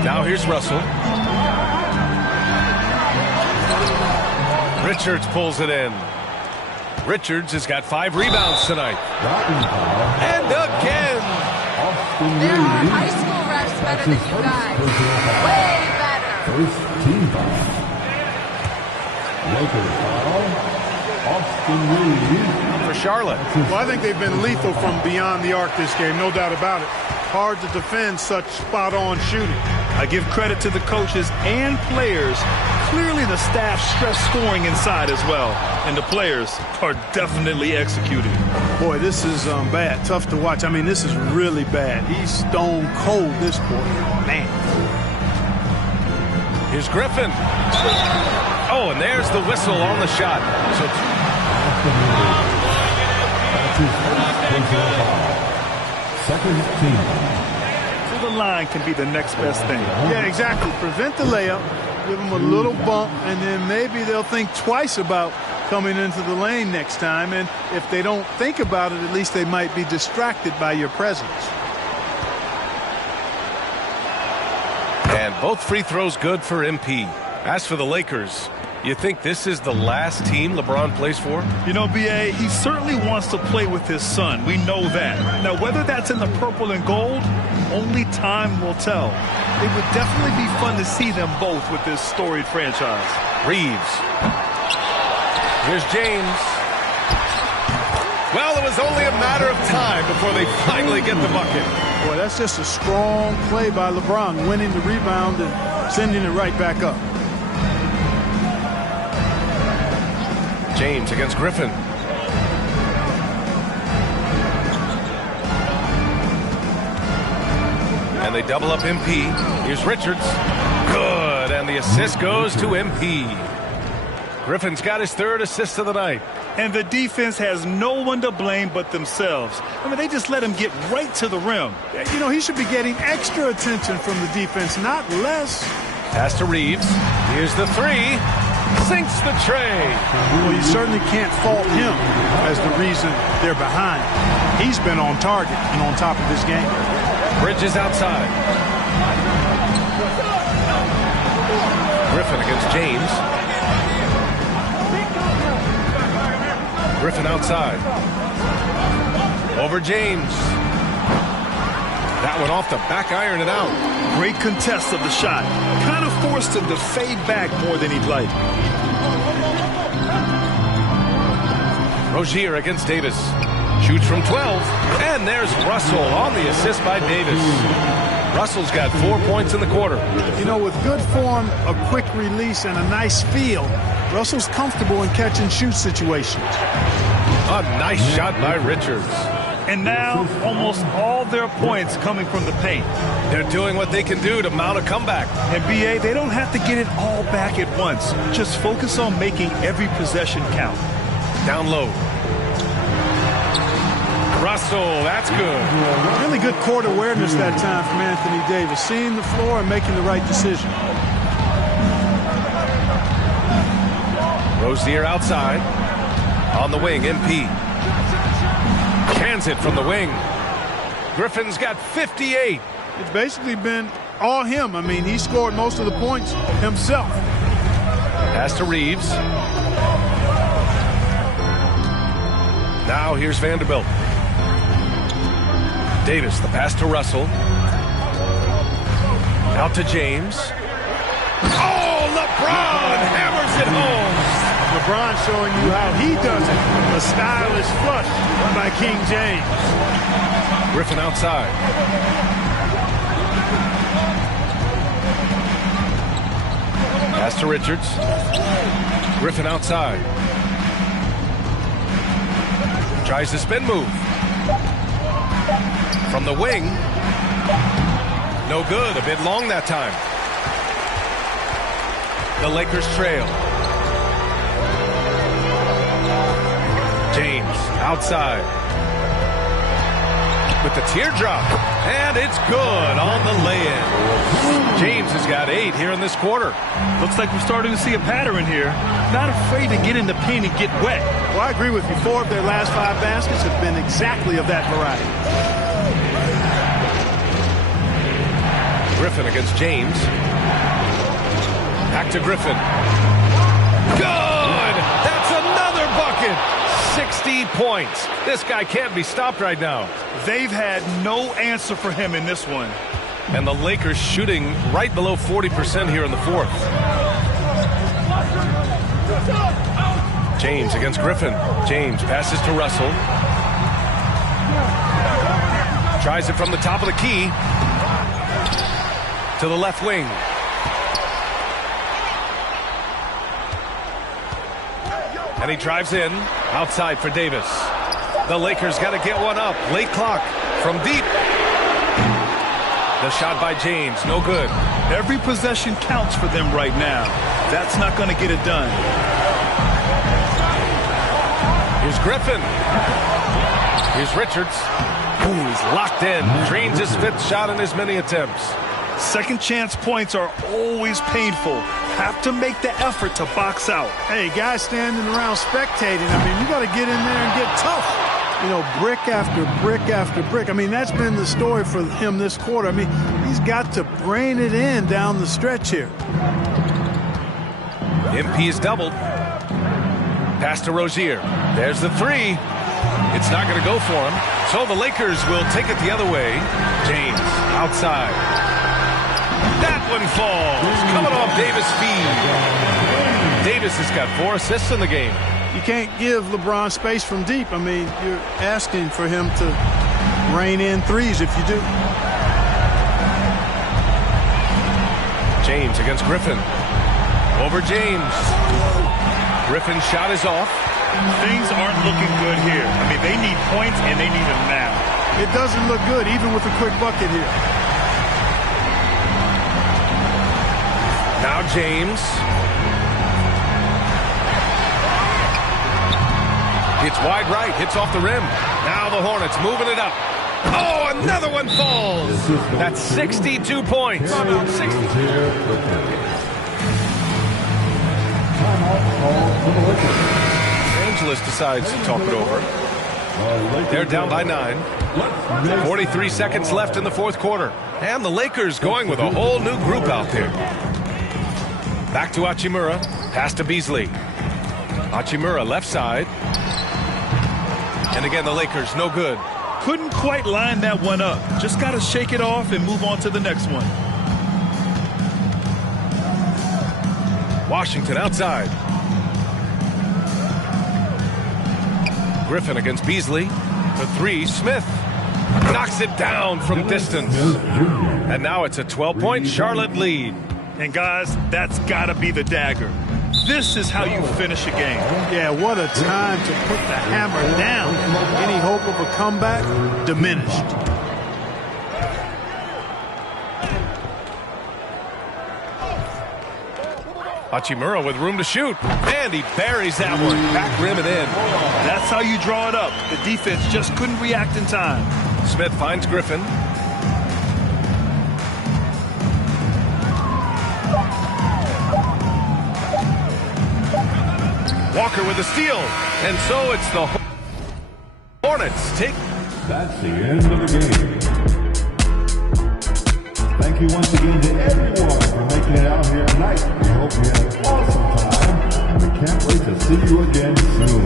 Now here's Russell. Richards pulls it in. Richards has got 5 rebounds tonight. And again. There are high school refs better than you guys. Way better. First team foul. Lakers foul. Austin Reeves for Charlotte. Well, I think they've been lethal from beyond the arc this game, no doubt about it. Hard to defend such spot-on shooting. I give credit to the coaches and players. Clearly the staff stress scoring inside as well, and the players are definitely executing. Boy, this is bad. Tough to watch. I mean, this is really bad. He's stone cold this quarter. Man. Here's Griffin. Oh, and there's the whistle on the shot. So second team. So the line can be the next best thing. Yeah, exactly. Prevent the layup, give them a little bump, and then maybe they'll think twice about coming into the lane next time. And if they don't think about it, at least they might be distracted by your presence. And both free throws good for MP. As for the Lakers, you think this is the last team LeBron plays for? You know, B.A., he certainly wants to play with his son. We know that. Now, whether that's in the purple and gold, only time will tell. It would definitely be fun to see them both with this storied franchise. Reeves. Here's James. Well, it was only a matter of time before they finally get the bucket. Boy, that's just a strong play by LeBron, winning the rebound and sending it right back up. James against Griffin. And they double up MP. Here's Richards. Good, and the assist goes to MP. Griffin's got his 3rd assist of the night. And the defense has no one to blame but themselves. I mean, they just let him get right to the rim. You know, he should be getting extra attention from the defense, not less. Pass to Reeves. Here's the 3. Sinks the tray. Well, you certainly can't fault him as the reason they're behind. He's been on target and on top of his game. Bridges outside. Griffin against James. Griffin outside. Over James. That one off the back iron and out. Great contest of the shot. Kind of forced him to fade back more than he'd like. Rozier against Davis. Shoots from 12. And there's Russell on the assist by Davis. Russell's got 4 points in the quarter. You know, with good form, a quick release, and a nice feel, Russell's comfortable in catch and shoot situations. A nice shot by Richards. And now, almost all their points coming from the paint. They're doing what they can do to mount a comeback. And, B.A., they don't have to get it all back at once. Just focus on making every possession count. Down low. Russell, that's good. Really good court awareness that time from Anthony Davis. Seeing the floor and making the right decision. Rozier outside. On the wing, MP. Cans it from the wing. Griffin's got 58. It's basically been all him. I mean, he scored most of the points himself. Pass to Reeves. Now here's Vanderbilt. Davis, the pass to Russell. Out to James. Oh, LeBron hammers it home. LeBron showing you how he does it. A stylish flush by King James. Griffin outside. Pass to Richards. Griffin outside. Tries the spin move. From the wing. No good. A bit long that time. The Lakers trail. James outside. With the teardrop. And it's good on the lay-in. James has got 8 here in this quarter. Looks like we're starting to see a pattern here. Not afraid to get in the paint and get wet. Well, I agree with you. 4 of their last 5 baskets have been exactly of that variety. Griffin against James. Back to Griffin. Good! That's another bucket! 60 points. This guy can't be stopped right now. They've had no answer for him in this one. And the Lakers shooting right below 40% here in the fourth. James against Griffin. James passes to Russell. Tries it from the top of the key. To the left wing. And he drives in. Outside for Davis. The Lakers got to get one up. Late clock from deep. The shot by James. No good. Every possession counts for them right now. That's not going to get it done. Here's Griffin. Here's Richards. Ooh, he's locked in. Drains his 5th shot in as many attempts. Second chance points are always painful. Have to make the effort to box out. Hey, guys standing around spectating, I mean, you got to get in there and get tough. You know, brick after brick after brick. I mean, that's been the story for him this quarter. I mean, he's got to brain it in down the stretch here. MP is doubled. Pass to Rozier. There's the 3. It's not going to go for him. So the Lakers will take it the other way. James outside. That one falls. Coming off Davis' feed. Davis has got 4 assists in the game. You can't give LeBron space from deep. I mean, you're asking for him to rein in 3s if you do. James against Griffin. Over James. Griffin's shot is off. Things aren't looking good here. I mean, they need points, and they need them now. It doesn't look good, even with a quick bucket here. Now James. It's wide right, hits off the rim. Now the Hornets moving it up. Oh, another one falls. That's 62 points. Angeles decides to talk it over. They're down by 9. 43 seconds left in the fourth quarter. And the Lakers going with a whole new group out there. Back to Hachimura. Pass to Beasley. Hachimura left side. And again, the Lakers, no good. Couldn't quite line that one up. Just got to shake it off and move on to the next one. Washington outside. Griffin against Beasley. The 3, Smith. Knocks it down from distance. And now it's a 12-point Charlotte lead. And guys, that's got to be the dagger. This is how you finish a game. Yeah, what a time to put the hammer down. Any hope of a comeback? Diminished. Hachimura with room to shoot. And he buries that one. Back rim and in. That's how you draw it up. The defense just couldn't react in time. Smith finds Griffin. Walker with a steal. And so it's the Hornets take. That's the end of the game. Thank you once again to everyone for making it out here tonight. We hope you had an awesome time, and we can't wait to see you again soon.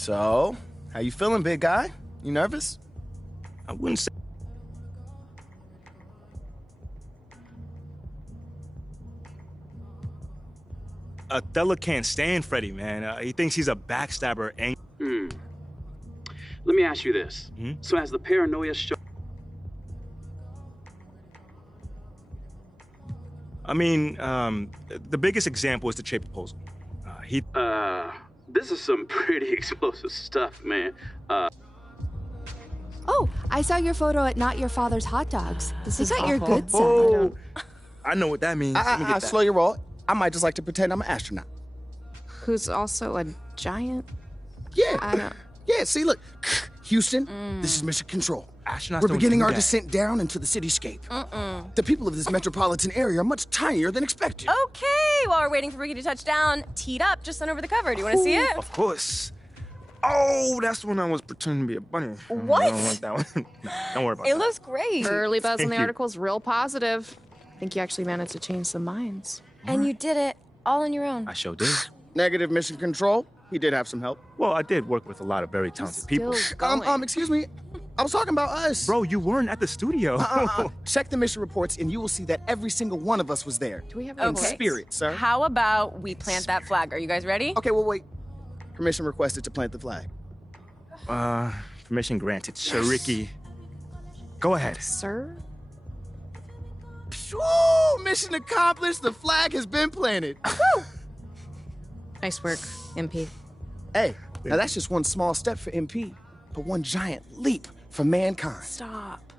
So, how you feeling, big guy? You nervous? I wouldn't say. Othello can't stand Freddie, man. He thinks he's a backstabber. And Let me ask you this. So has the paranoia show? I mean, the biggest example is the trade proposal. This is some pretty explosive stuff, man. Oh, I saw your photo at Not Your Father's Hot Dogs. This is your good side. Oh, I know what that means. Let me get that. Slow your roll. I might just like to pretend I'm an astronaut. Who's also a giant? Yeah. Yeah, see, look. Houston, this is Mission Control. Astronauts We're don't beginning do our that. descent down into the cityscape. The people of this metropolitan area are much tinier than expected. Okay, while we're waiting for Ricky to touch down, teed up, just sent over the cover. Do you want to see it? Of course. Oh, that's when I was pretending to be a bunny. What? I don't like that one. No, don't worry about It that. looks great. Early buzz on Thank the you. article's real positive. I think you actually managed to change some minds. And you did it all on your own. I sure did. Negative Mission Control. He did have some help. Well, I did work with a lot of very talented people. Excuse me. I was talking about us. Bro, you weren't at the studio. Check the mission reports and you will see that every single one of us was there. Do we have in spirit, sir? How about we plant that flag? Are you guys ready? Okay, well, wait. Permission requested to plant the flag. Permission granted. Sir Ricky. Go ahead. Sir? Woo! Mission accomplished. The flag has been planted. Nice work, MP. Hey, now that's just one small step for MP, but one giant leap for mankind. Stop.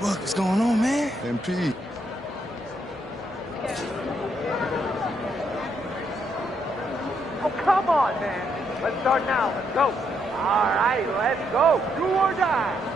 Buck, what's going on, man? MP. Oh, come on, man. Let's start now. Let's go. All right, let's go. Do or die.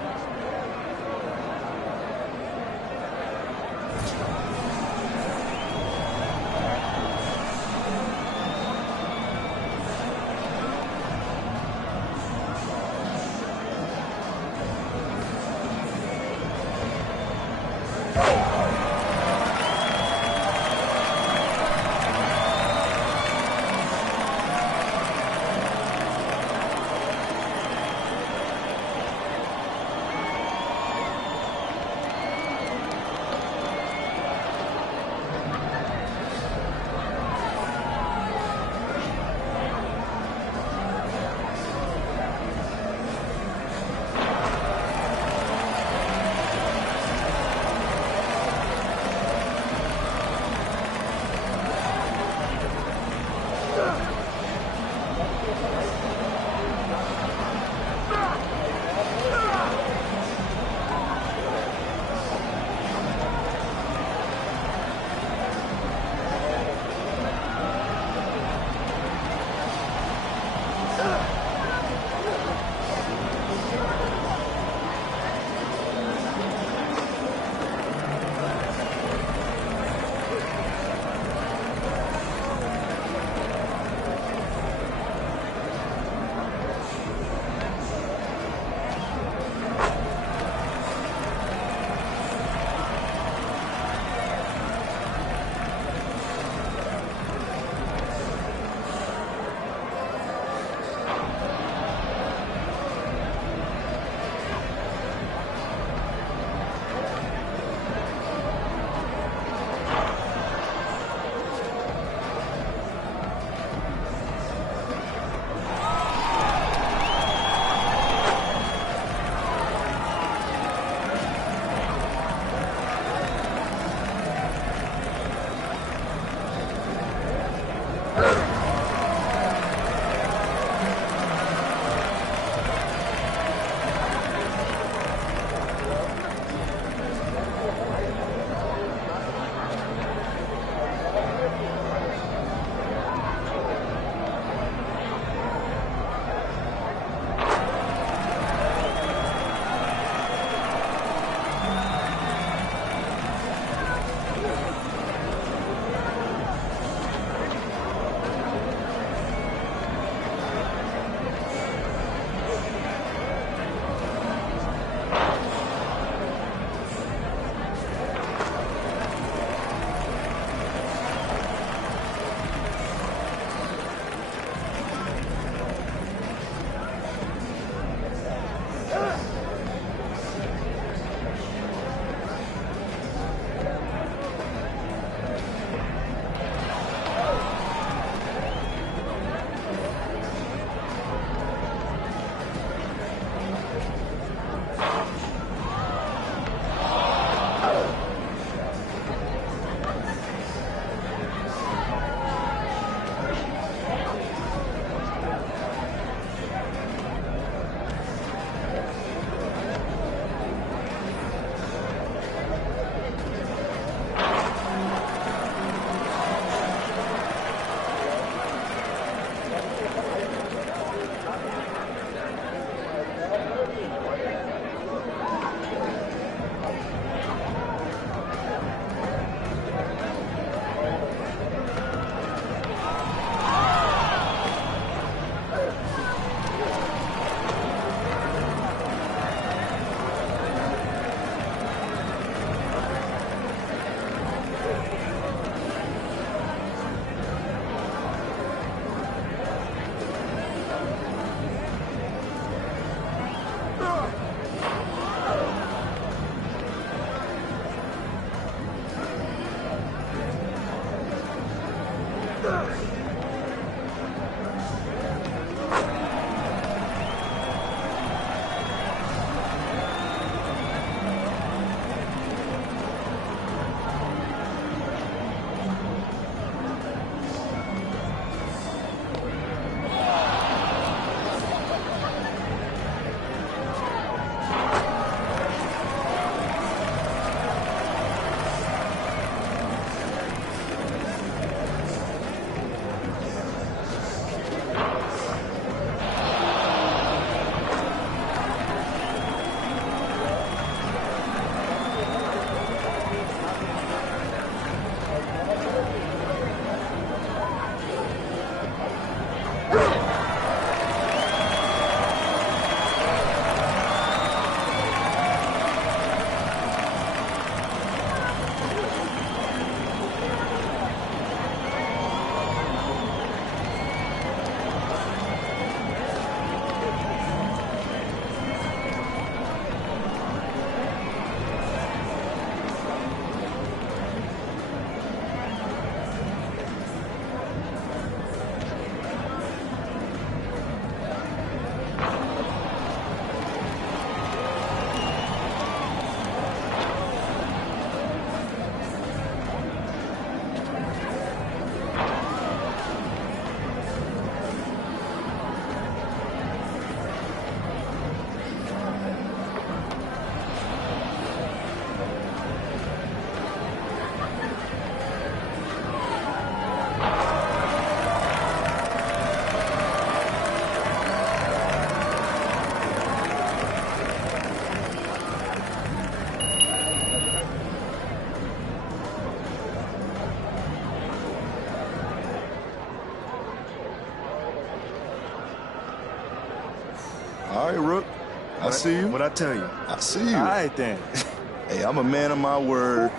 All right, Rook. I see you. What'd I tell you? I see you. All right, then. Hey, I'm a man of my word.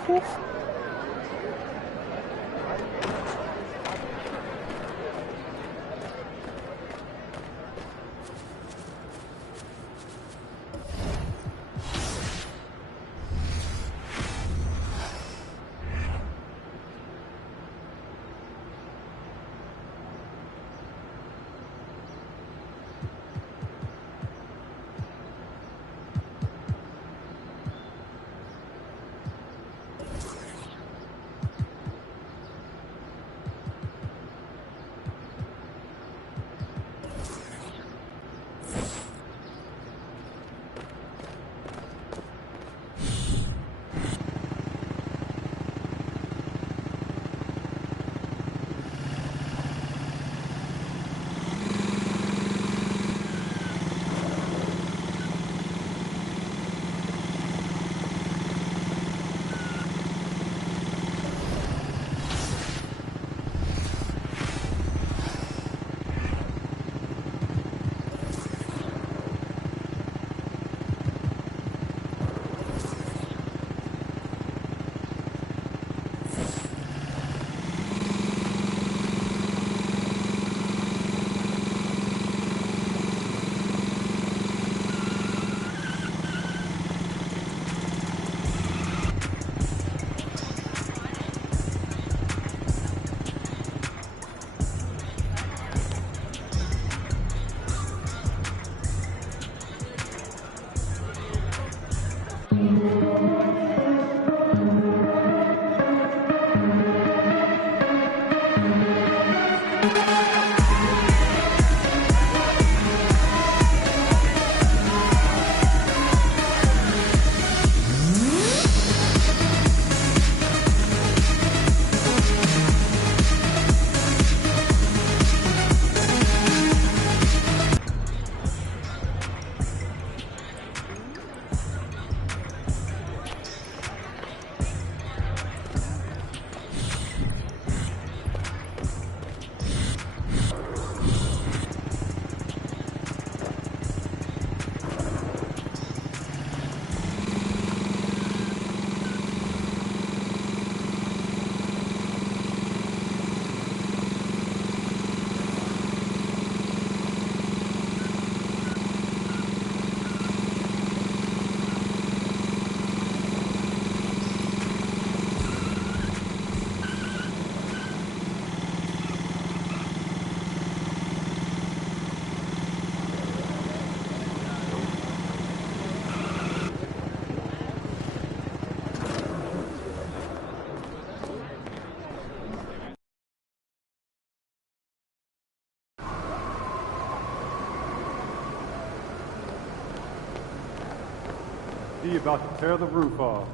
D about to tear the roof off.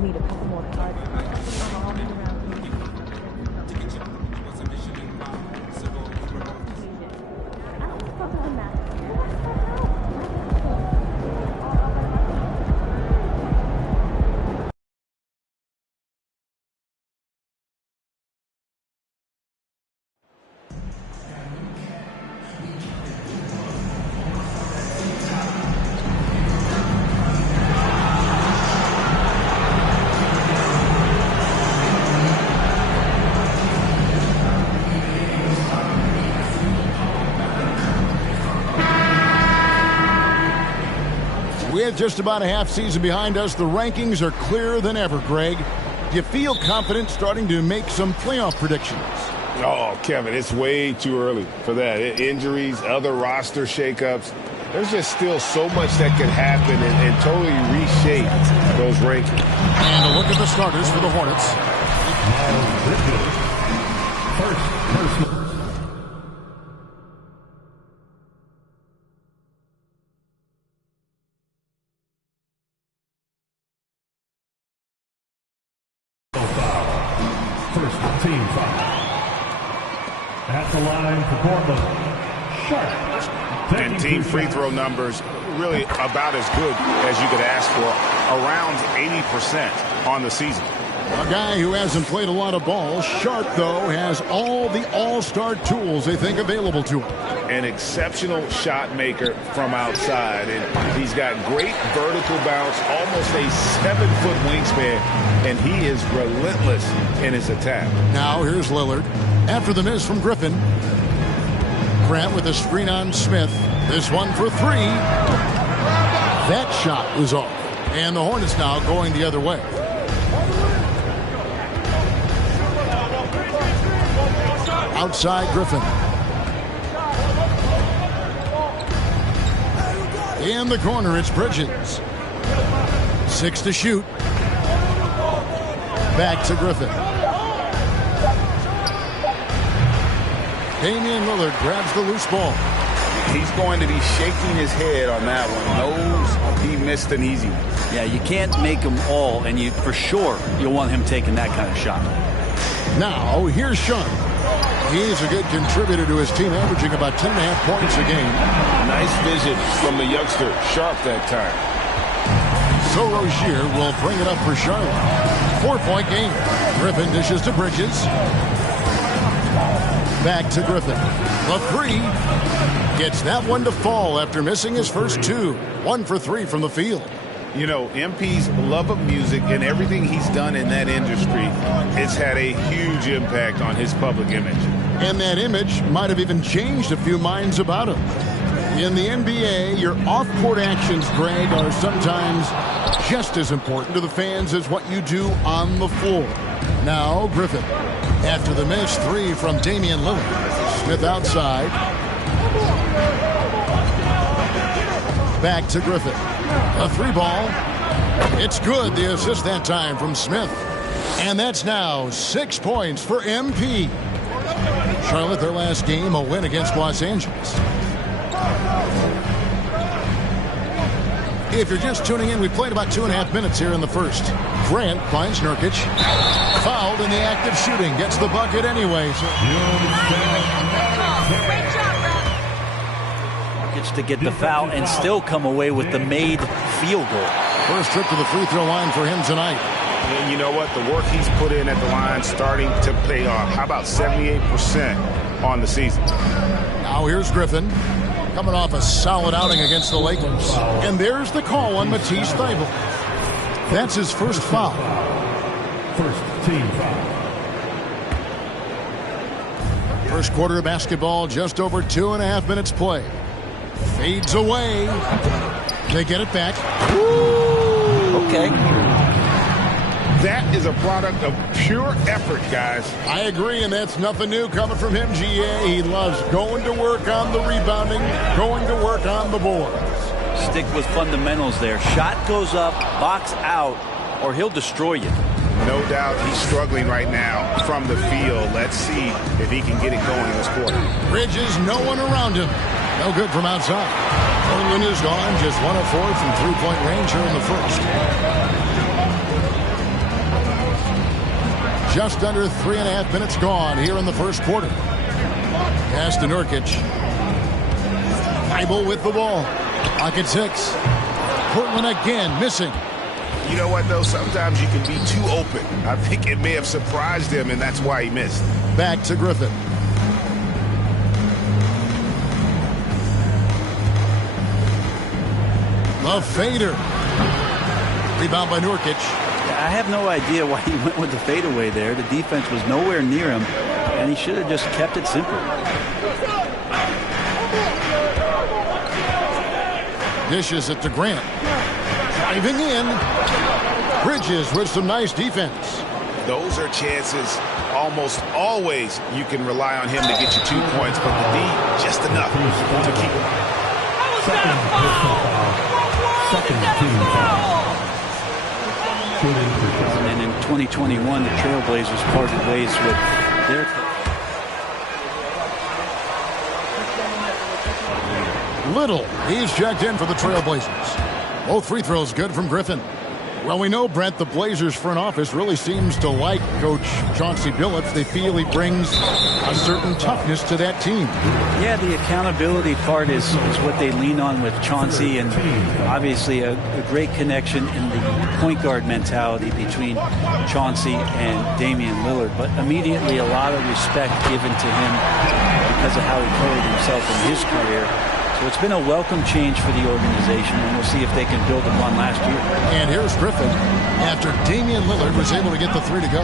Need a couple more cards. With just about a half season behind us, the rankings are clearer than ever, Greg. Do you feel confident starting to make some playoff predictions? Oh, Kevin, it's way too early for that. Injuries, other roster shakeups. There's just still so much that could happen and totally reshape those rankings. And a look at the starters for the Hornets. First person. First team foul. At the line for Portland, Sharp. And team free throw numbers really about as good as you could ask for, around 80% on the season. A guy who hasn't played a lot of ball. Sharp, though, has all the all-star tools they think available to him. An exceptional shot maker from outside, and he's got great vertical bounce, almost a 7-foot wingspan, and he is relentless in his attack. Now here's Lillard. After the miss from Griffin, Grant with a screen on Smith. This one for three. That shot was off, and the Hornets now going the other way. Outside Griffin. In the corner, it's Bridges. 6 to shoot. Back to Griffin. Damian Lillard grabs the loose ball. He's going to be shaking his head on that one. Knows he missed an easy one. Yeah, you can't make them all, and you for sure you'll want him taking that kind of shot. Now, here's Sean. He's a good contributor to his team, averaging about 10.5 points a game. Nice vision from the youngster, Sharp, that time. So Rozier will bring it up for Charlotte. 4-point game. Griffin dishes to Bridges. Back to Griffin. The three. Gets that one to fall after missing his first two. 1 for 3 from the field. You know, MP's love of music and everything he's done in that industry, it's had a huge impact on his public image. And that image might have even changed a few minds about him. In the NBA, your off-court actions, Greg, are sometimes just as important to the fans as what you do on the floor. Now, Griffin. After the missed three from Damian Lillard. Smith outside. Back to Griffin. A three ball. It's good. The assist that time from Smith. And that's now 6 points for MP. Charlotte, their last game, a win against Los Angeles. If you're just tuning in, we played about 2.5 minutes here in the first. Grant finds Nurkic. Fouled in the act of shooting. Gets the bucket anyway. Nurkic to get the foul and still come away with the made field goal. First trip to the free throw line for him tonight. And you know what? The work he's put in at the line starting to pay off. How about 78% on the season? Now here's Griffin. Coming off a solid outing against the Lakers. And there's the call on Matisse Thybulle. That's his first foul. First team foul. First quarter of basketball, just over 2.5 minutes play. Fades away. They get it back. Woo! Okay. That is a product of pure effort, guys. I agree, and that's nothing new coming from him, GA. He loves going to work on the rebounding, going to work on the boards. Stick with fundamentals there. Shot goes up, box out, or he'll destroy you. No doubt he's struggling right now from the field. Let's see if he can get it going in this quarter. Bridges, no one around him. No good from outside. Portland is gone, just 1 of 4 from three-point range here in the first. Just under 3.5 minutes gone here in the first quarter. Pass to Nurkic. Thibault with the ball. Pocket 6. Portland again missing. You know what, though? Sometimes you can be too open. I think it may have surprised him, and that's why he missed. Back to Griffin. The fader. Rebound by Nurkic. I have no idea why he went with the fadeaway there. The defense was nowhere near him, and he should have just kept it simple. Dishes it to Grant. Driving in. Bridges with some nice defense. Those are chances almost always you can rely on him to get you 2 points, but the D just enough to keep it. And in 2021, the Trailblazers parted ways with their... Little, he's checked in for the Trailblazers. Both free throws good from Griffin. Well, we know, Brent, the Blazers front office really seems to like Coach Chauncey Billups. They feel he brings a certain toughness to that team. Yeah, the accountability part is what they lean on with Chauncey, and obviously a great connection in the point guard mentality between Chauncey and Damian Lillard. But immediately a lot of respect given to him because of how he carried himself in his career. So it's been a welcome change for the organization, and we'll see if they can build upon last year. And here's Griffin after Damian Lillard was able to get the 3 to go.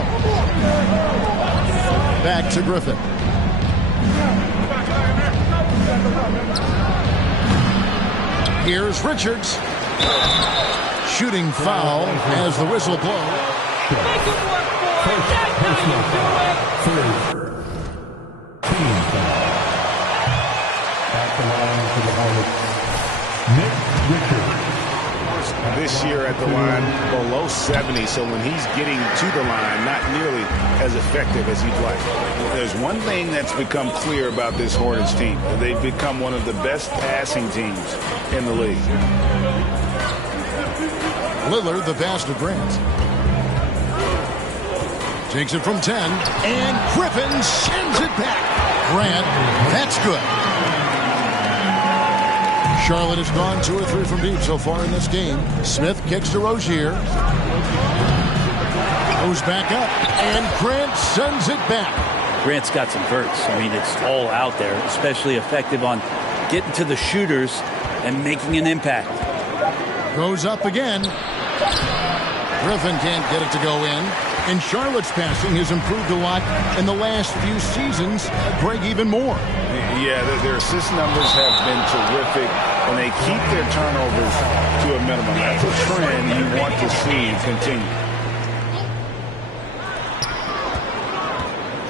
Back to Griffin. Here's Richards. Shooting foul as the whistle blows. This year at the line below 70, so when he's getting to the line, not nearly as effective as he'd like. There's one thing that's become clear about this Hornets team. They've become one of the best passing teams in the league. Lillard, the pass to Grant. Takes it from 10, and Griffin sends it back. Grant, that's good. Charlotte has gone 2 or 3 from deep so far in this game. Smith kicks to Rozier. Goes back up, and Grant sends it back. Grant's got some verts. I mean, it's all out there, especially effective on getting to the shooters and making an impact. Goes up again. Griffin can't get it to go in. And Charlotte's passing has improved a lot in the last few seasons. Greg, even more. Yeah, their assist numbers have been terrific, and they keep their turnovers to a minimum. That's a trend you want to see continue.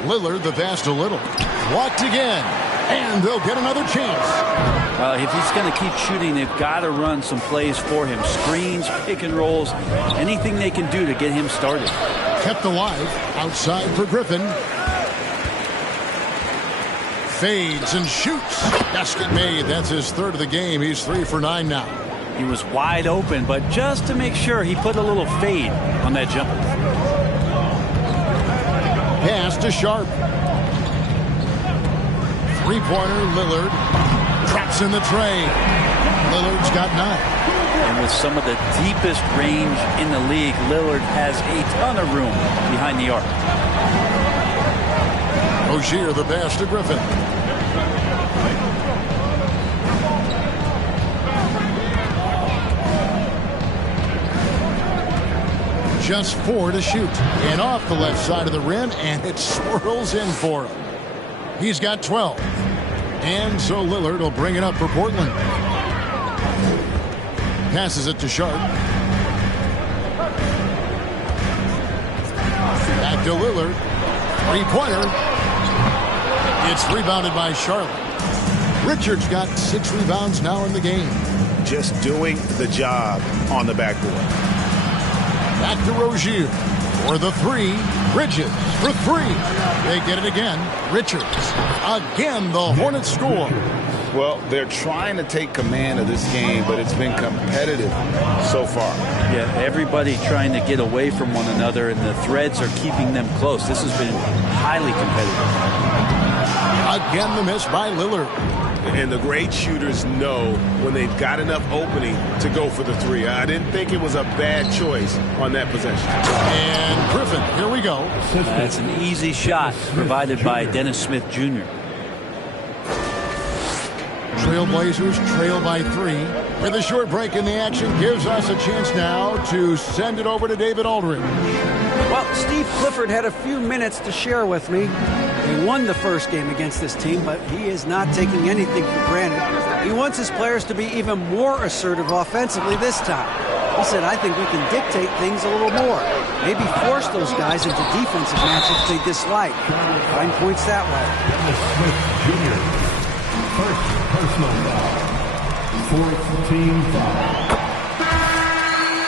Lillard, the pass to Little. Blocked again, and they'll get another chance. If he's going to keep shooting, they've got to run some plays for him. Screens, pick and rolls, anything they can do to get him started. Kept alive outside for Griffin. Fades and shoots. Basket made. That's his 3rd of the game. He's 3 for 9 now. He was wide open, but just to make sure, he put a little fade on that jumper. Pass to Sharp. 3-pointer, Lillard. Traps in the tray. Lillard's got 9. And with some of the deepest range in the league, Lillard has a ton of room behind the arc. Rozier, the pass to Griffin. Just 4 to shoot. And off the left side of the rim, and it swirls in for him. He's got 12. And so Lillard will bring it up for Portland. Passes it to Sharp. Back to Lillard. 3-pointer. It's rebounded by Charlotte. Richards got 6 rebounds now in the game. Just doing the job on the backboard. Back to Rozier. For the three, Bridges for three. They get it again. Richards. Again, the Hornets score. Well, they're trying to take command of this game, but it's been competitive so far. Yeah, everybody trying to get away from one another, and the threads are keeping them close. This has been highly competitive. Again, the miss by Lillard. And the great shooters know when they've got enough opening to go for the three. I didn't think it was a bad choice on that possession. And Griffin, here we go. That's an easy shot provided by Dennis Smith Jr. Trailblazers trail by 3. With a short break in the action gives us a chance now to send it over to David Aldridge. Well, Steve Clifford had a few minutes to share with me. He won the first game against this team, but he is not taking anything for granted. He wants his players to be even more assertive offensively this time. He said, I think we can dictate things a little more. Maybe force those guys into defensive matchups they dislike. Find points that way. Dennis Smith Jr. First personal foul. Fourth team foul.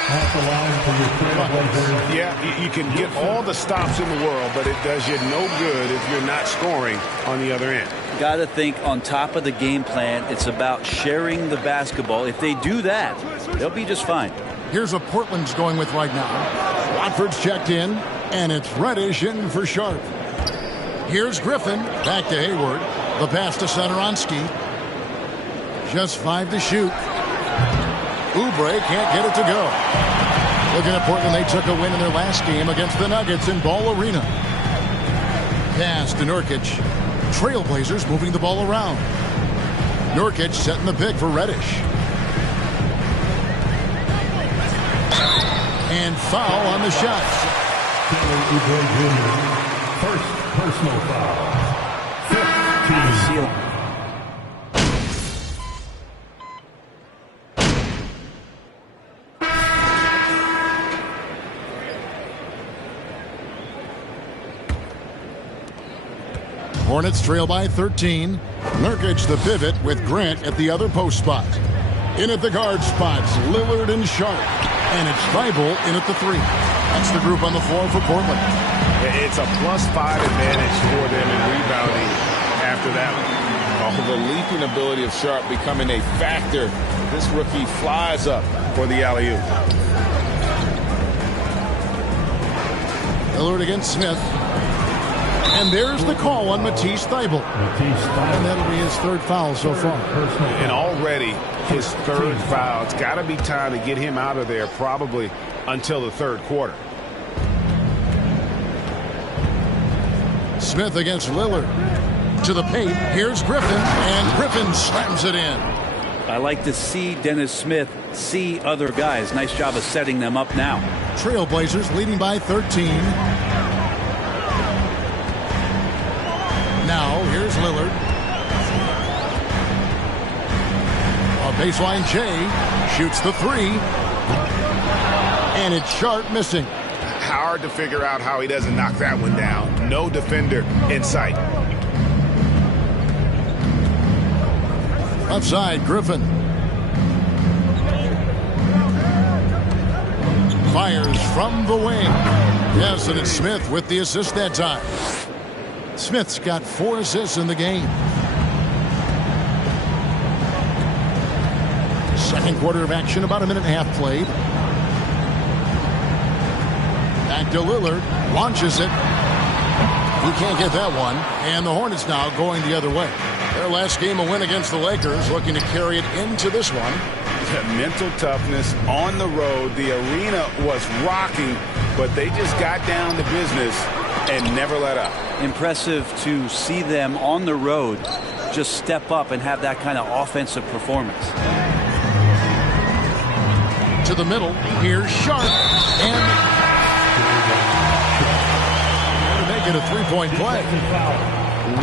At the line for your Trailblazers. Yeah, you can get all the stops in the world, but it does you no good if you're not scoring on the other end. Got to think on top of the game plan, it's about sharing the basketball. If they do that, they'll be just fine. Here's what Portland's going with right now. Watford's checked in, and it's Reddish in for Sharp. Here's Griffin, back to Hayward. The pass to Satoransky. Just 5 to shoot. Oubre can't get it to go. Looking at Portland, they took a win in their last game against the Nuggets in Ball Arena. Pass to Nurkic. Trailblazers moving the ball around. Nurkic setting the pick for Reddish. And foul on the shots. Oubre Jr. First personal foul. Fifth team foul. Hornets trail by 13. Nurkic the pivot with Grant at the other post spot. In at the guard spots, Lillard and Sharp. And it's Thibault in at the 3. That's the group on the floor for Portland. It's a +5 advantage for them in rebounding after that one. Oh, the leaping ability of Sharp becoming a factor. This rookie flies up for the alley-oop. Lillard against Smith. And there's the call on Matisse Thybulle. And that'll be his 3rd foul so far. And already his 3rd foul. It's got to be time to get him out of there probably until the 3rd quarter. Smith against Lillard. To the paint. Here's Griffin. And Griffin slams it in. I like to see Dennis Smith see other guys. Nice job of setting them up now. Trailblazers leading by 13. Now, here's Lillard. A baseline J. Shoots the 3. And it's Sharp missing. Hard to figure out how he doesn't knock that one down. No defender in sight. Outside, Griffin. Fires from the wing. Yes, and it's Smith with the assist that time. Smith's got 4 assists in the game. Second quarter of action, about a minute and a half played. Back to Lillard, launches it. He can't get that one. And the Hornets now going the other way. Their last game, a win against the Lakers, looking to carry it into this one. Mental toughness on the road. The arena was rocking, but they just got down to business and never let up. Impressive to see them on the road just step up and have that kind of offensive performance. To the middle, here's Sharp, and make it a 3-point play.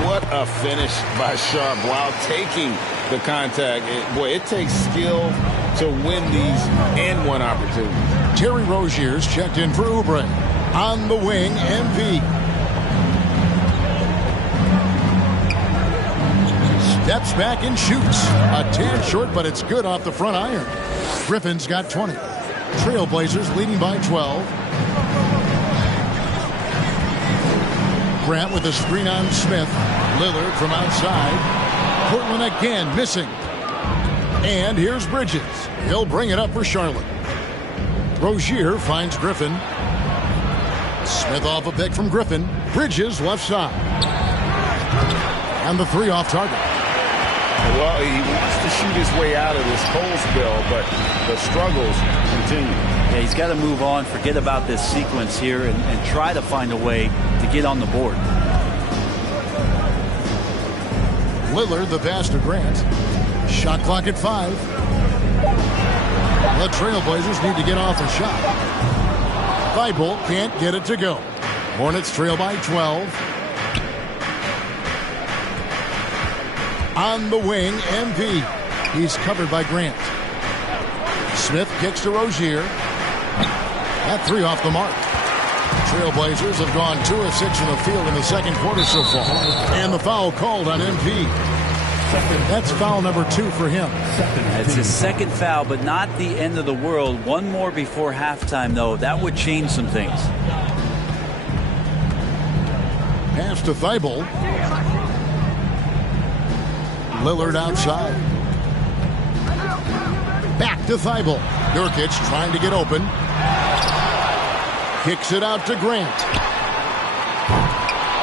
What a finish by Sharp while taking the contact. It takes skill to win these and one opportunity. Terry Rozier's checked in for Oubre. On the wing, MP. Steps back and shoots. A tad short, but it's good off the front iron. Griffin's got 20. Trailblazers leading by 12. Grant with a screen on Smith. Lillard from outside. Portland again missing. And here's Bridges. He'll bring it up for Charlotte. Rozier finds Griffin. Smith off a pick from Griffin. Bridges left side. And the three off target. Well, he wants to shoot his way out of this cold spell, but the struggles continue. Yeah, he's got to move on, forget about this sequence here, and try to find a way to get on the board. Lillard, the pass to Grant. Shot clock at 5. The Trailblazers need to get off a shot. Thibault can't get it to go. Hornets trail by 12. On the wing, MP. He's covered by Grant. Smith kicks to Rozier. That three off the mark. Trailblazers have gone 2 of 6 from the field in the second quarter so far. And the foul called on MP. That's foul number 2 for him. It's his second foul, but not the end of the world. One more before halftime, though. That would change some things. Pass to Thibault. Lillard outside. Back to Thibault. Nurkic trying to get open. Kicks it out to Grant.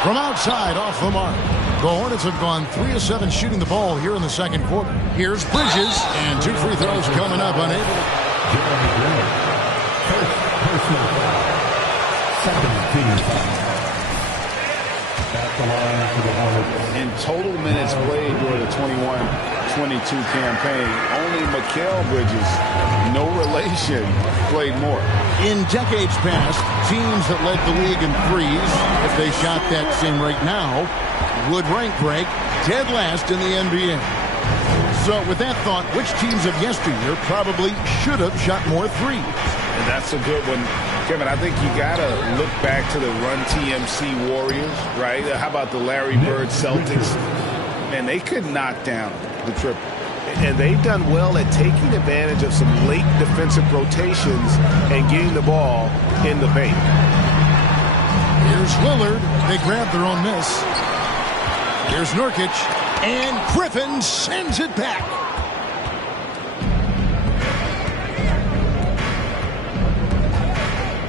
From outside, off the mark. The Hornets have gone 3 of 7 shooting the ball here in the second quarter. Here's Bridges, and 2 free throws coming up unable. Jeremy Grant. First personal foul. Second team foul. At the line for the Hornets. In total minutes played during the 21-22 campaign, only Mikal Bridges, no relation, played more. In decades past, teams that led the league in threes, if they shot that same rate now, would rank break dead last in the NBA. So with that thought, which teams of yesteryear probably should have shot more threes? And that's a good one. Kevin, I think you got to look back to the Run TMC Warriors, right? How about the Larry Bird Celtics? Man, they could knock down the triple. And they've done well at taking advantage of some late defensive rotations and getting the ball in the paint. Here's Lillard. They grab their own miss. Here's Nurkic. And Griffin sends it back.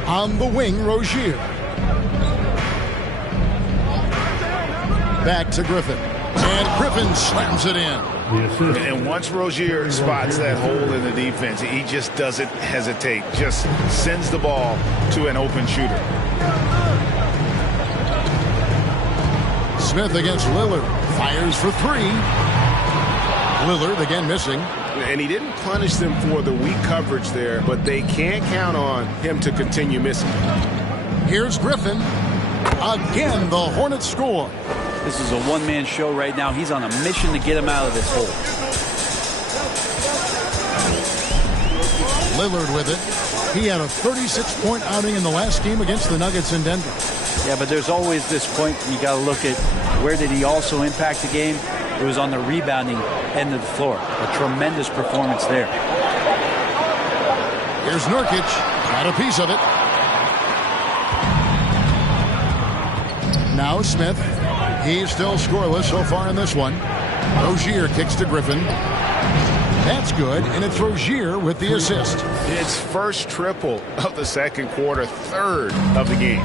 On the wing, Rozier. Back to Griffin. And Griffin slams it in. And once Rozier spots that hole in the defense, he just doesn't hesitate. Just sends the ball to an open shooter. Smith against Lillard. Fires for 3. Lillard again missing. And he didn't punish them for the weak coverage there, but they can't count on him to continue missing. Here's Griffin. Again, the Hornets score. This is a one-man show right now. He's on a mission to get him out of this hole. Lillard with it. He had a 36-point outing in the last game against the Nuggets in Denver. Yeah, but there's always this point you got to look at where did he also impact the game. It was on the rebounding end of the floor. A tremendous performance there. Here's Nurkic. Got a piece of it. Now Smith. He's still scoreless so far in this one. Rozier kicks to Griffin. That's good, and it's Rozier with the assist. It's first triple of the second quarter, third of the game.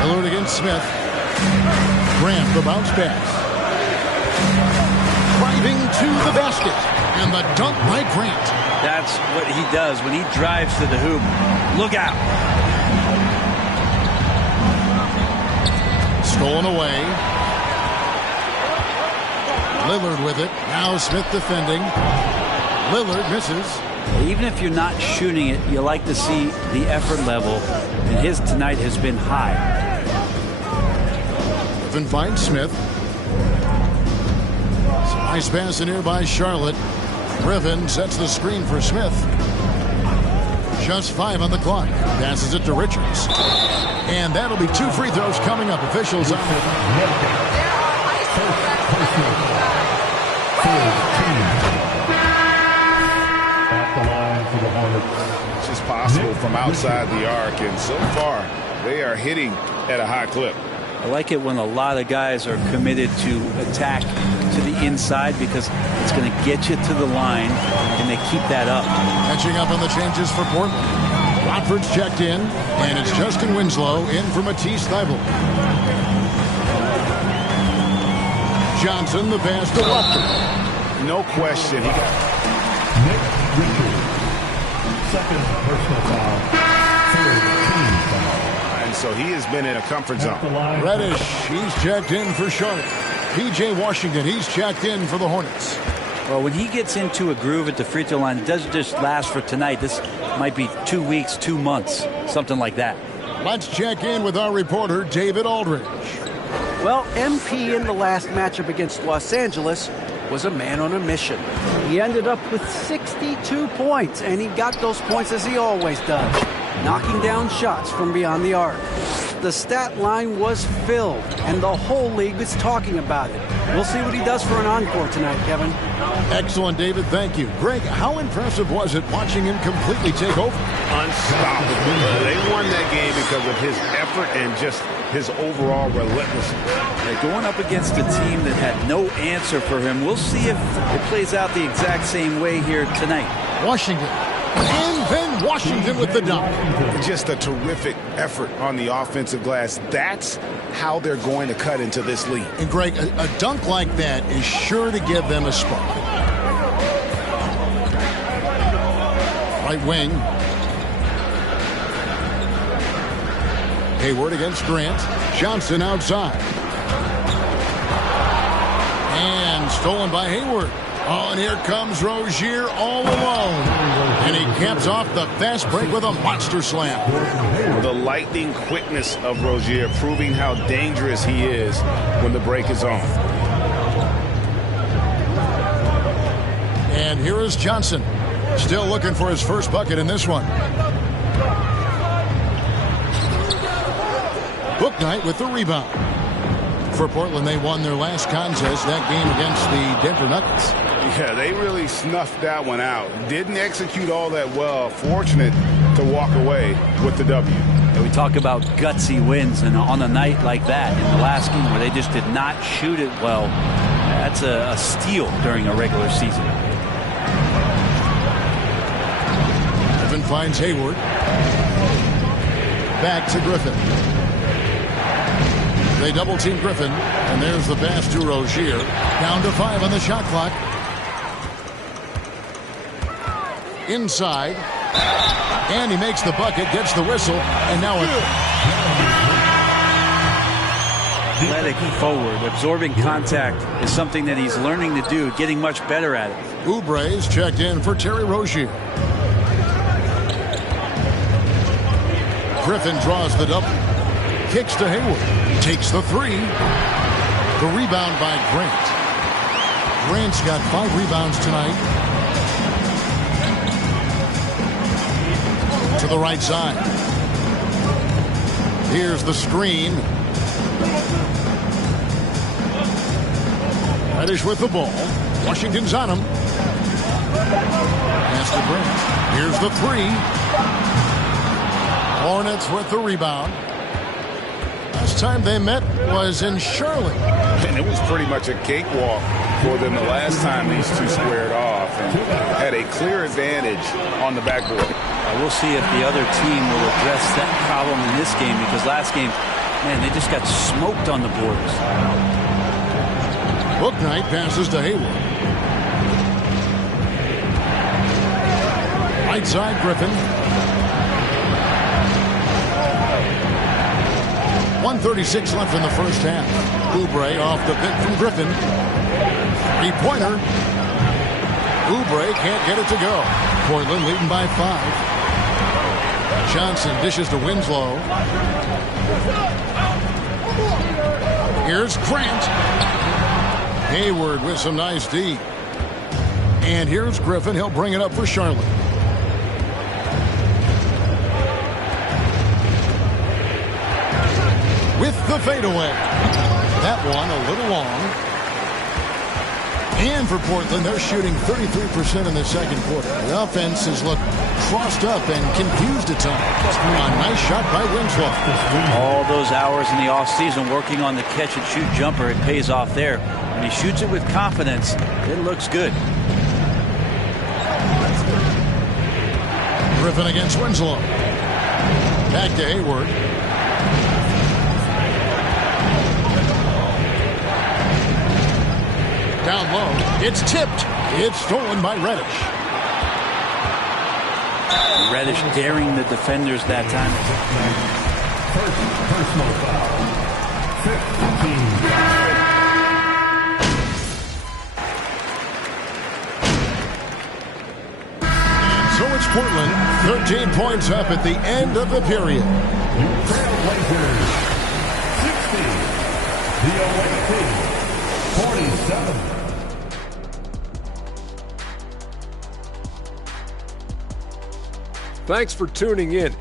Lillard against Smith. Grant, the bounce pass. Driving to the basket. And the dunk by Grant. That's what he does when he drives to the hoop. Look out. Stolen away. Lillard with it. Now Smith defending. Lillard misses. Even if you're not shooting it, you like to see the effort level. And his tonight has been high. Griffin finds Smith. Nice pass in here by Charlotte. Griffin sets the screen for Smith. Just 5 on the clock. Passes it to Richards. And that'll be 2 free throws coming up. Officials on it. It's just possible. possible from outside the arc, and so far they are hitting at a high clip. I like it when a lot of guys are committed to attack to the inside because it's going to get you to the line, and they keep that up. Catching up on the changes for Portland. Watford's checked in, and it's Justin Winslow in for Matisse Thybulle. Johnson, the pass to Lupton. No question. He got Nick Richards, second personal foul, third team foul. and so he has been in a comfort zone. Reddish, he's checked in for Charlotte. P.J. Washington, he's checked in for the Hornets. Well, when he gets into a groove at the free throw line, it doesn't just last for tonight. This might be 2 weeks, 2 months, something like that. Let's check in with our reporter, David Aldridge. Well, MP in the last matchup against Los Angeles was a man on a mission. He ended up with 62 points, and he got those points as he always does, knocking down shots from beyond the arc. The stat line was filled, and the whole league is talking about it. We'll see what he does for an encore tonight, Kevin. Excellent, David. Thank you. Greg, how impressive was it watching him completely take over? Unstoppable. They won that game because of his effort and just his overall relentlessness. Going up against a team that had no answer for him. We'll see if it plays out the exact same way here tonight. Washington. And then Washington with the dunk. Just a terrific effort on the offensive glass. That's how they're going to cut into this lead. And Greg, a dunk like that is sure to give them a spark. Right wing. Hayward against Grant. Johnson outside. And stolen by Hayward. Oh, and here comes Rozier all alone. And he caps off the fast break with a monster slam. The lightning quickness of Rozier proving how dangerous he is when the break is on. And here is Johnson. Still looking for his first bucket in this one. Bouknight with the rebound. For Portland, they won their last contest, that game against the Denver Nuggets. Yeah, they really snuffed that one out. Didn't execute all that well. Fortunate to walk away with the W. And we talk about gutsy wins, and on a night like that, in the last game where they just did not shoot it well, that's a steal during a regular season. Griffin finds Hayward. Back to Griffin. They double-team Griffin, and there's the pass to Rozier. Down to 5 on the shot clock. Inside. And he makes the bucket, gets the whistle, and now athletic forward. Absorbing contact is something that he's learning to do, getting much better at it. Oubre's checked in for Terry Rozier. Griffin draws the double. Kicks to Hayward. Takes the 3. The rebound by Grant. Grant's got 5 rebounds tonight. To the right side. Here's the screen. Reddish with the ball. Washington's on him. Pass to Grant. Here's the 3. Hornets with the rebound. Last time they met was in Charlotte. And it was pretty much a cakewalk for them the last time these two squared off and had a clear advantage on the backboard. We'll see if the other team will address that problem in this game, because last game, man, they just got smoked on the boards. Bouknight passes to Hayward. Right side, Griffin. 1:36 left in the first half. Oubre off the pick from Griffin. 3-pointer. Oubre can't get it to go. Portland leading by 5. Johnson dishes to Winslow. Here's Grant. Hayward with some nice D. And here's Griffin. He'll bring it up for Charlotte. With the fadeaway. That one a little long. And for Portland, they're shooting 33% in the second quarter. The offense has looked crossed up and confused at times. A nice shot by Winslow. All those hours in the offseason working on the catch-and-shoot jumper, it pays off there. When he shoots it with confidence, it looks good. Griffin against Winslow. Back to Hayward. Down low. It's tipped. It's stolen by Reddish. Reddish daring the defenders that time. Personal foul. 15. So it's Portland, 13 points up at the end of the period. Trailblazers, 60. The away team, 47. Thanks for tuning in.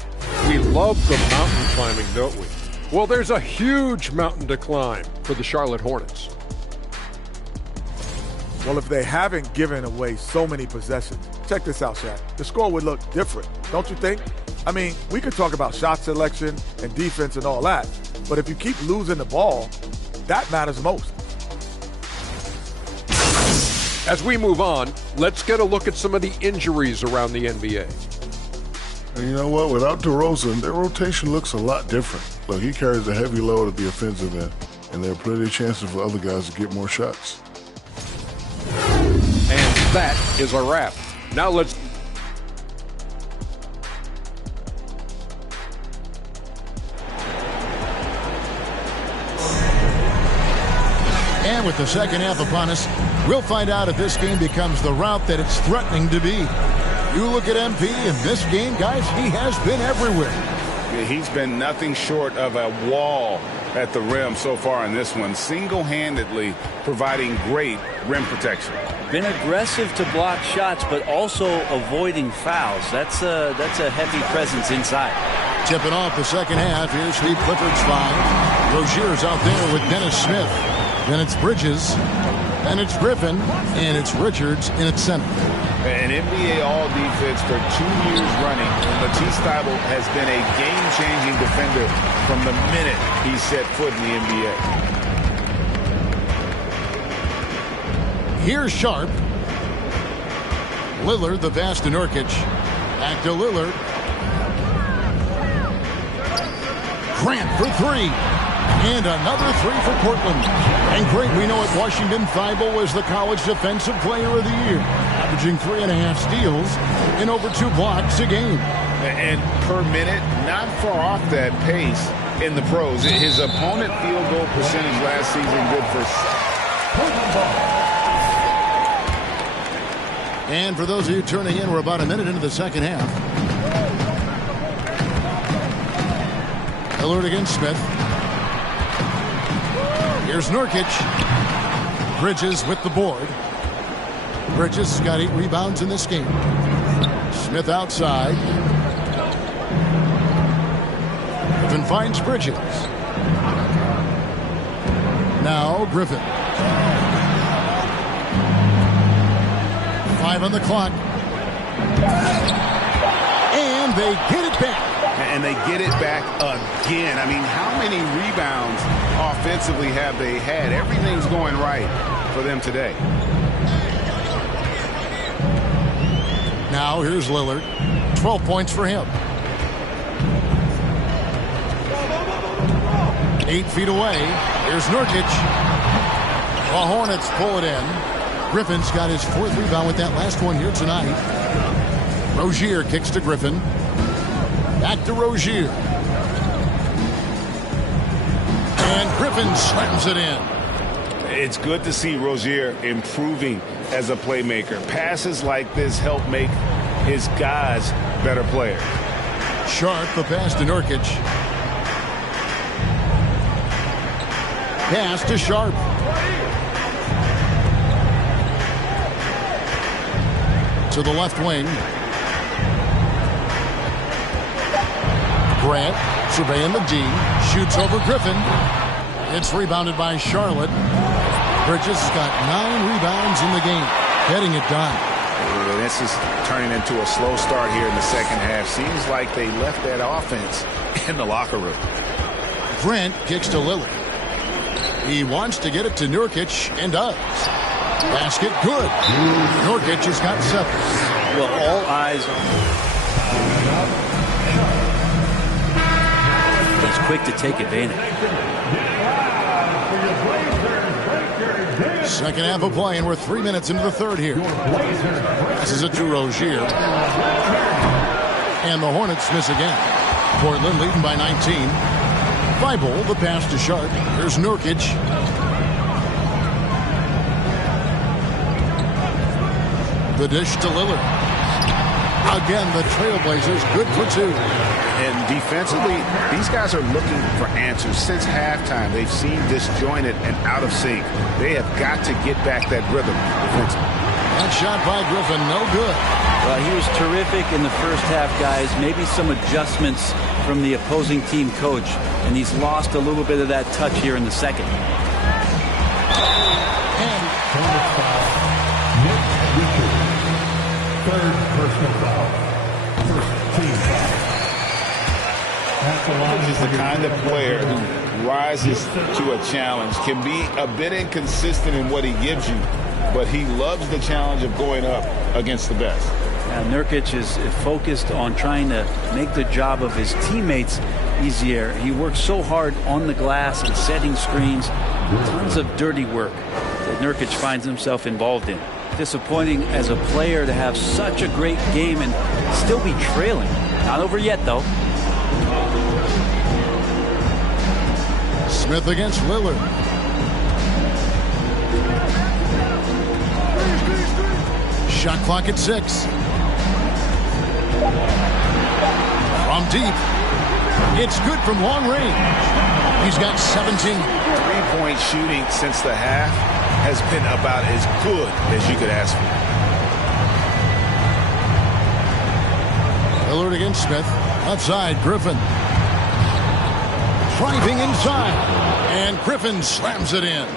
We love the mountain climbing, don't we? Well, there's a huge mountain to climb for the Charlotte Hornets. Well, if they haven't given away so many possessions, check this out, Shaq. The score would look different, don't you think? I mean, we could talk about shot selection and defense and all that, but if you keep losing the ball, that matters most. As we move on, let's get a look at some of the injuries around the NBA. And you know what? Without DeRozan, their rotation looks a lot different. Look, he carries a heavy load at the offensive end, and there are plenty of chances for other guys to get more shots. And that is a wrap. Now let's... And with the second half upon us, we'll find out if this game becomes the route that it's threatening to be. You look at MP in this game, guys, he has been everywhere. Yeah, he's been nothing short of a wall at the rim so far in this one, single-handedly providing great rim protection. Been aggressive to block shots, but also avoiding fouls. That's a heavy presence inside. Tipping off the second half. Here's Steve Clifford's five. Rozier's out there with Dennis Smith. Then it's Bridges. Then it's Griffin. And it's Richards in its center. An NBA All-Defense for 2 years running. Matisse Thybulle has been a game-changing defender from the minute he set foot in the NBA. Here's Sharp. Lillard, the pass to Nurkic. Back to Lillard. Grant for three. And another three for Portland. And great, we know at Washington, Thybulle was the college defensive player of the year, averaging 3.5 steals and over 2 blocks a game. And per minute, not far off that pace in the pros. His opponent field goal percentage last season good for... And for those of you turning in, we're about a minute into the second half. Lillard against Smith. Here's Nurkic. Bridges with the board. Bridges has got 8 rebounds in this game. Smith outside. Griffin finds Bridges. Now Griffin. 5 on the clock. And they get it back. And they get it back again. I mean, how many rebounds offensively have they had? Everything's going right for them today. Now here's Lillard. 12 points for him. 8 feet away. Here's Nurkic. The Hornets pull it in. Griffin's got his 4th rebound with that last one here tonight. Rozier kicks to Griffin. Back to Rozier. And Griffin slams it in. It's good to see Rozier improving as a playmaker. Passes like this help make his guys better players. Sharp, the pass to Nurkic. Pass to Sharp. To the left wing. Grant surveying the D. Shoots over Griffin. It's rebounded by Charlotte. Bridges has got 9 rebounds in the game. Getting it done. and this is turning into a slow start here in the second half. Seems like they left that offense in the locker room. Grant kicks to Lillard. He wants to get it to Nurkic and does. Basket good. Nurkic has got 7. Well, all eyes on. He's quick to take advantage. Second half of play, and we're 3 minutes into the third here. Passes it to Rozier. And the Hornets miss again. Portland leading by 19. Thibault, the pass to Sharp. Here's Nurkic. The dish to Lillard. Again, the Trailblazers good for 2. And defensively, these guys are looking for answers since halftime. They've seen disjointed and out of sync. They have got to get back that rhythm defensively. That shot by Griffin, no good. Well, he was terrific in the first half, guys. Maybe some adjustments from the opposing team coach, and he's lost a little bit of that touch here in the second. And third personal foul. First team foul. He's the kind of player who rises to a challenge, can be a bit inconsistent in what he gives you, but he loves the challenge of going up against the best. Yeah, Nurkic is focused on trying to make the job of his teammates easier. He works so hard on the glass and setting screens. Tons of dirty work that Nurkic finds himself involved in. Disappointing as a player to have such a great game and still be trailing. Not over yet, though. Smith against Lillard. Shot clock at 6. From deep. It's good from long range. He's got 17. Three-point shooting since the half has been about as good as you could ask for. Lillard against Smith. Outside, Griffin. Driving inside. And Griffin slams it in.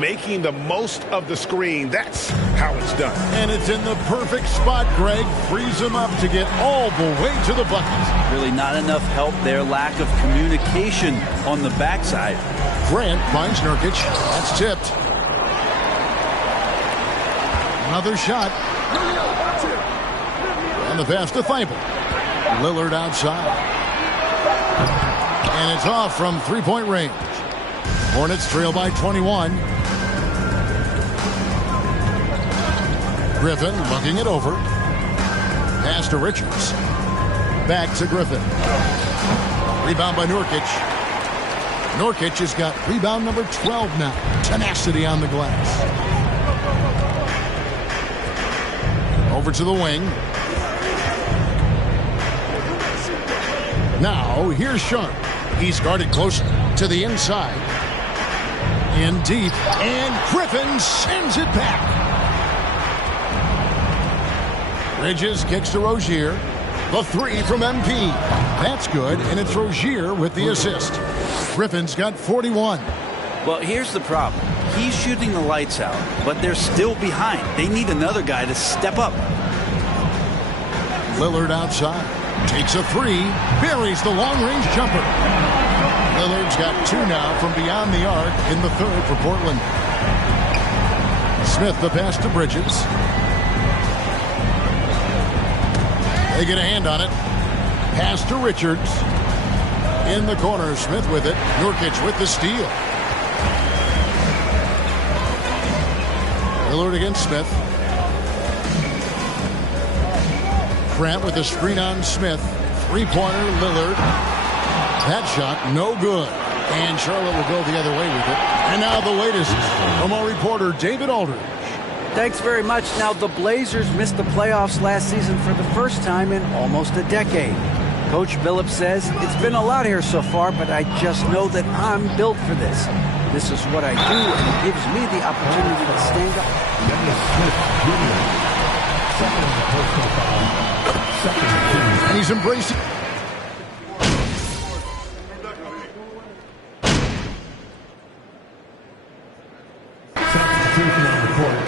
Making the most of the screen. That's how it's done. And it's in the perfect spot, Greg. Frees him up to get all the way to the bucket. Really not enough help there. Lack of communication on the backside. Grant finds Nurkic. That's tipped. Another shot. And the pass to Thibault. Lillard outside. And it's off from three-point range. Hornets trail by 21. Griffin looking it over. Pass to Richards. Back to Griffin. Rebound by Nurkic. Nurkic has got rebound number 12 now. Tenacity on the glass. Over to the wing. Now, here's Sharp. He's guarded close to the inside. In deep. And Griffin sends it back. Bridges kicks to Rozier. The three from MP. That's good, and it's Rozier with the assist. Griffin's got 41. Well, here's the problem. He's shooting the lights out, but they're still behind. They need another guy to step up. Lillard outside. Takes a three. Buries the long-range jumper. Lillard's got 2 now from beyond the arc in the third for Portland. Smith the pass to Bridges. They get a hand on it. Pass to Richards. In the corner, Smith with it. Nurkic with the steal. Lillard against Smith. Grant with the screen on Smith. Three-pointer, Lillard. That shot, no good. And Charlotte will go the other way with it. And now the latest from our reporter, David Aldridge. Thanks very much. Now, the Blazers missed the playoffs last season for the first time in almost a decade. Coach Billups says, it's been a lot here so far, but I just know that I'm built for this. This is what I do, and it gives me the opportunity to stand up. And he's embracing. Substitution on the court.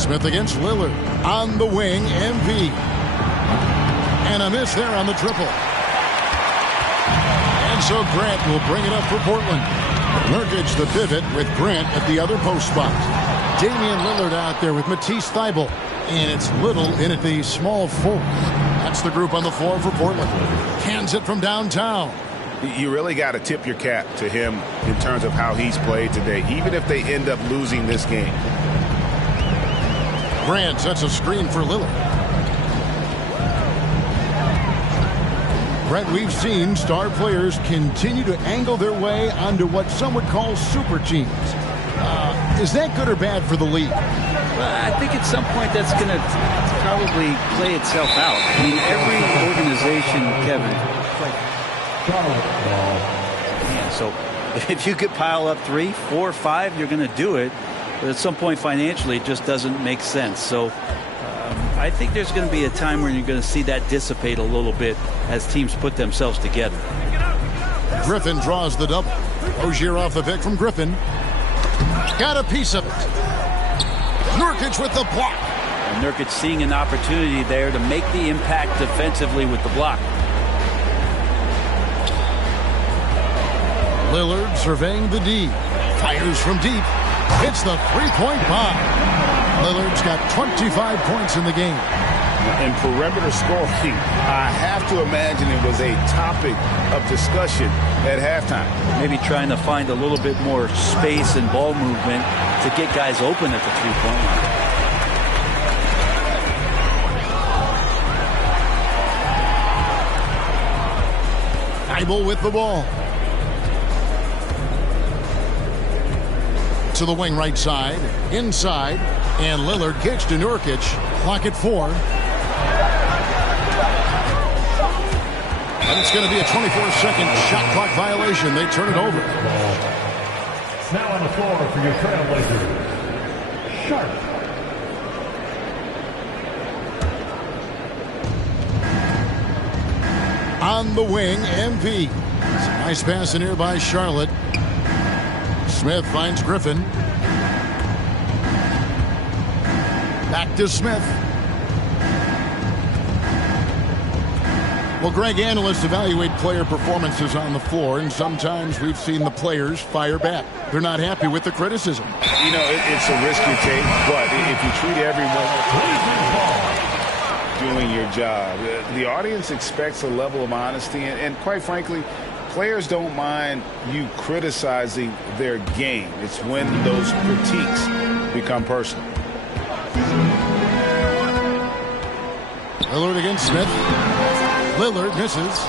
Smith against Lillard. On the wing, MV. And a miss there on the triple. And so Grant will bring it up for Portland. Nurkic the pivot with Grant at the other post spot. Damian Lillard out there with Matisse Thybulle. And it's Little in at the small forward. That's the group on the floor for Portland. Cans it from downtown. You really got to tip your cap to him in terms of how he's played today, even if they end up losing this game. Grant sets a screen for Lillard. Brett, we've seen star players continue to angle their way onto what some would call super teams. Is that good or bad for the league? Well, I think at some point that's going to probably play itself out. I mean, every organization, Kevin. Yeah, so if you could pile up 3, 4, 5, you're going to do it. But at some point financially, it just doesn't make sense. So I think there's going to be a time where you're going to see that dissipate a little bit as teams put themselves together. Griffin draws the double. Rozier off the pick from Griffin. Got a piece of it. Nurkic with the block. And Nurkic seeing an opportunity there to make the impact defensively with the block. Lillard surveying the D. Fires from deep. Hits the three-point bomb. Lillard's got 25 points in the game. In perimeter scoring, I have to imagine it was a topic of discussion at halftime. Maybe trying to find a little bit more space and ball movement to get guys open at the three-point line. Thybulle with the ball. To the wing right side. Inside. And Lillard kicks to Nurkic. Clock at 4. And it's going to be a 24-second shot clock violation. They turn it over. Now on the floor for your Trailblazers, Sharp. On the wing, MV. It's a nice pass in here by Charlotte. Smith finds Griffin. Back to Smith. Well, Greg, analysts evaluate player performances on the floor, and sometimes we've seen the players fire back. They're not happy with the criticism. You know, it's a risk you take, but if you treat everyone doing your job, the audience expects a level of honesty, and quite frankly, players don't mind you criticizing their game. It's when those critiques become personal. Lillard against Smith. Lillard misses.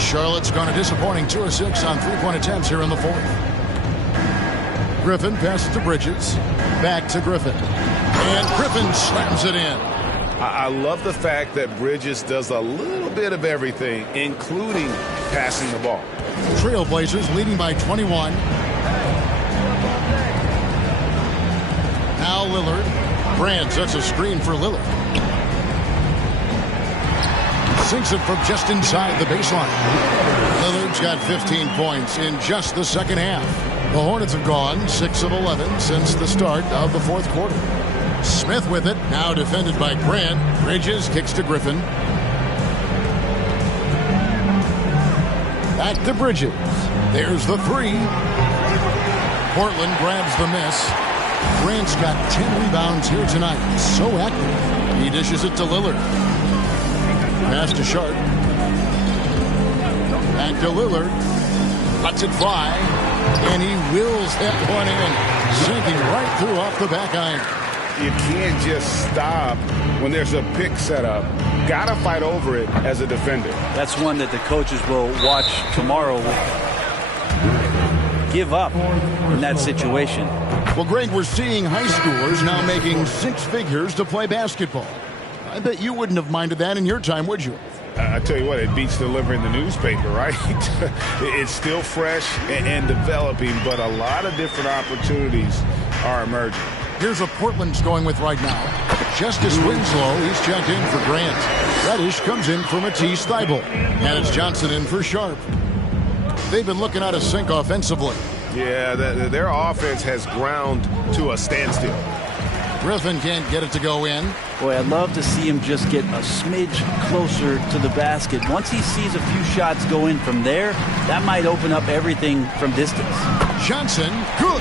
Charlotte's gone a disappointing 2 of 6 on three-point attempts here in the fourth. Griffin passes to Bridges. Back to Griffin. And Griffin slams it in. I love the fact that Bridges does a little bit of everything, including passing the ball. Trailblazers leading by 21. Now Lillard. Brand sets a screen for Lillard. Sinks it from just inside the baseline. Lillard's got 15 points in just the second half. The Hornets have gone 6 of 11 since the start of the fourth quarter. Smith with it, now defended by Grant. Bridges kicks to Griffin. Back to Bridges. There's the 3. Portland grabs the miss. Grant's got 10 rebounds here tonight. So active. He dishes it to Lillard. Pass to Sharp. Back to Lillard. Lets it fly. And he wills that one in. Sinking right through off the back iron. You can't just stop when there's a pick set up. Got to fight over it as a defender. That's one that the coaches will watch tomorrow. Give up in that situation. Well, Greg, we're seeing high schoolers now making 6 figures to play basketball. I bet you wouldn't have minded that in your time, would you? I tell you what, it beats delivering the newspaper, right? It's still fresh and developing, but a lot of different opportunities are emerging. Here's what Portland's going with right now. Justice Winslow, he's checked in for Grant. Reddish comes in for Matisse Thybulle. And it's Johnson in for Sharp. They've been looking out of sync offensively. Yeah, their offense has ground to a standstill. Griffin can't get it to go in. Boy, I'd love to see him just get a smidge closer to the basket. Once he sees a few shots go in from there, that might open up everything from distance. Johnson, good.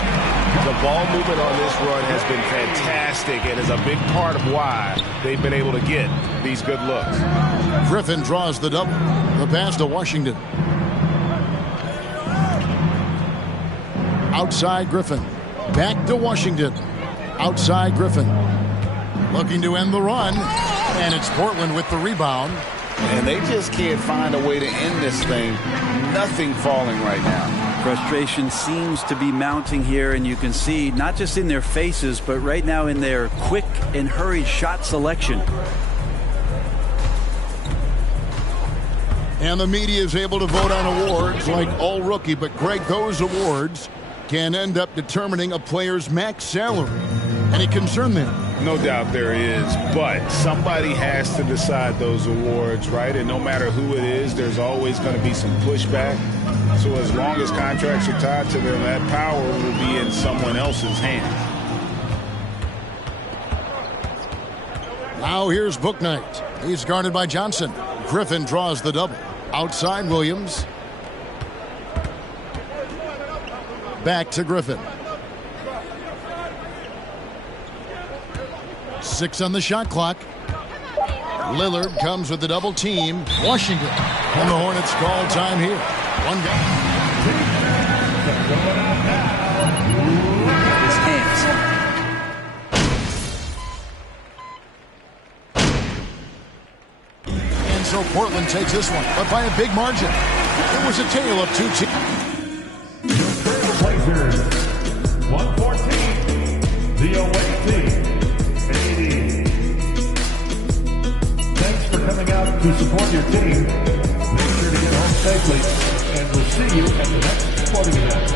The ball movement on this run has been fantastic and is a big part of why they've been able to get these good looks. Griffin draws the double. The pass to Washington. Outside Griffin. Back to Washington. Outside Griffin. Looking to end the run. And it's Portland with the rebound. And they just can't find a way to end this thing. Nothing falling right now. Frustration seems to be mounting here, and you can see not just in their faces, but right now in their quick and hurried shot selection. And the media is able to vote on awards like All Rookie, but Greg, those awards can end up determining a player's max salary. Any concern there? No doubt there is, but somebody has to decide those awards, right? And no matter who it is, there's always going to be some pushback. So as long as contracts are tied to them, that power will be in someone else's hands. Now here's Bouknight. He's guarded by Johnson. Griffin draws the double. Outside Williams. Back to Griffin. 6 on the shot clock. Lillard comes with the double team. Washington. And the Hornets call time here. One guy. His hands. And so Portland takes this one, but by a big margin. It was a tale of two teams. Blazers, 114. The away team, 80. Thanks for coming out to support your team. Make sure to get home safely, and we'll see you at the next sporting event.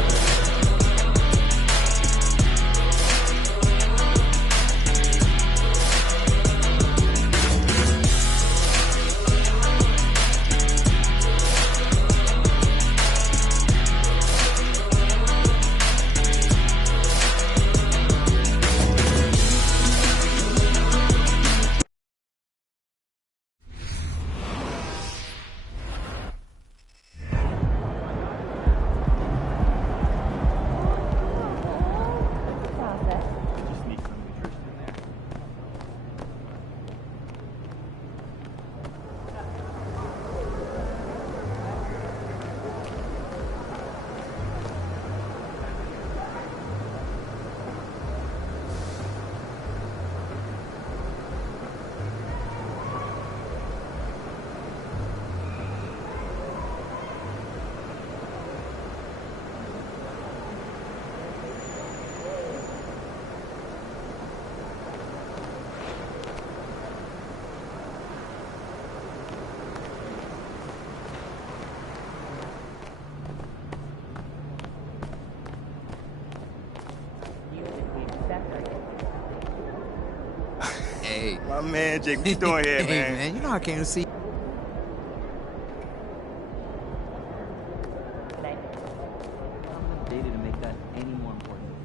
Hey. My man, Jake, what you doing here, man? Hey, man, you know I came to see data to make that any more important.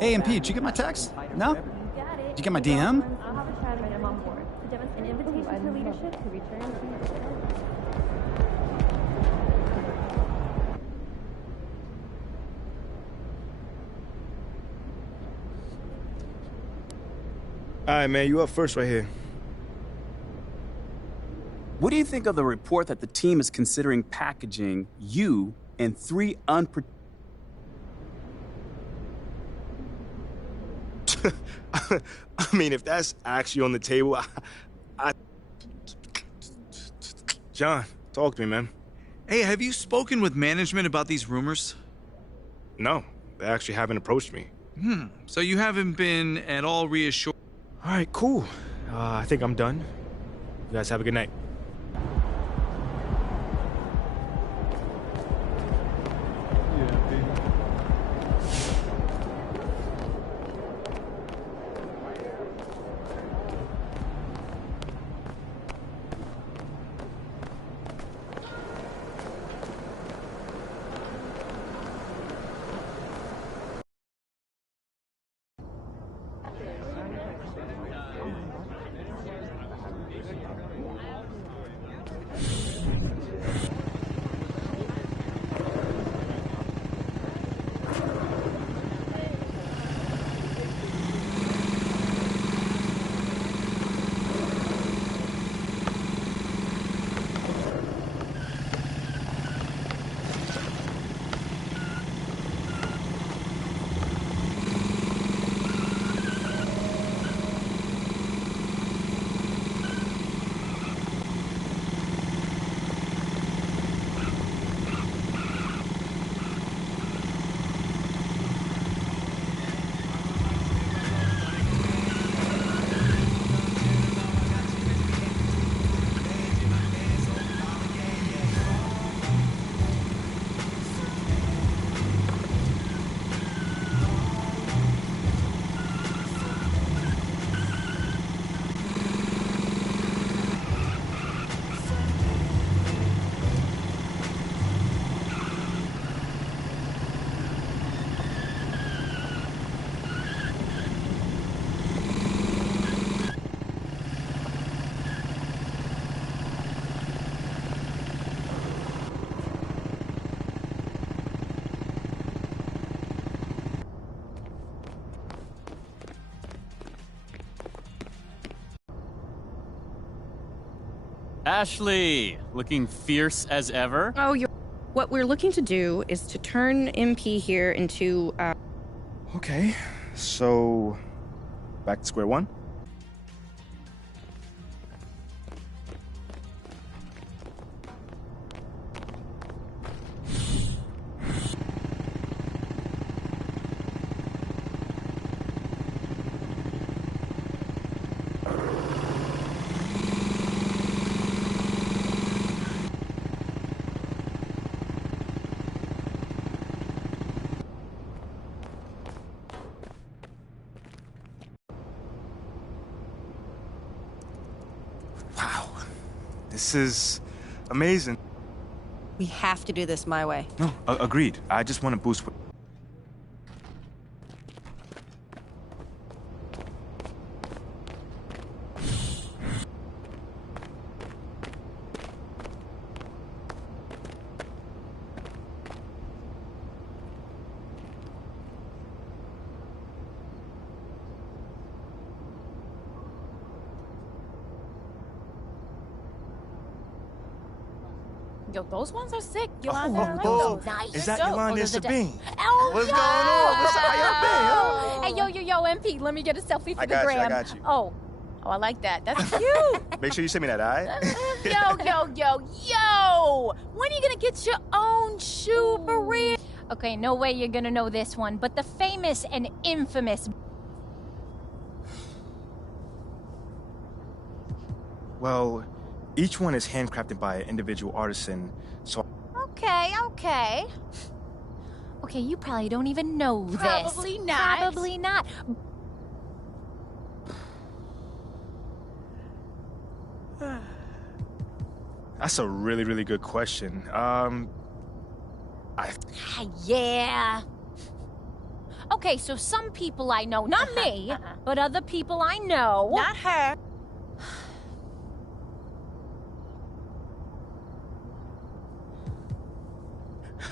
Hey, MP, did you get my text? No? Did you get my DM? I'll have a chat and I'm on board. An invitation to leadership to return to All right, man, you up first right here. What do you think of the report that the team is considering packaging you and 3 unprotected... I mean, if that's actually on the table, John, talk to me, man. Hey, have you spoken with management about these rumors? No, they actually haven't approached me. So you haven't been at all reassured? All right, cool. I think I'm done. You guys have a good night. Ashley, looking fierce as ever. Oh, what we're looking to do is to turn MP here into, Okay, so back to square one. This is amazing. we have to do this my way. No, agreed. I just want to boost. Yo, those ones are sick, Yolanda. I like those. Nice. Is that Dope. Yolanda those are Sabine? Oh, What's yo! going on? What's up? How y'all been? Hey, yo, MP, let me get a selfie for I the got you, gram. I got you. Oh, I like that. That's cute. Make sure you send me that, all right? Yo! When are you gonna get your own shoe for real? Okay, no way you're gonna know this one, but the famous and infamous. Well, each one is handcrafted by an individual artisan, so... Okay. Okay, you probably don't even know this. Probably not. Probably not. That's a really, really good question. Yeah. Okay, so some people I know, not me, but other people I know. Not her.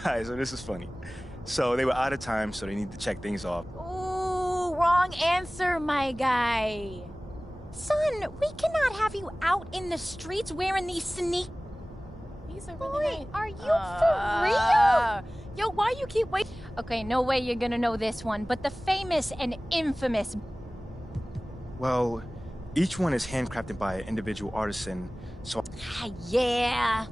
Hi, so this is funny. So they were out of time, so they need to check things off. Ooh, wrong answer, my guy. Son, we cannot have you out in the streets wearing these sneak. These are really Boy, are you for real? Yo, why you keep waiting? Okay, no way you're gonna know this one, but the famous and infamous. Well, each one is handcrafted by an individual artisan, so... Yeah.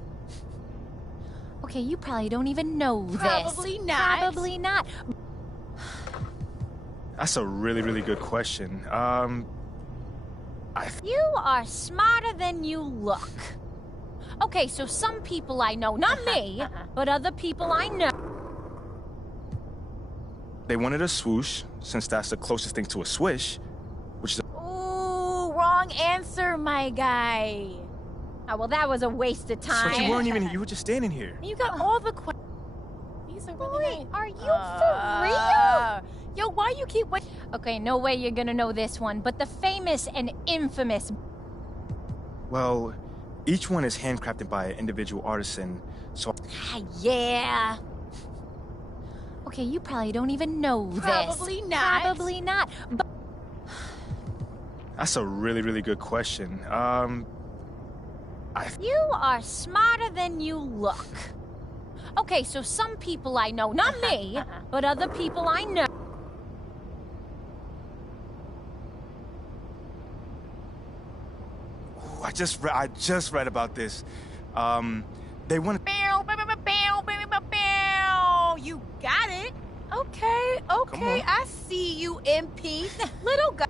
Okay, you probably don't even know this. Probably not. Probably not. That's a really, really good question. You are smarter than you look. Okay, so some people I know, not me, but other people I know. They wanted a swoosh, since that's the closest thing to a swish, which is... Ooh, wrong answer, my guy. Oh, well, that was a waste of time. But you weren't even... You were just standing here. You got all the questions. These are really Boy, are you for real? Yo, why you keep waiting? Okay, no way you're gonna know this one, but the famous and infamous. Well, each one is handcrafted by an individual artisan, so... Yeah. Okay, you probably don't even know this. Probably not. Probably not. But That's a really, really good question. you are smarter than you look. Okay, so some people I know, not me, but other people I know. Ooh, I just read about this. They want... You got it. Okay, okay. I see you, MP. Little guy.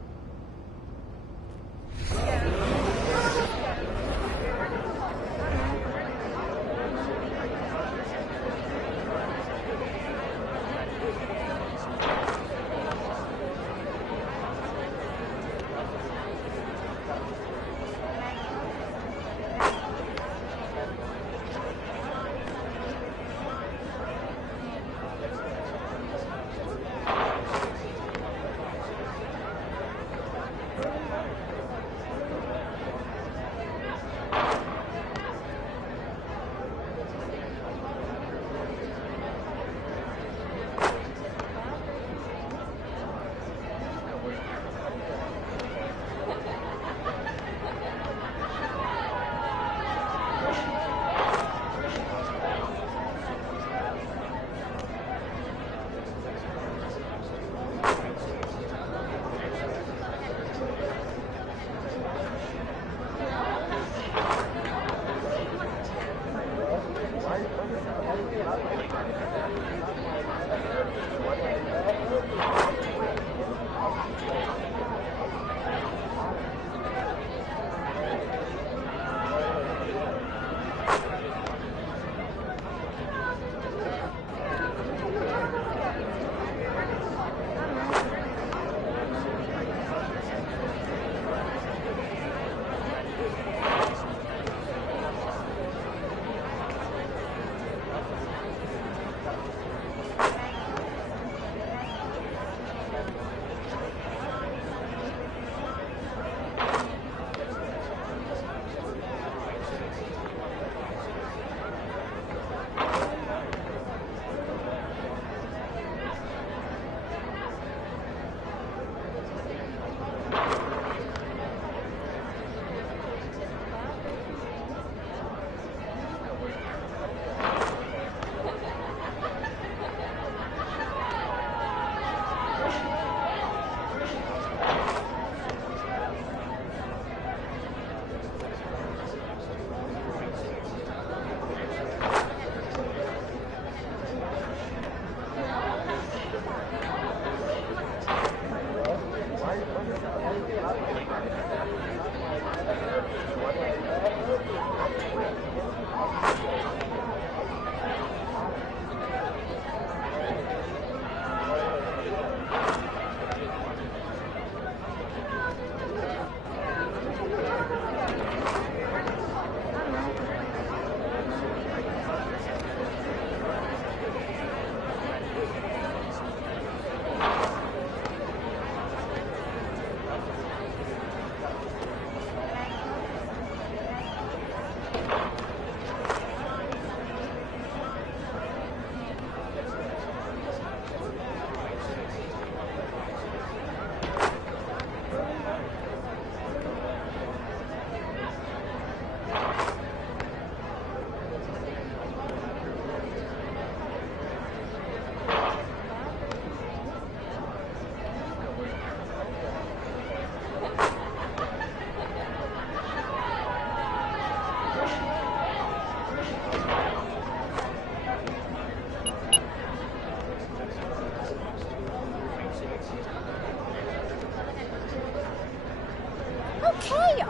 Okay,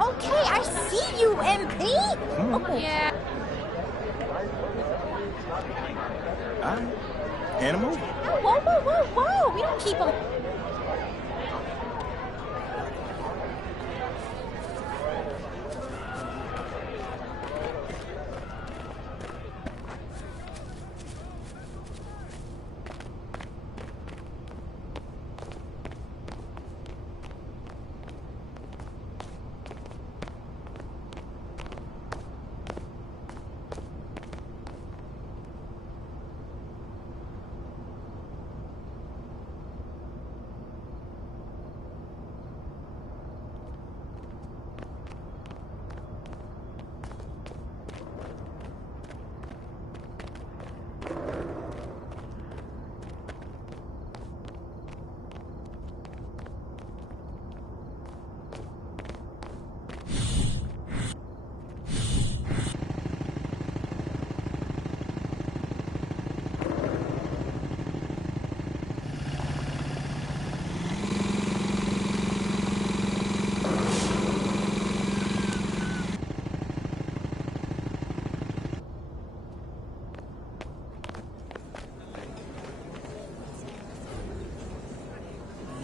I see you, MP. Oh, yeah. All right. Animal? Whoa. We don't keep them.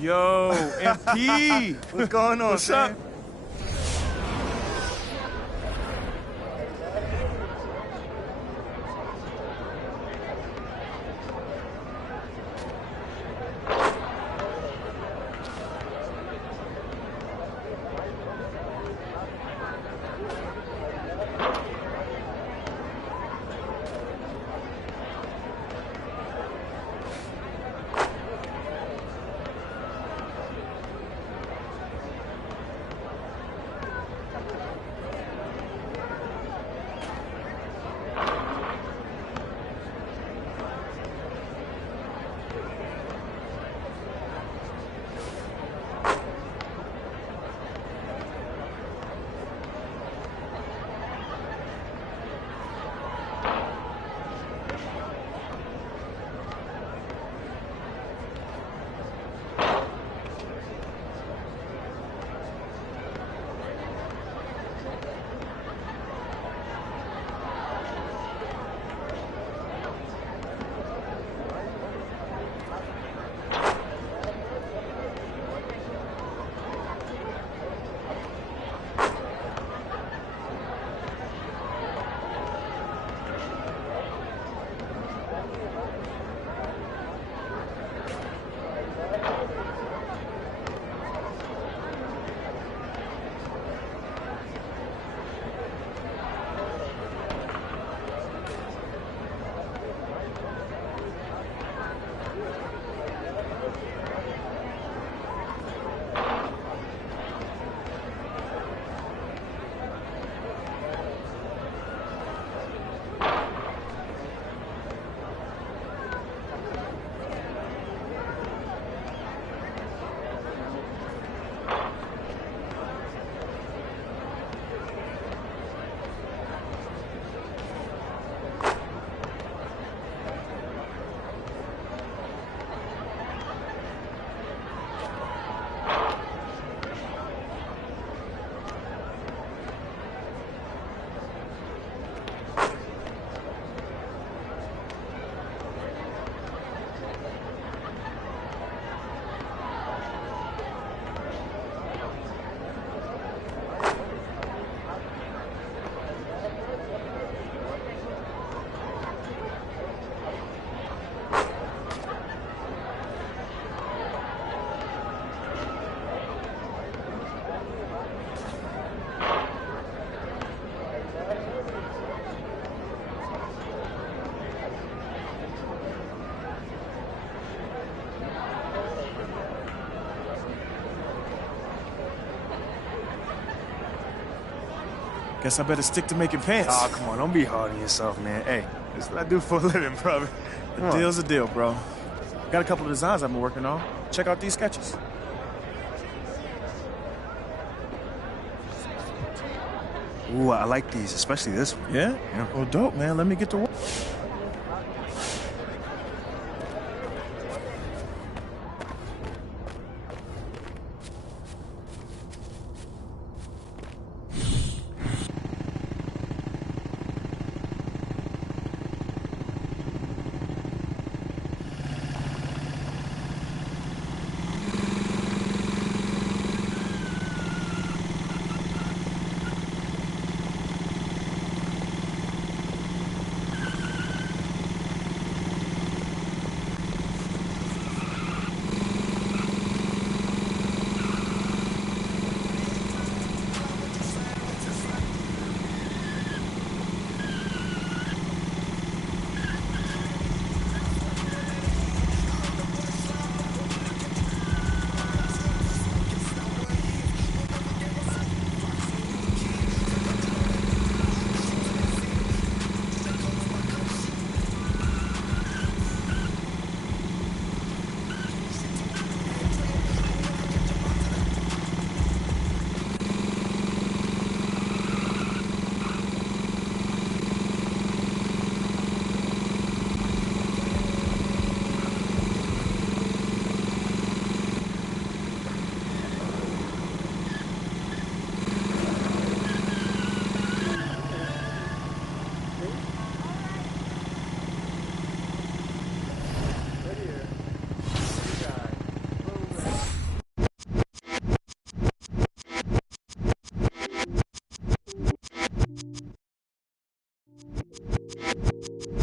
Yo, MP. What's going on, What's up? Guess I better stick to making pants. Oh, come on, don't be hard on yourself, man. Hey, this is what I do for a living, brother. The deal's a deal, bro. Got a couple of designs I've been working on. Check out these sketches. Ooh, I like these, especially this one. Yeah? Well, dope, man. Let me get to work.